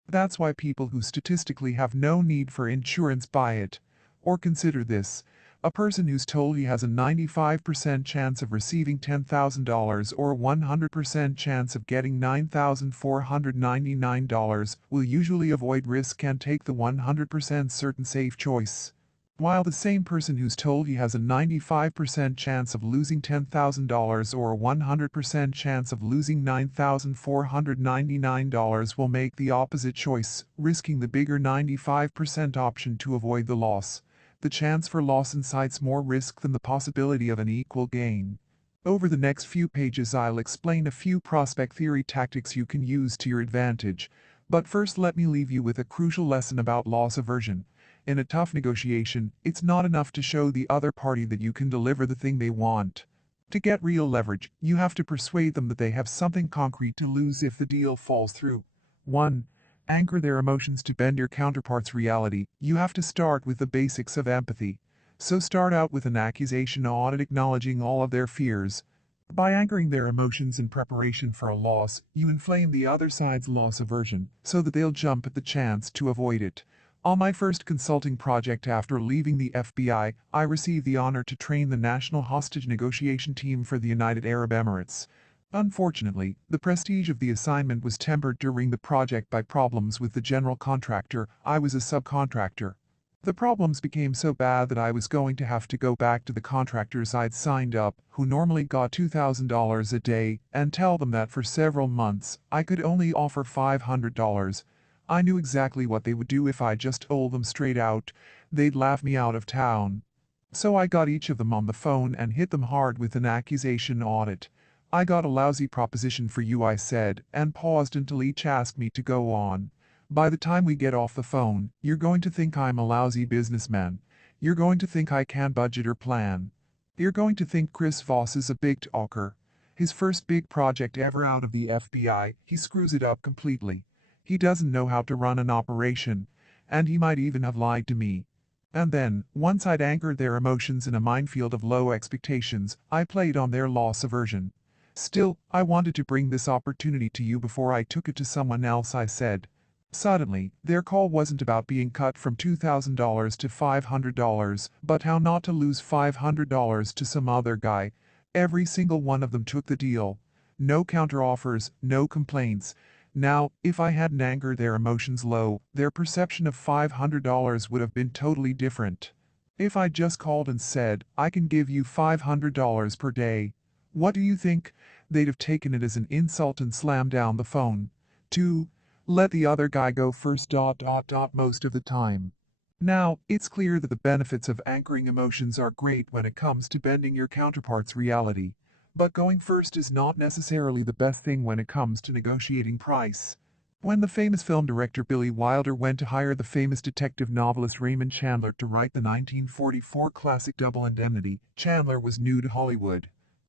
That's why people who statistically have no need for insurance buy it. Or consider this. A person who's told he has a 95% chance of receiving $10,000 or a 100% chance of getting $9,499 will usually avoid risk and take the 100% certain safe choice. While the same person who's told he has a 95% chance of losing $10,000 or a 100% chance of losing $9,499 will make the opposite choice, risking the bigger 95% option to avoid the loss. The chance for loss incites more risk than the possibility of an equal gain. Over the next few pages I'll explain a few prospect theory tactics you can use to your advantage. But first let me leave you with a crucial lesson about loss aversion. In a tough negotiation, it's not enough to show the other party that you can deliver the thing they want. To get real leverage, you have to persuade them that they have something concrete to lose if the deal falls through. 1. Anchor their emotions to bend your counterpart's reality. You have to start with the basics of empathy. So start out with an accusation audit acknowledging all of their fears. By anchoring their emotions in preparation for a loss, you inflame the other side's loss aversion, so that they'll jump at the chance to avoid it. On my first consulting project after leaving the FBI, I received the honor to train the National Hostage Negotiation Team for the United Arab Emirates. Unfortunately, the prestige of the assignment was tempered during the project by problems with the general contractor. I was a subcontractor. The problems became so bad that I was going to have to go back to the contractors I'd signed up, who normally got $2,000 a day, and tell them that for several months, I could only offer $500. I knew exactly what they would do if I just told them straight out. They'd laugh me out of town. So I got each of them on the phone and hit them hard with an accusation audit. I got a lousy proposition for you, I said, and paused until each asked me to go on. By the time we get off the phone, you're going to think I'm a lousy businessman. You're going to think I can't budget or plan. You're going to think Chris Voss is a big talker. His first big project ever out of the FBI, he screws it up completely. He doesn't know how to run an operation. And he might even have lied to me. And then, once I'd anchored their emotions in a minefield of low expectations, I played on their loss aversion. Still, I wanted to bring this opportunity to you before I took it to someone else, I said. Suddenly, their call wasn't about being cut from $2,000 to $500, but how not to lose $500 to some other guy. Every single one of them took the deal. No counteroffers, no complaints. Now, if I hadn't anchored their emotions low, their perception of $500 would have been totally different. If I just called and said, I can give you $500 per day, what do you think? They'd have taken it as an insult and slammed down the phone. 2. Let the other guy go first. Most of the time. Now, it's clear that the benefits of anchoring emotions are great when it comes to bending your counterpart's reality. But going first is not necessarily the best thing when it comes to negotiating price. When the famous film director Billy Wilder went to hire the famous detective novelist Raymond Chandler to write the 1944 classic Double Indemnity, Chandler was new to Hollywood.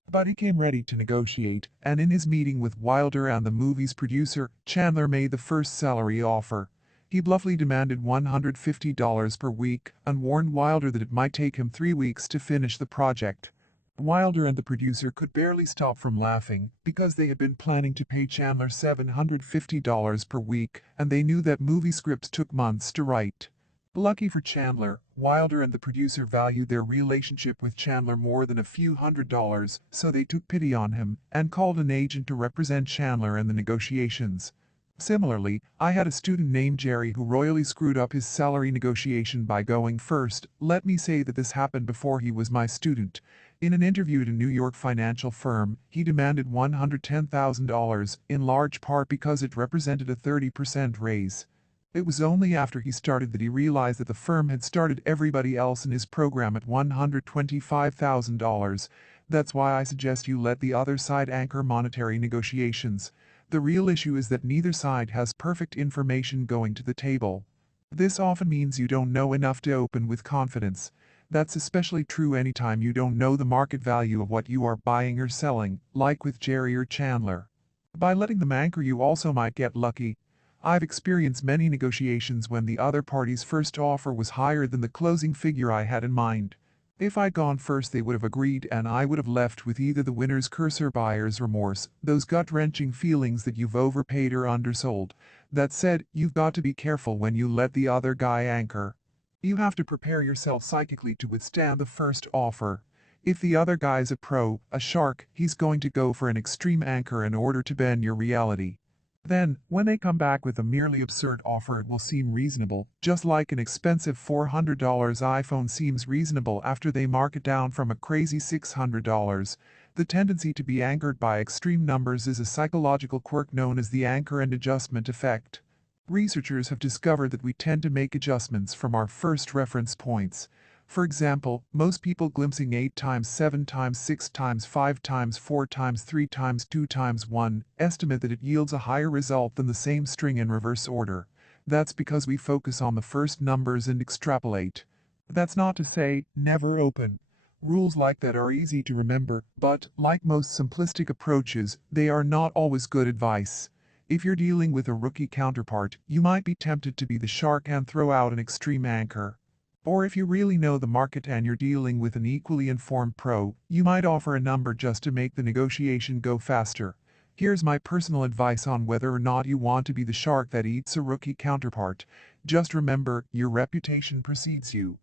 But he came ready to negotiate, and in his meeting with Wilder and the movie's producer, Chandler made the first salary offer. He bluffly demanded $150 per week and warned Wilder that it might take him 3 weeks to finish the project. Wilder and the producer could barely stop from laughing because they had been planning to pay Chandler $750 per week, and they knew that movie scripts took months to write. Lucky for Chandler, Wilder and the producer valued their relationship with Chandler more than a few $100s, so they took pity on him and called an agent to represent Chandler in the negotiations. Similarly, I had a student named Jerry who royally screwed up his salary negotiation by going first. Let me say that this happened before he was my student. In an interview at a New York financial firm, he demanded $110,000, in large part because it represented a 30% raise. It was only after he started that he realized that the firm had started everybody else in his program at $125,000. That's why I suggest you let the other side anchor monetary negotiations. The real issue is that neither side has perfect information going to the table. This often means you don't know enough to open with confidence. That's especially true anytime you don't know the market value of what you are buying or selling, like with Jerry or Chandler. By letting them anchor you also might get lucky. I've experienced many negotiations when the other party's first offer was higher than the closing figure I had in mind. If I'd gone first they would have agreed and I would have left with either the winner's curse or buyer's remorse, those gut-wrenching feelings that you've overpaid or undersold. That said, you've got to be careful when you let the other guy anchor. You have to prepare yourself psychically to withstand the first offer. If the other guy's a pro, a shark, he's going to go for an extreme anchor in order to bend your reality. Then, when they come back with a merely absurd offer it will seem reasonable, just like an expensive $400 iPhone seems reasonable after they mark it down from a crazy $600. The tendency to be anchored by extreme numbers is a psychological quirk known as the anchor and adjustment effect. Researchers have discovered that we tend to make adjustments from our first reference points. For example, most people glimpsing 8 times 7 times 6 times 5 times 4 times 3 times 2 times 1 estimate that it yields a higher result than the same string in reverse order. That's because we focus on the first numbers and extrapolate. That's not to say, never open. Rules like that are easy to remember, but, like most simplistic approaches, they are not always good advice. If you're dealing with a rookie counterpart, you might be tempted to be the shark and throw out an extreme anchor. Or if you really know the market and you're dealing with an equally informed pro, you might offer a number just to make the negotiation go faster. Here's my personal advice on whether or not you want to be the shark that eats a rookie counterpart. Just remember, your reputation precedes you.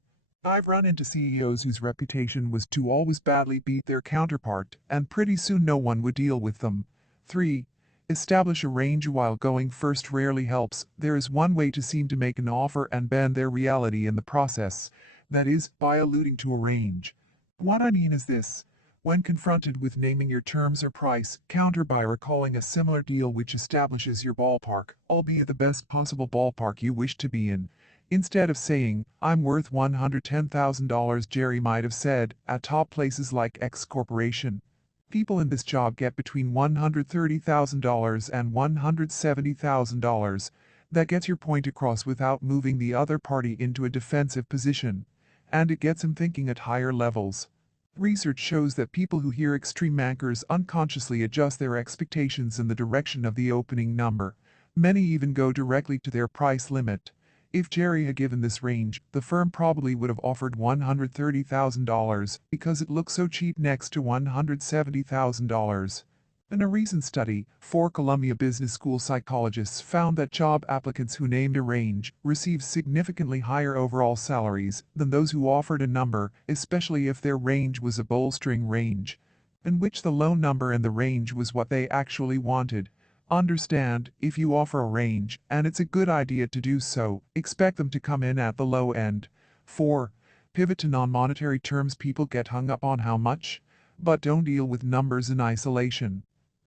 I've run into CEOs whose reputation was to always badly beat their counterpart, and pretty soon no one would deal with them. 3. Establish a range while going first rarely helps. There is one way to seem to make an offer and bend their reality in the process. That is, by alluding to a range. What I mean is this. When confronted with naming your terms or price, counter by recalling a similar deal which establishes your ballpark, albeit the best possible ballpark you wish to be in. Instead of saying, I'm worth $110,000, Jerry might have said, at top places like X Corporation. People in this job get between $130,000 and $170,000. That gets your point across without moving the other party into a defensive position. And it gets him thinking at higher levels. Research shows that people who hear extreme anchors unconsciously adjust their expectations in the direction of the opening number. Many even go directly to their price limit. If Jerry had given this range, the firm probably would have offered $130,000 because it looks so cheap next to $170,000. In a recent study, 4 Columbia Business School psychologists found that job applicants who named a range received significantly higher overall salaries than those who offered a number, especially if their range was a bolstering range, in which the low number in the range was what they actually wanted. Understand, if you offer a range, and it's a good idea to do so, expect them to come in at the low end. 4. Pivot to non-monetary terms. People get hung up on how much, but don't deal with numbers in isolation.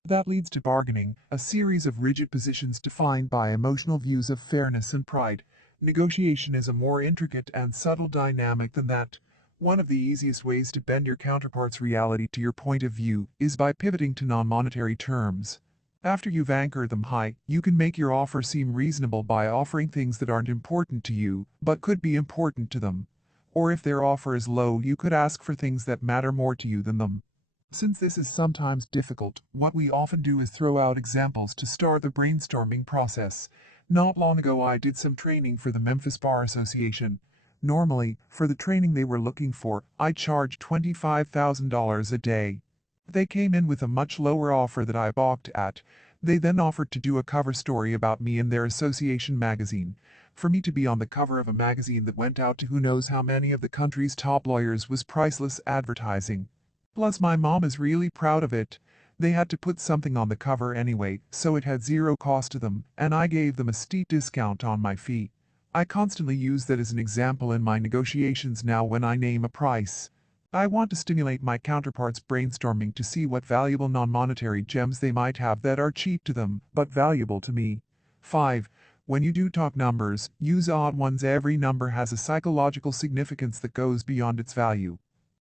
That leads to bargaining, a series of rigid positions defined by emotional views of fairness and pride. Negotiation is a more intricate and subtle dynamic than that. One of the easiest ways to bend your counterpart's reality to your point of view is by pivoting to non-monetary terms. After you've anchored them high, you can make your offer seem reasonable by offering things that aren't important to you, but could be important to them. Or if their offer is low, you could ask for things that matter more to you than them. Since this is sometimes difficult, what we often do is throw out examples to start the brainstorming process. Not long ago I did some training for the Memphis Bar Association. Normally, for the training they were looking for, I charged $25,000 a day. They came in with a much lower offer that I balked at. They then offered to do a cover story about me in their association magazine. For me to be on the cover of a magazine that went out to who knows how many of the country's top lawyers was priceless advertising. Plus my mom is really proud of it. They had to put something on the cover anyway, so it had zero cost to them, and I gave them a steep discount on my fee. I constantly use that as an example in my negotiations now when I name a price. I want to stimulate my counterparts' brainstorming to see what valuable non-monetary gems they might have that are cheap to them, but valuable to me. 5. When you do talk numbers, use odd ones. Every number has a psychological significance that goes beyond its value.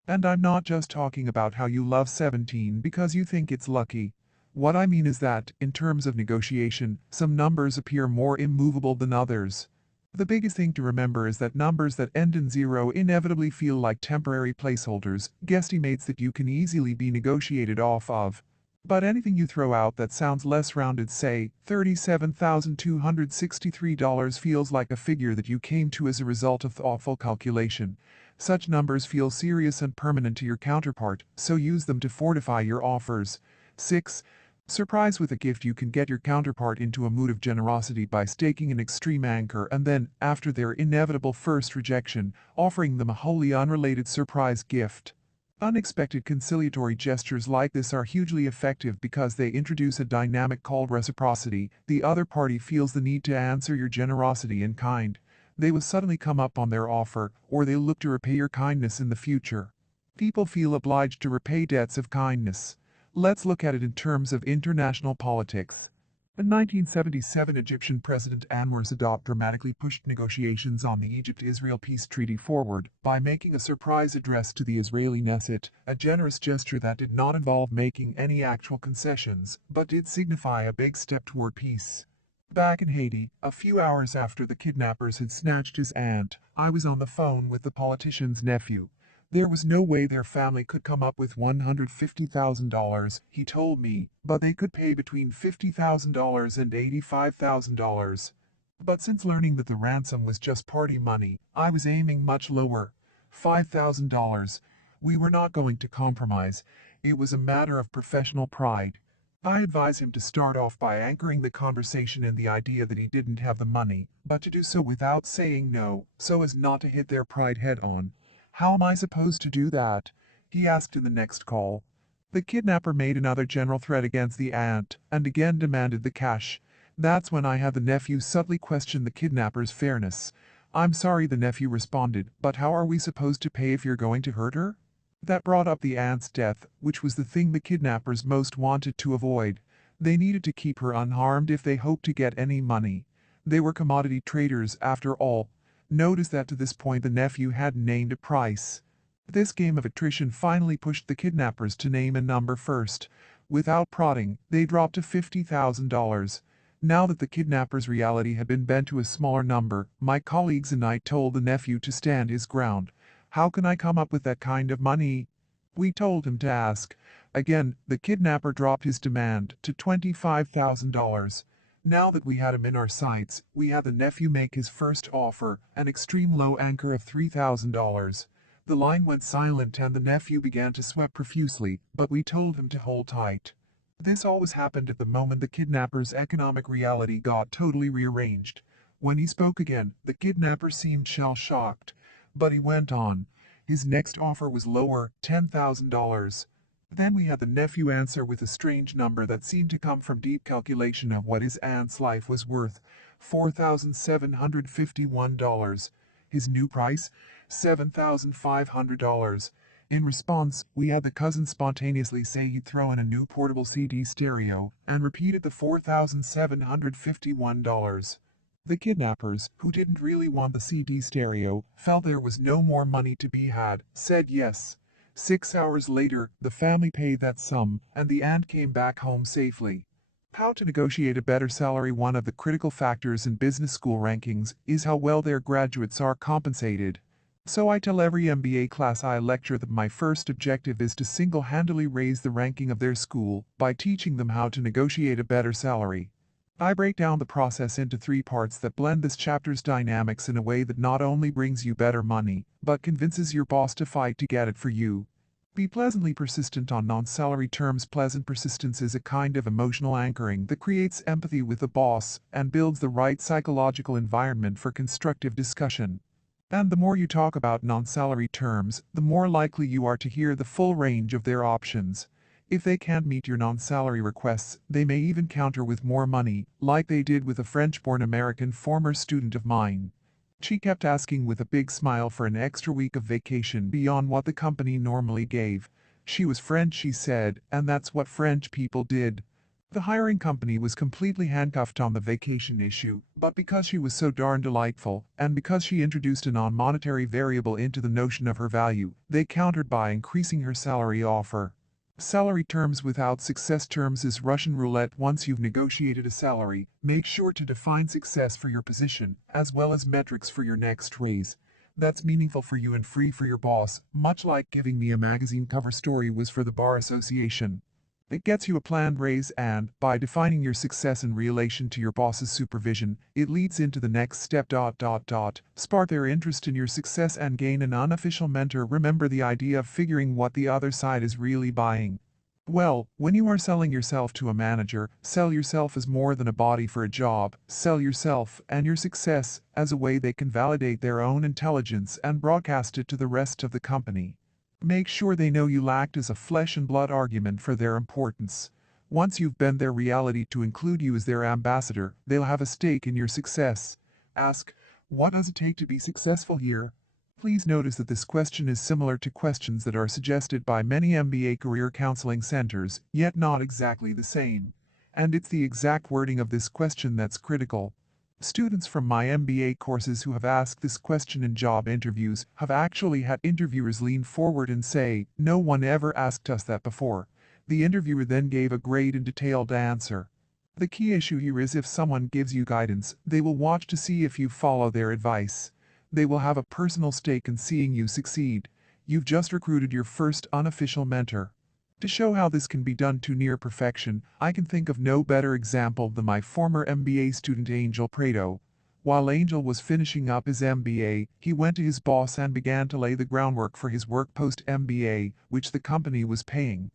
And I'm not just talking about how you love 17 because you think it's lucky. What I mean is that, in terms of negotiation, some numbers appear more immovable than others. The biggest thing to remember is that numbers that end in 0 inevitably feel like temporary placeholders, guesstimates that you can easily be negotiated off of. But anything you throw out that sounds less rounded, say, $37,263, feels like a figure that you came to as a result of thoughtful calculation. Such numbers feel serious and permanent to your counterpart, so use them to fortify your offers. 6. Surprise with a gift. You can get your counterpart into a mood of generosity by staking an extreme anchor and then, after their inevitable first rejection, offering them a wholly unrelated surprise gift. Unexpected conciliatory gestures like this are hugely effective because they introduce a dynamic called reciprocity. The other party feels the need to answer your generosity in kind. They will suddenly come up on their offer, or they'll look to repay your kindness in the future. People feel obliged to repay debts of kindness. Let's look at it in terms of international politics. In 1977, Egyptian President Anwar Sadat dramatically pushed negotiations on the Egypt-Israel peace treaty forward by making a surprise address to the Israeli Knesset, a generous gesture that did not involve making any actual concessions, but did signify a big step toward peace. Back in Haiti, a few hours after the kidnappers had snatched his aunt, I was on the phone with the politician's nephew. There was no way their family could come up with $150,000, he told me, but they could pay between $50,000 and $85,000. But since learning that the ransom was just party money, I was aiming much lower. $5,000. We were not going to compromise. It was a matter of professional pride. I advise him to start off by anchoring the conversation in the idea that he didn't have the money, but to do so without saying no, so as not to hit their pride head on. How am I supposed to do that? He asked in the next call. The kidnapper made another general threat against the aunt, and again demanded the cash. That's when I had the nephew subtly question the kidnapper's fairness. I'm sorry, the nephew responded, but how are we supposed to pay if you're going to hurt her? That brought up the aunt's death, which was the thing the kidnappers most wanted to avoid. They needed to keep her unharmed if they hoped to get any money. They were commodity traders, after all. Notice that to this point the nephew hadn't named a price. This game of attrition finally pushed the kidnappers to name a number first. Without prodding, they dropped to $50,000. Now that the kidnappers' reality had been bent to a smaller number, my colleagues and I told the nephew to stand his ground. How can I come up with that kind of money? We told him to ask. Again, the kidnapper dropped his demand to $25,000. Now that we had him in our sights, we had the nephew make his first offer, an extreme low anchor of $3,000. The line went silent and the nephew began to sweat profusely, but we told him to hold tight. This always happened at the moment the kidnapper's economic reality got totally rearranged. When he spoke again, the kidnapper seemed shell-shocked, but he went on. His next offer was lower, $10,000. Then we had the nephew answer with a strange number that seemed to come from deep calculation of what his aunt's life was worth, $4,751. His new price? $7,500. In response, we had the cousin spontaneously say he'd throw in a new portable CD stereo, and repeated the $4,751. The kidnappers, who didn't really want the CD stereo, felt there was no more money to be had, said yes. 6 hours later, the family paid that sum, and the aunt came back home safely. How to negotiate a better salary? One of the critical factors in business school rankings is how well their graduates are compensated. So I tell every MBA class I lecture that my first objective is to single-handedly raise the ranking of their school by teaching them how to negotiate a better salary. I break down the process into 3 parts that blend this chapter's dynamics in a way that not only brings you better money, but convinces your boss to fight to get it for you. Be pleasantly persistent on non-salary terms. Pleasant persistence is a kind of emotional anchoring that creates empathy with the boss and builds the right psychological environment for constructive discussion. And the more you talk about non-salary terms, the more likely you are to hear the full range of their options. If they can't meet your non-salary requests, they may even counter with more money, like they did with a French-born American former student of mine. She kept asking with a big smile for an extra week of vacation beyond what the company normally gave. She was French, she said, and that's what French people did. The hiring company was completely handcuffed on the vacation issue, but because she was so darn delightful, and because she introduced a non-monetary variable into the notion of her value, they countered by increasing her salary offer. Salary terms without success terms is Russian roulette. Once you've negotiated a salary, make sure to define success for your position, as well as metrics for your next raise. That's meaningful for you and free for your boss, much like giving me a magazine cover story was for the Bar Association. It gets you a planned raise and, by defining your success in relation to your boss's supervision, it leads into the next step. Spark their interest in your success and gain an unofficial mentor. Remember the idea of figuring what the other side is really buying. Well, when you are selling yourself to a manager, sell yourself as more than a body for a job. Sell yourself and your success as a way they can validate their own intelligence and broadcast it to the rest of the company. Make sure they know you act as a flesh and blood argument for their importance. Once you've bent their reality to include you as their ambassador, they'll have a stake in your success. Ask, what does it take to be successful here? Please notice that this question is similar to questions that are suggested by many MBA career counseling centers, yet not exactly the same. And it's the exact wording of this question that's critical. Students from my MBA courses who have asked this question in job interviews have actually had interviewers lean forward and say, "No one ever asked us that before." The interviewer then gave a great and detailed answer. The key issue here is if someone gives you guidance, they will watch to see if you follow their advice. They will have a personal stake in seeing you succeed. You've just recruited your first unofficial mentor. To show how this can be done to near perfection, I can think of no better example than my former MBA student Angel Prado. While Angel was finishing up his MBA, he went to his boss and began to lay the groundwork for his work post-MBA, which the company was paying.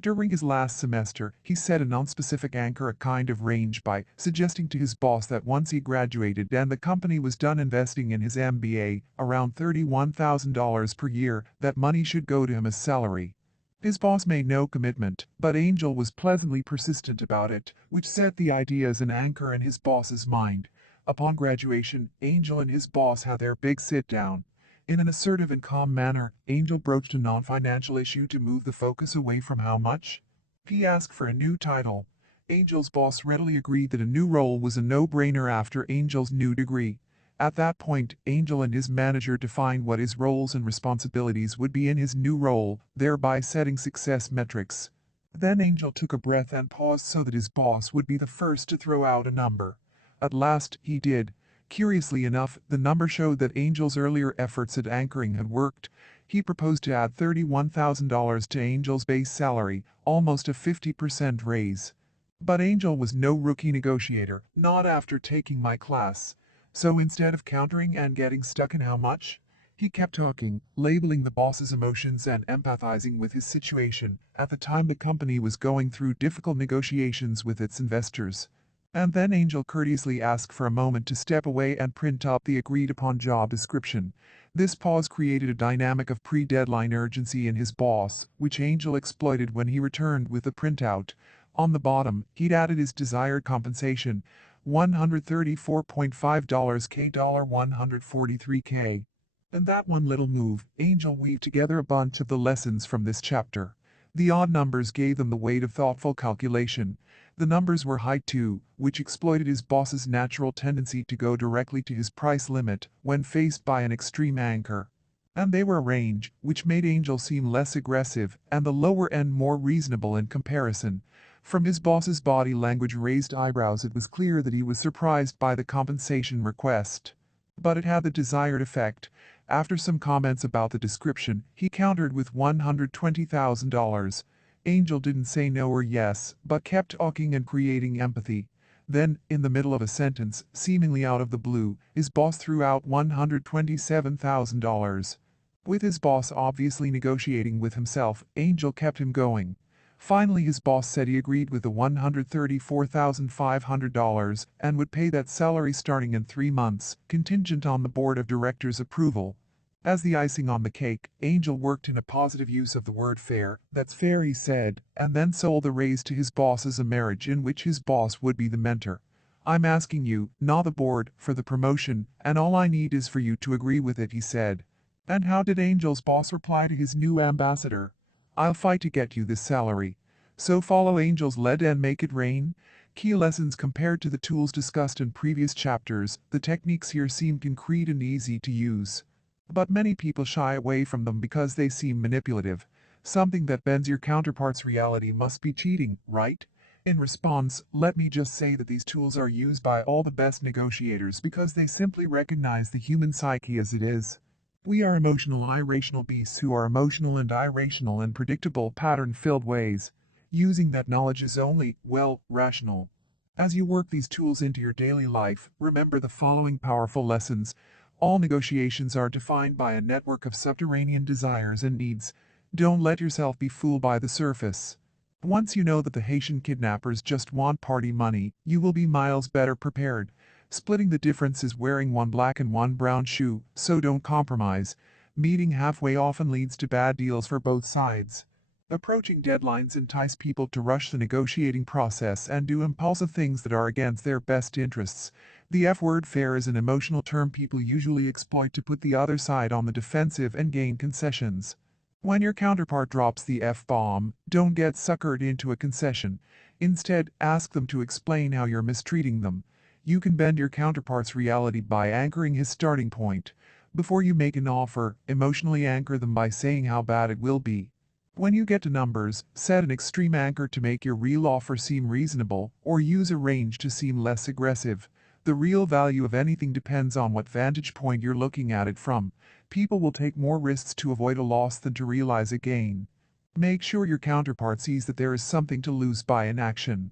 During his last semester, he set a non-specific anchor, a kind of range, by suggesting to his boss that once he graduated and the company was done investing in his MBA, around $31,000 per year, that money should go to him as salary. His boss made no commitment, but Angel was pleasantly persistent about it, which set the idea as an anchor in his boss's mind. Upon graduation, Angel and his boss had their big sit-down. In an assertive and calm manner, Angel broached a non-financial issue to move the focus away from how much. He asked for a new title. Angel's boss readily agreed that a new role was a no-brainer after Angel's new degree. At that point, Angel and his manager defined what his roles and responsibilities would be in his new role, thereby setting success metrics. Then Angel took a breath and paused so that his boss would be the first to throw out a number. At last, he did. Curiously enough, the number showed that Angel's earlier efforts at anchoring had worked. He proposed to add $31,000 to Angel's base salary, almost a 50% raise. But Angel was no rookie negotiator, not after taking my class. So instead of countering and getting stuck in how much, he kept talking, labeling the boss's emotions and empathizing with his situation. At the time, the company was going through difficult negotiations with its investors. And then Angel courteously asked for a moment to step away and print up the agreed-upon job description. This pause created a dynamic of pre-deadline urgency in his boss, which Angel exploited when he returned with the printout. On the bottom, he'd added his desired compensation, $134.5 K $143K. In that one little move, Angel weaved together a bunch of the lessons from this chapter. The odd numbers gave them the weight of thoughtful calculation. The numbers were high too, which exploited his boss's natural tendency to go directly to his price limit when faced by an extreme anchor. And they were a range, which made Angel seem less aggressive, and the lower end more reasonable in comparison. From his boss's body language, raised eyebrows, it was clear that he was surprised by the compensation request. But it had the desired effect. After some comments about the description, he countered with $120,000. Angel didn't say no or yes, but kept talking and creating empathy. Then, in the middle of a sentence, seemingly out of the blue, his boss threw out $127,000. With his boss obviously negotiating with himself, Angel kept him going. Finally, his boss said he agreed with the $134,500 and would pay that salary starting in 3 months, contingent on the board of directors' approval. As the icing on the cake, Angel worked in a positive use of the word fair. "That's fair," he said, and then sold the raise to his boss as a marriage in which his boss would be the mentor. "I'm asking you, not the board, for the promotion, and all I need is for you to agree with it," he said. And how did Angel's boss reply to his new ambassador? "I'll fight to get you this salary." So follow Angel's lead and make it rain. Key lessons compared to the tools discussed in previous chapters. The techniques here seem concrete and easy to use. But many people shy away from them because they seem manipulative. Something that bends your counterpart's reality must be cheating, right? In response, let me just say that these tools are used by all the best negotiators because they simply recognize the human psyche as it is. We are emotional, irrational beasts who are emotional and irrational in predictable, pattern-filled ways. Using that knowledge is only, well, rational. As you work these tools into your daily life, remember the following powerful lessons. All negotiations are defined by a network of subterranean desires and needs. Don't let yourself be fooled by the surface. Once you know that the Haitian kidnappers just want party money, you will be miles better prepared. Splitting the difference is wearing one black and one brown shoe, so don't compromise. Meeting halfway often leads to bad deals for both sides. Approaching deadlines entice people to rush the negotiating process and do impulsive things that are against their best interests. The F-word, fair, is an emotional term people usually exploit to put the other side on the defensive and gain concessions. When your counterpart drops the F-bomb, don't get suckered into a concession. Instead, ask them to explain how you're mistreating them. You can bend your counterpart's reality by anchoring his starting point. Before you make an offer, emotionally anchor them by saying how bad it will be. When you get to numbers, set an extreme anchor to make your real offer seem reasonable, or use a range to seem less aggressive. The real value of anything depends on what vantage point you're looking at it from. People will take more risks to avoid a loss than to realize a gain. Make sure your counterpart sees that there is something to lose by inaction.